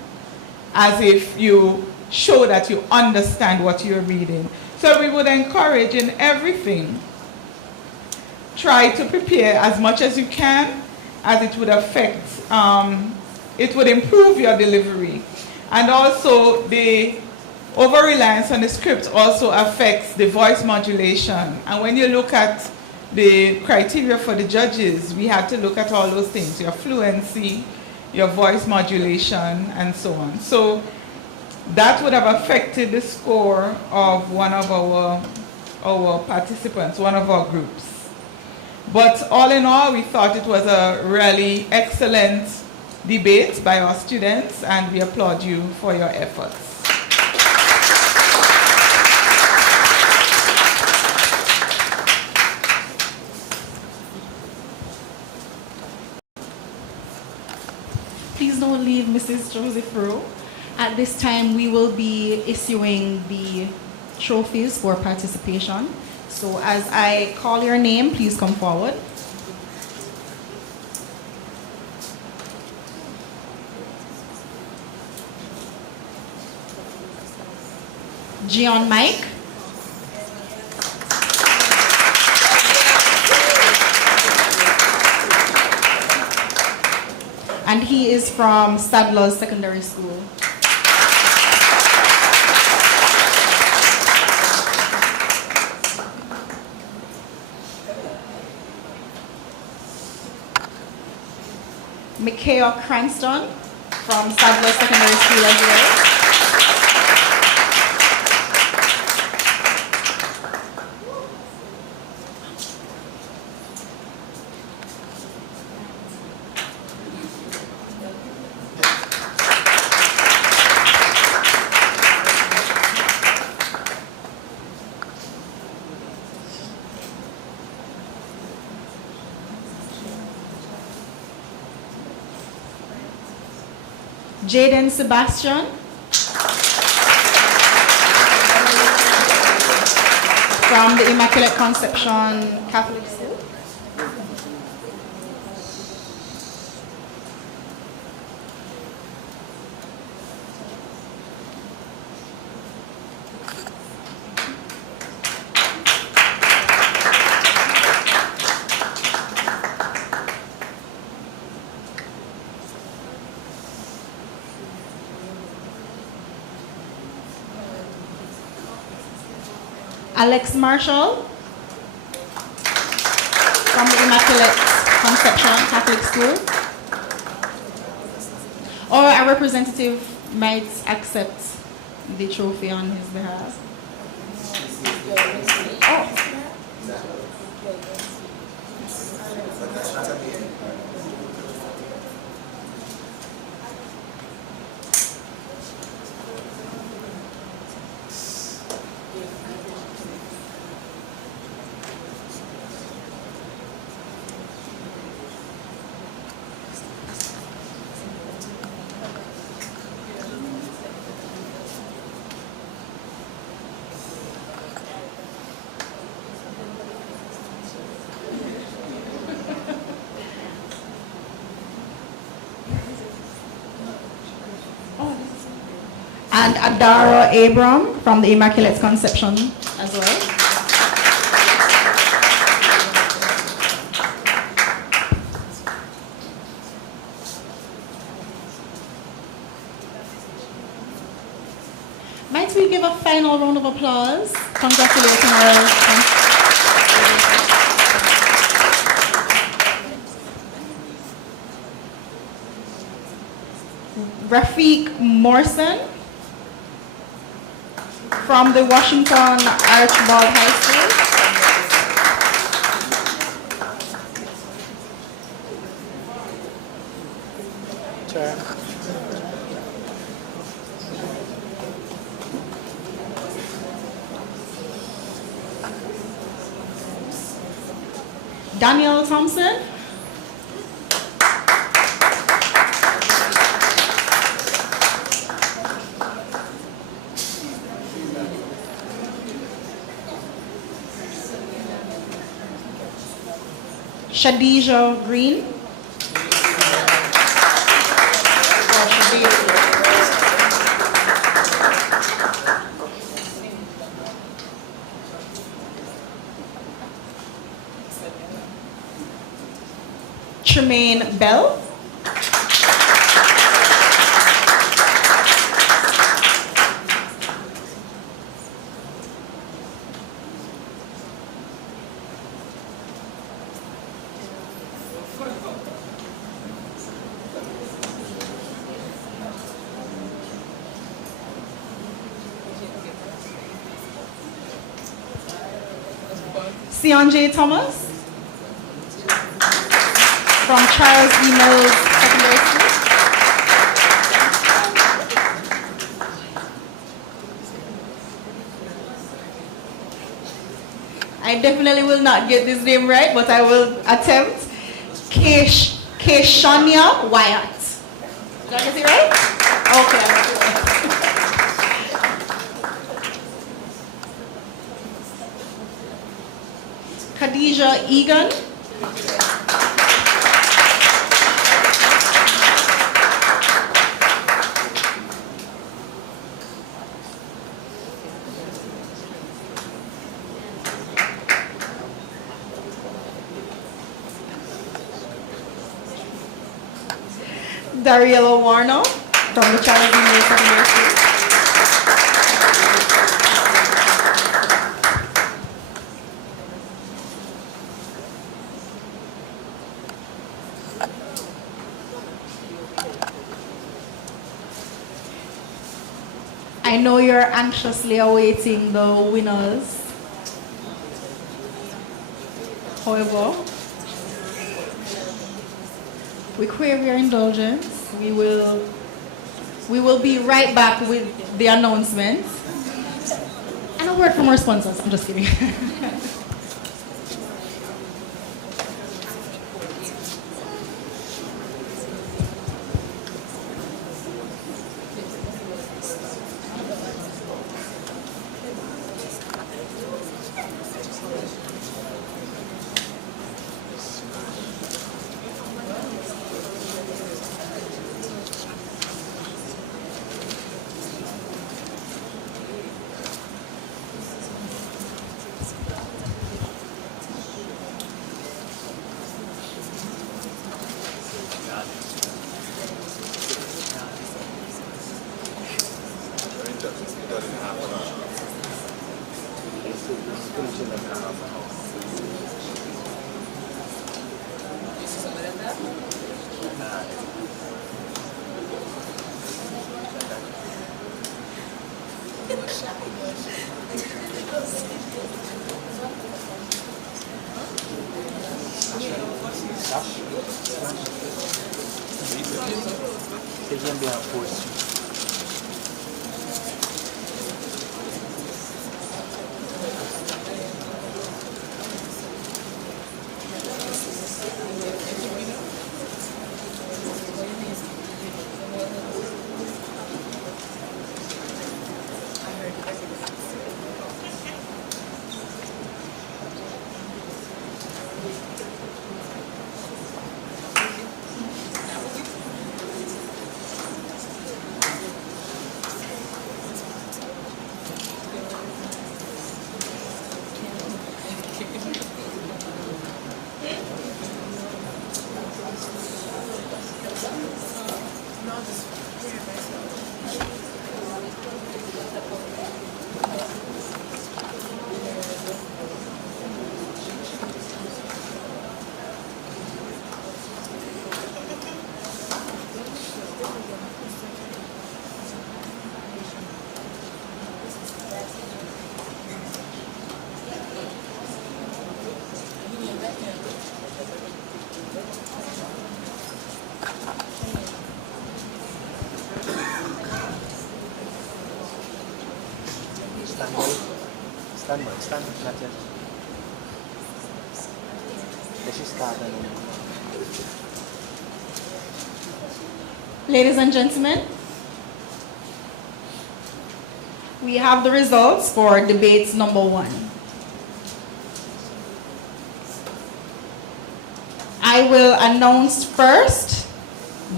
as if you show that you understand what you're reading. So we would encourage in everything, try to prepare as much as you can, as it would affect, it would improve your delivery. And also the over-reliance on the script also affects the voice modulation. And when you look at the criteria for the judges, we had to look at all those things, your fluency, your voice modulation, and so on. So that would have affected the score of one of our participants, one of our groups. But all in all, we thought it was a really excellent debate by our students, and we applaud you for your efforts. Please don't leave, Mrs. Joseph Rowe. At this time, we will be issuing the trophies for participation. So as I call your name, please come forward. Gion Mike. and he is from Sadler's Secondary School. Micaiah Cranston from Sadler Secondary School as well. Jaden Sebastian from the Immaculate Conception Catholic School. Alex Marshall from the Immaculate Conception Catholic School. Or a representative might accept the trophy on his behalf. And Adara Abram from the Immaculate Conception as well. Might we give a final round of applause, congratulating our Rafiq Morrison from the Washington Archibald High School. Chair. Daniel Thompson. Shadija Green. Tremaine Bell. Sion J. Thomas from Charles E. Mills Secondary School. I definitely will not get this name right, but I will attempt. Keishania Wyatt. Did I get it right? Okay. Khadija Egan. Dariela Warner from the Charles E. Mason University. I know you're anxiously awaiting the winners. However, we crave your indulgence. We will be right back with the announcement. And a word from our sponsors. I'm just kidding. Stand, not yet. This is started. Ladies and gentlemen, we have the results for debates number 1. I will announce first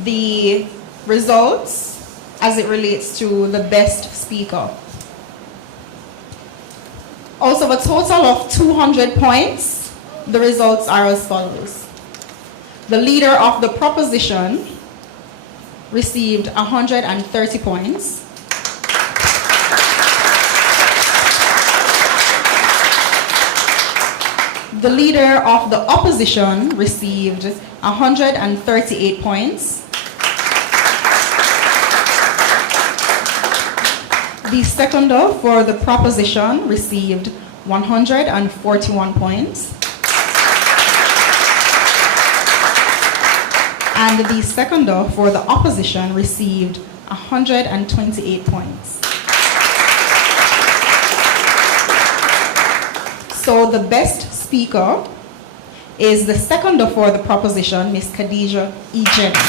the results as it relates to the best speaker. Out of a total of 200 points, the results are as follows. The leader of the proposition received 130 points. The leader of the opposition received 138 points. The seconder for the proposition received 141 points. And the seconder for the opposition received 128 points. So the best speaker is the seconder for the proposition, Ms. Khadija E. Jenny.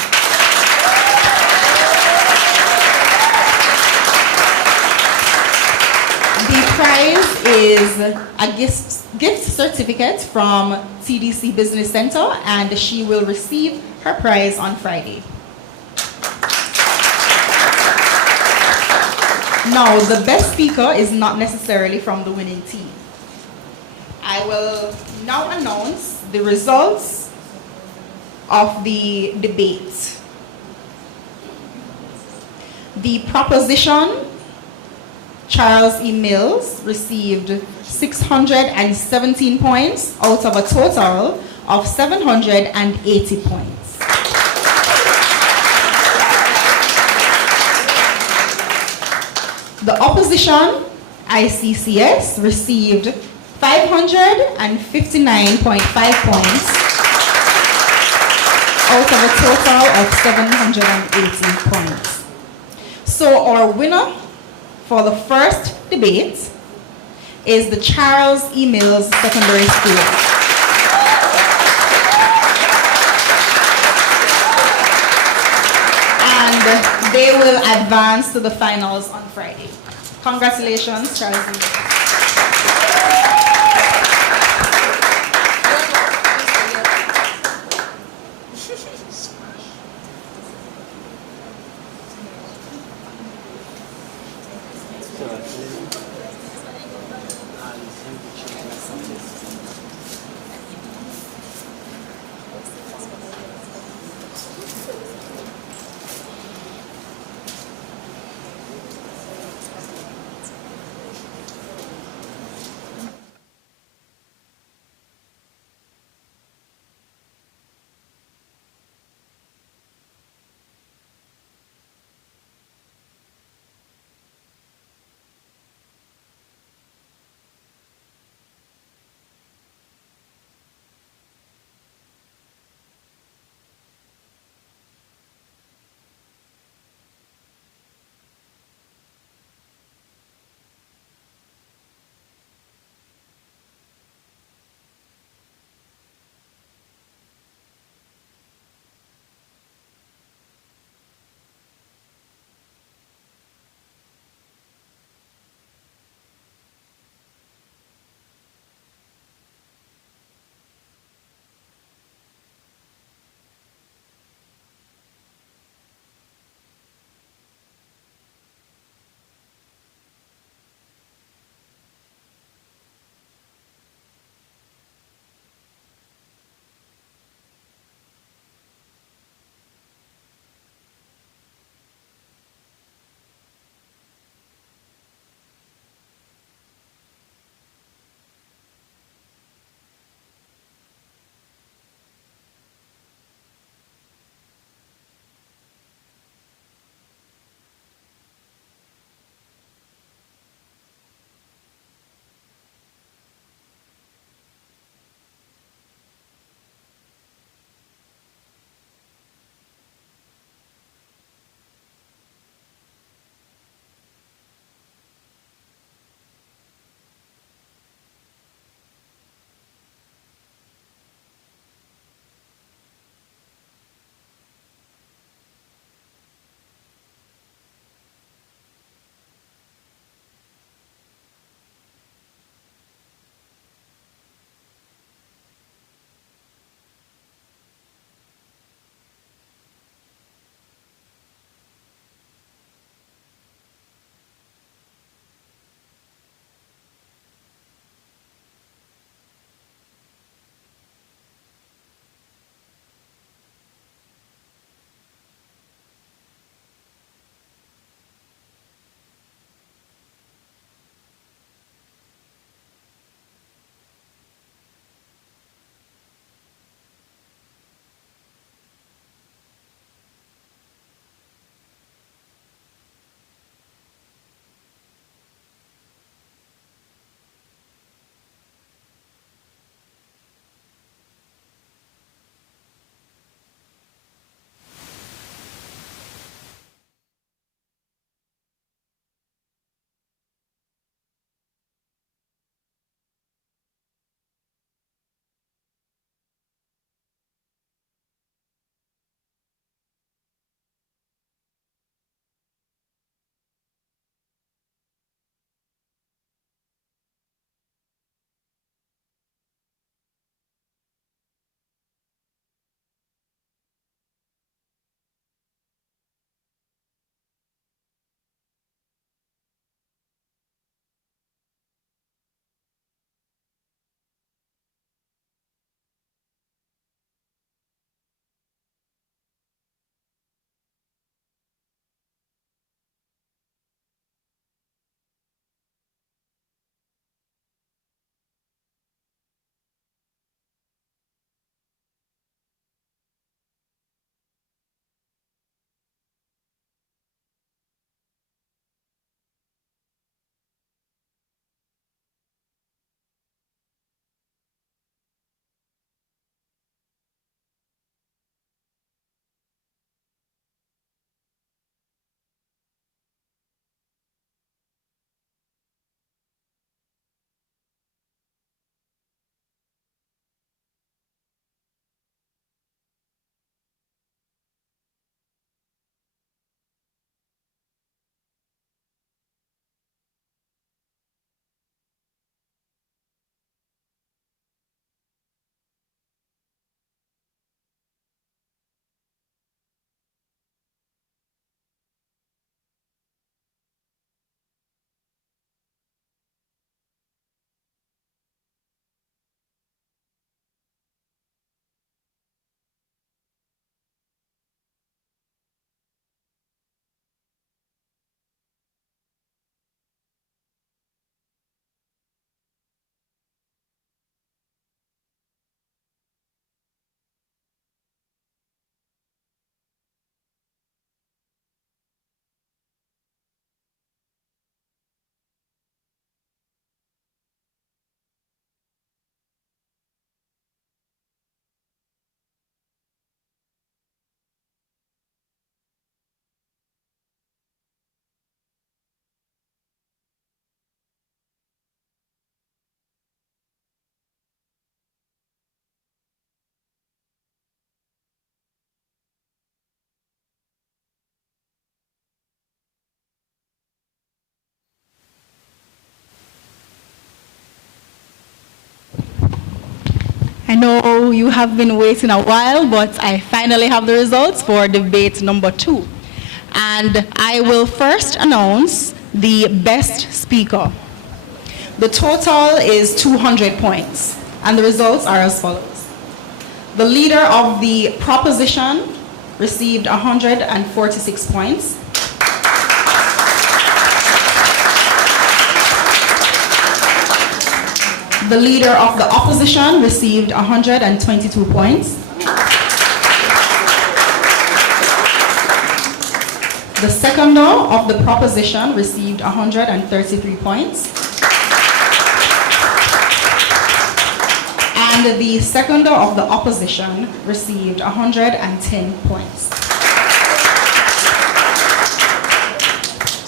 Prize is a gift certificate from TDC Business Center, and she will receive her prize on Friday. Now, the best speaker is not necessarily from the winning team. I will now announce the results of the debate. The proposition, Charles E. Mills, received 617 points out of a total of 780 points. The opposition, ICCS, received 559.5 points out of a total of 780 points. So our winner for the first debate is the Charles E. Mills Secondary School. And they will advance to the finals on Friday. Congratulations, Charles E. Mills. I know you have been waiting a while, but I finally have the results for debate number 2. And I will first announce the best speaker. The total is 200 points, and the results are as follows. The leader of the proposition received 146 points. The leader of the opposition received 122 points. The seconder of the proposition received 133 points. And the seconder of the opposition received 110 points.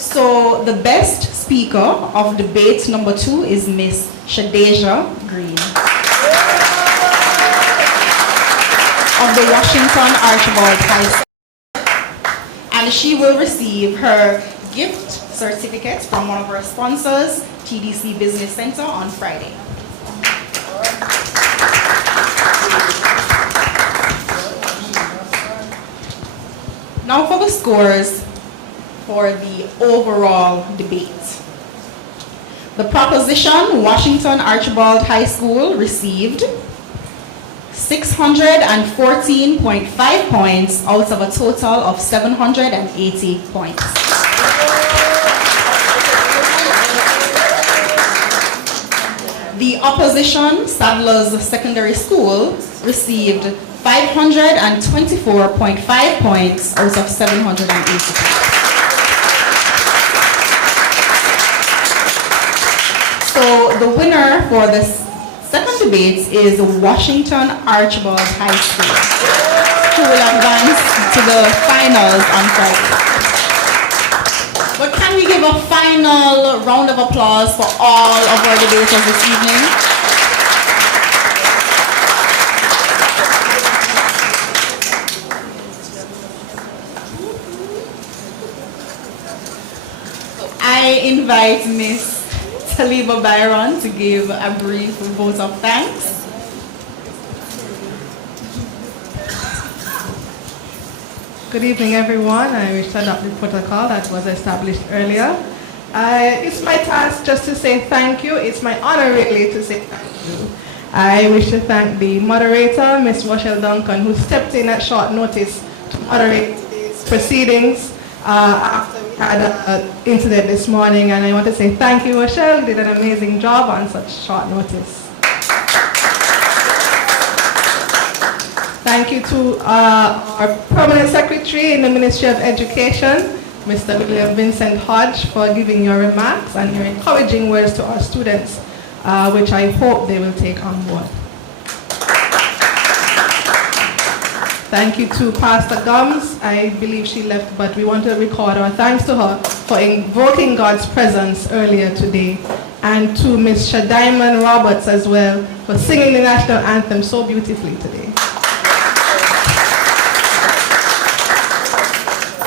So the best speaker of debate number 2 is Miss Shadeja Green of the Washington Archibald High School. And she will receive her gift certificate from one of our sponsors, TDC Business Center, on Friday. Now for the scores for the overall debate. The proposition, Washington Archibald High School, received 614.5 points out of a total of 780 points. The opposition, Sadler's Secondary School, received 524.5 points out of 780 points. So the winner for the second debate is Washington Archibald High School, who will advance to the finals on Friday. But can we give a final round of applause for all of our debaters this evening? I invite Miss Taliba Byron to give a brief vote of thanks. Good evening, everyone. I wish to adopt the protocol that was established earlier. It's my task just to say thank you. It's my honor really to say thank you. I wish to thank the moderator, Ms. Rochelle Duncan, who stepped in at short notice to moderate these proceedings after we had an incident this morning. And I want to say thank you, Rochelle. You did an amazing job on such short notice. Thank you to our permanent secretary in the Ministry of Education, Mr. William Vincent Hodge, for giving your remarks and your encouraging words to our students, which I hope they will take on board. Thank you to Pastor Gums. I believe she left, but we want to record our thanks to her for invoking God's presence earlier today. And to Ms. Shadiman Roberts as well for singing the national anthem so beautifully today.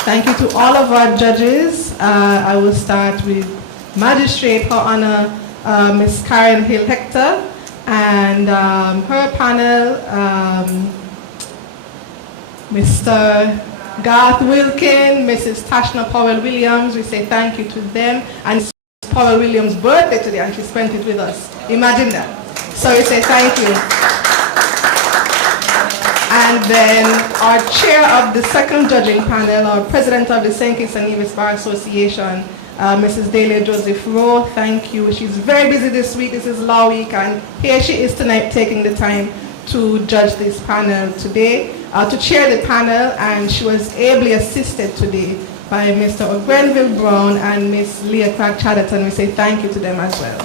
Thank you to all of our judges. I will start with Magistrate, Her Honor, Ms. Karen Hill-Hector, and her panel, Mr. Garth Wilkin, Mrs. Tashna Powell-Williams. We say thank you to them. And it's Powell-Williams' birthday today, and she spent it with us. Imagine that. So we say thank you. And then our chair of the second judging panel, our president of the St. Kitts and Nevis Bar Association, Mrs. Delia Joseph Rowe, thank you. She's very busy this week. This is Law Week, and here she is tonight taking the time to judge this panel today, to chair the panel, and she was ably assisted today by Mr. O'Grenville Brown and Miss Leah Clark Chatterton. We say thank you to them as well.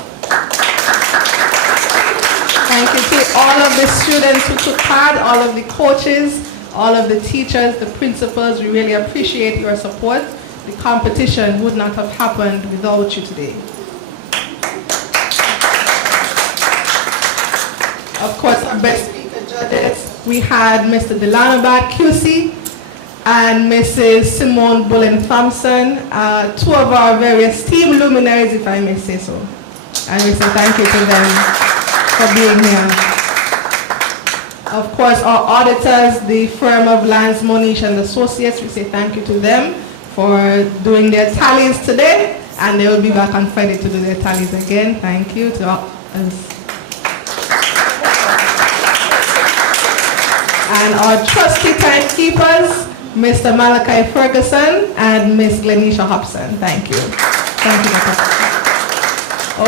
Thank you to all of the students who took part, all of the coaches, all of the teachers, the principals. We really appreciate your support. The competition would not have happened without you today. Of course, our best speaker judges, we had Mr. Delano Bat QC and Mrs. Simone Bullen Thompson, two of our very esteemed luminaries, if I may say so. And we say thank you to them for being here. Of course, our auditors, the firm of Lance, Monish and Associates, we say thank you to them for doing their tallies today, and they will be back on Friday to do their tallies again. Thank you to all. And our trusty timekeepers, Mr. Malachi Ferguson and Miss Glenisha Hobson. Thank you. Thank you, Dr.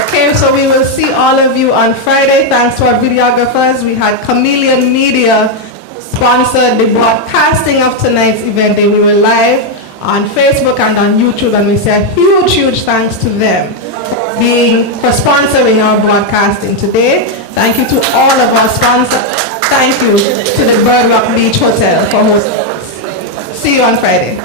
Okay, so we will see all of you on Friday. Thanks to our videographers. We had Chameleon Media sponsor the broadcasting of tonight's event. We were live on Facebook and on YouTube, and we say a huge, huge thanks to them for sponsoring our broadcasting today. Thank you to all of our sponsors. Thank you to the Bird Rock Beach Hotel for hosting us. See you on Friday.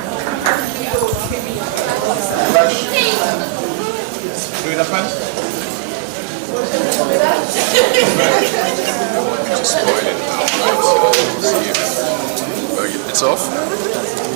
It's off.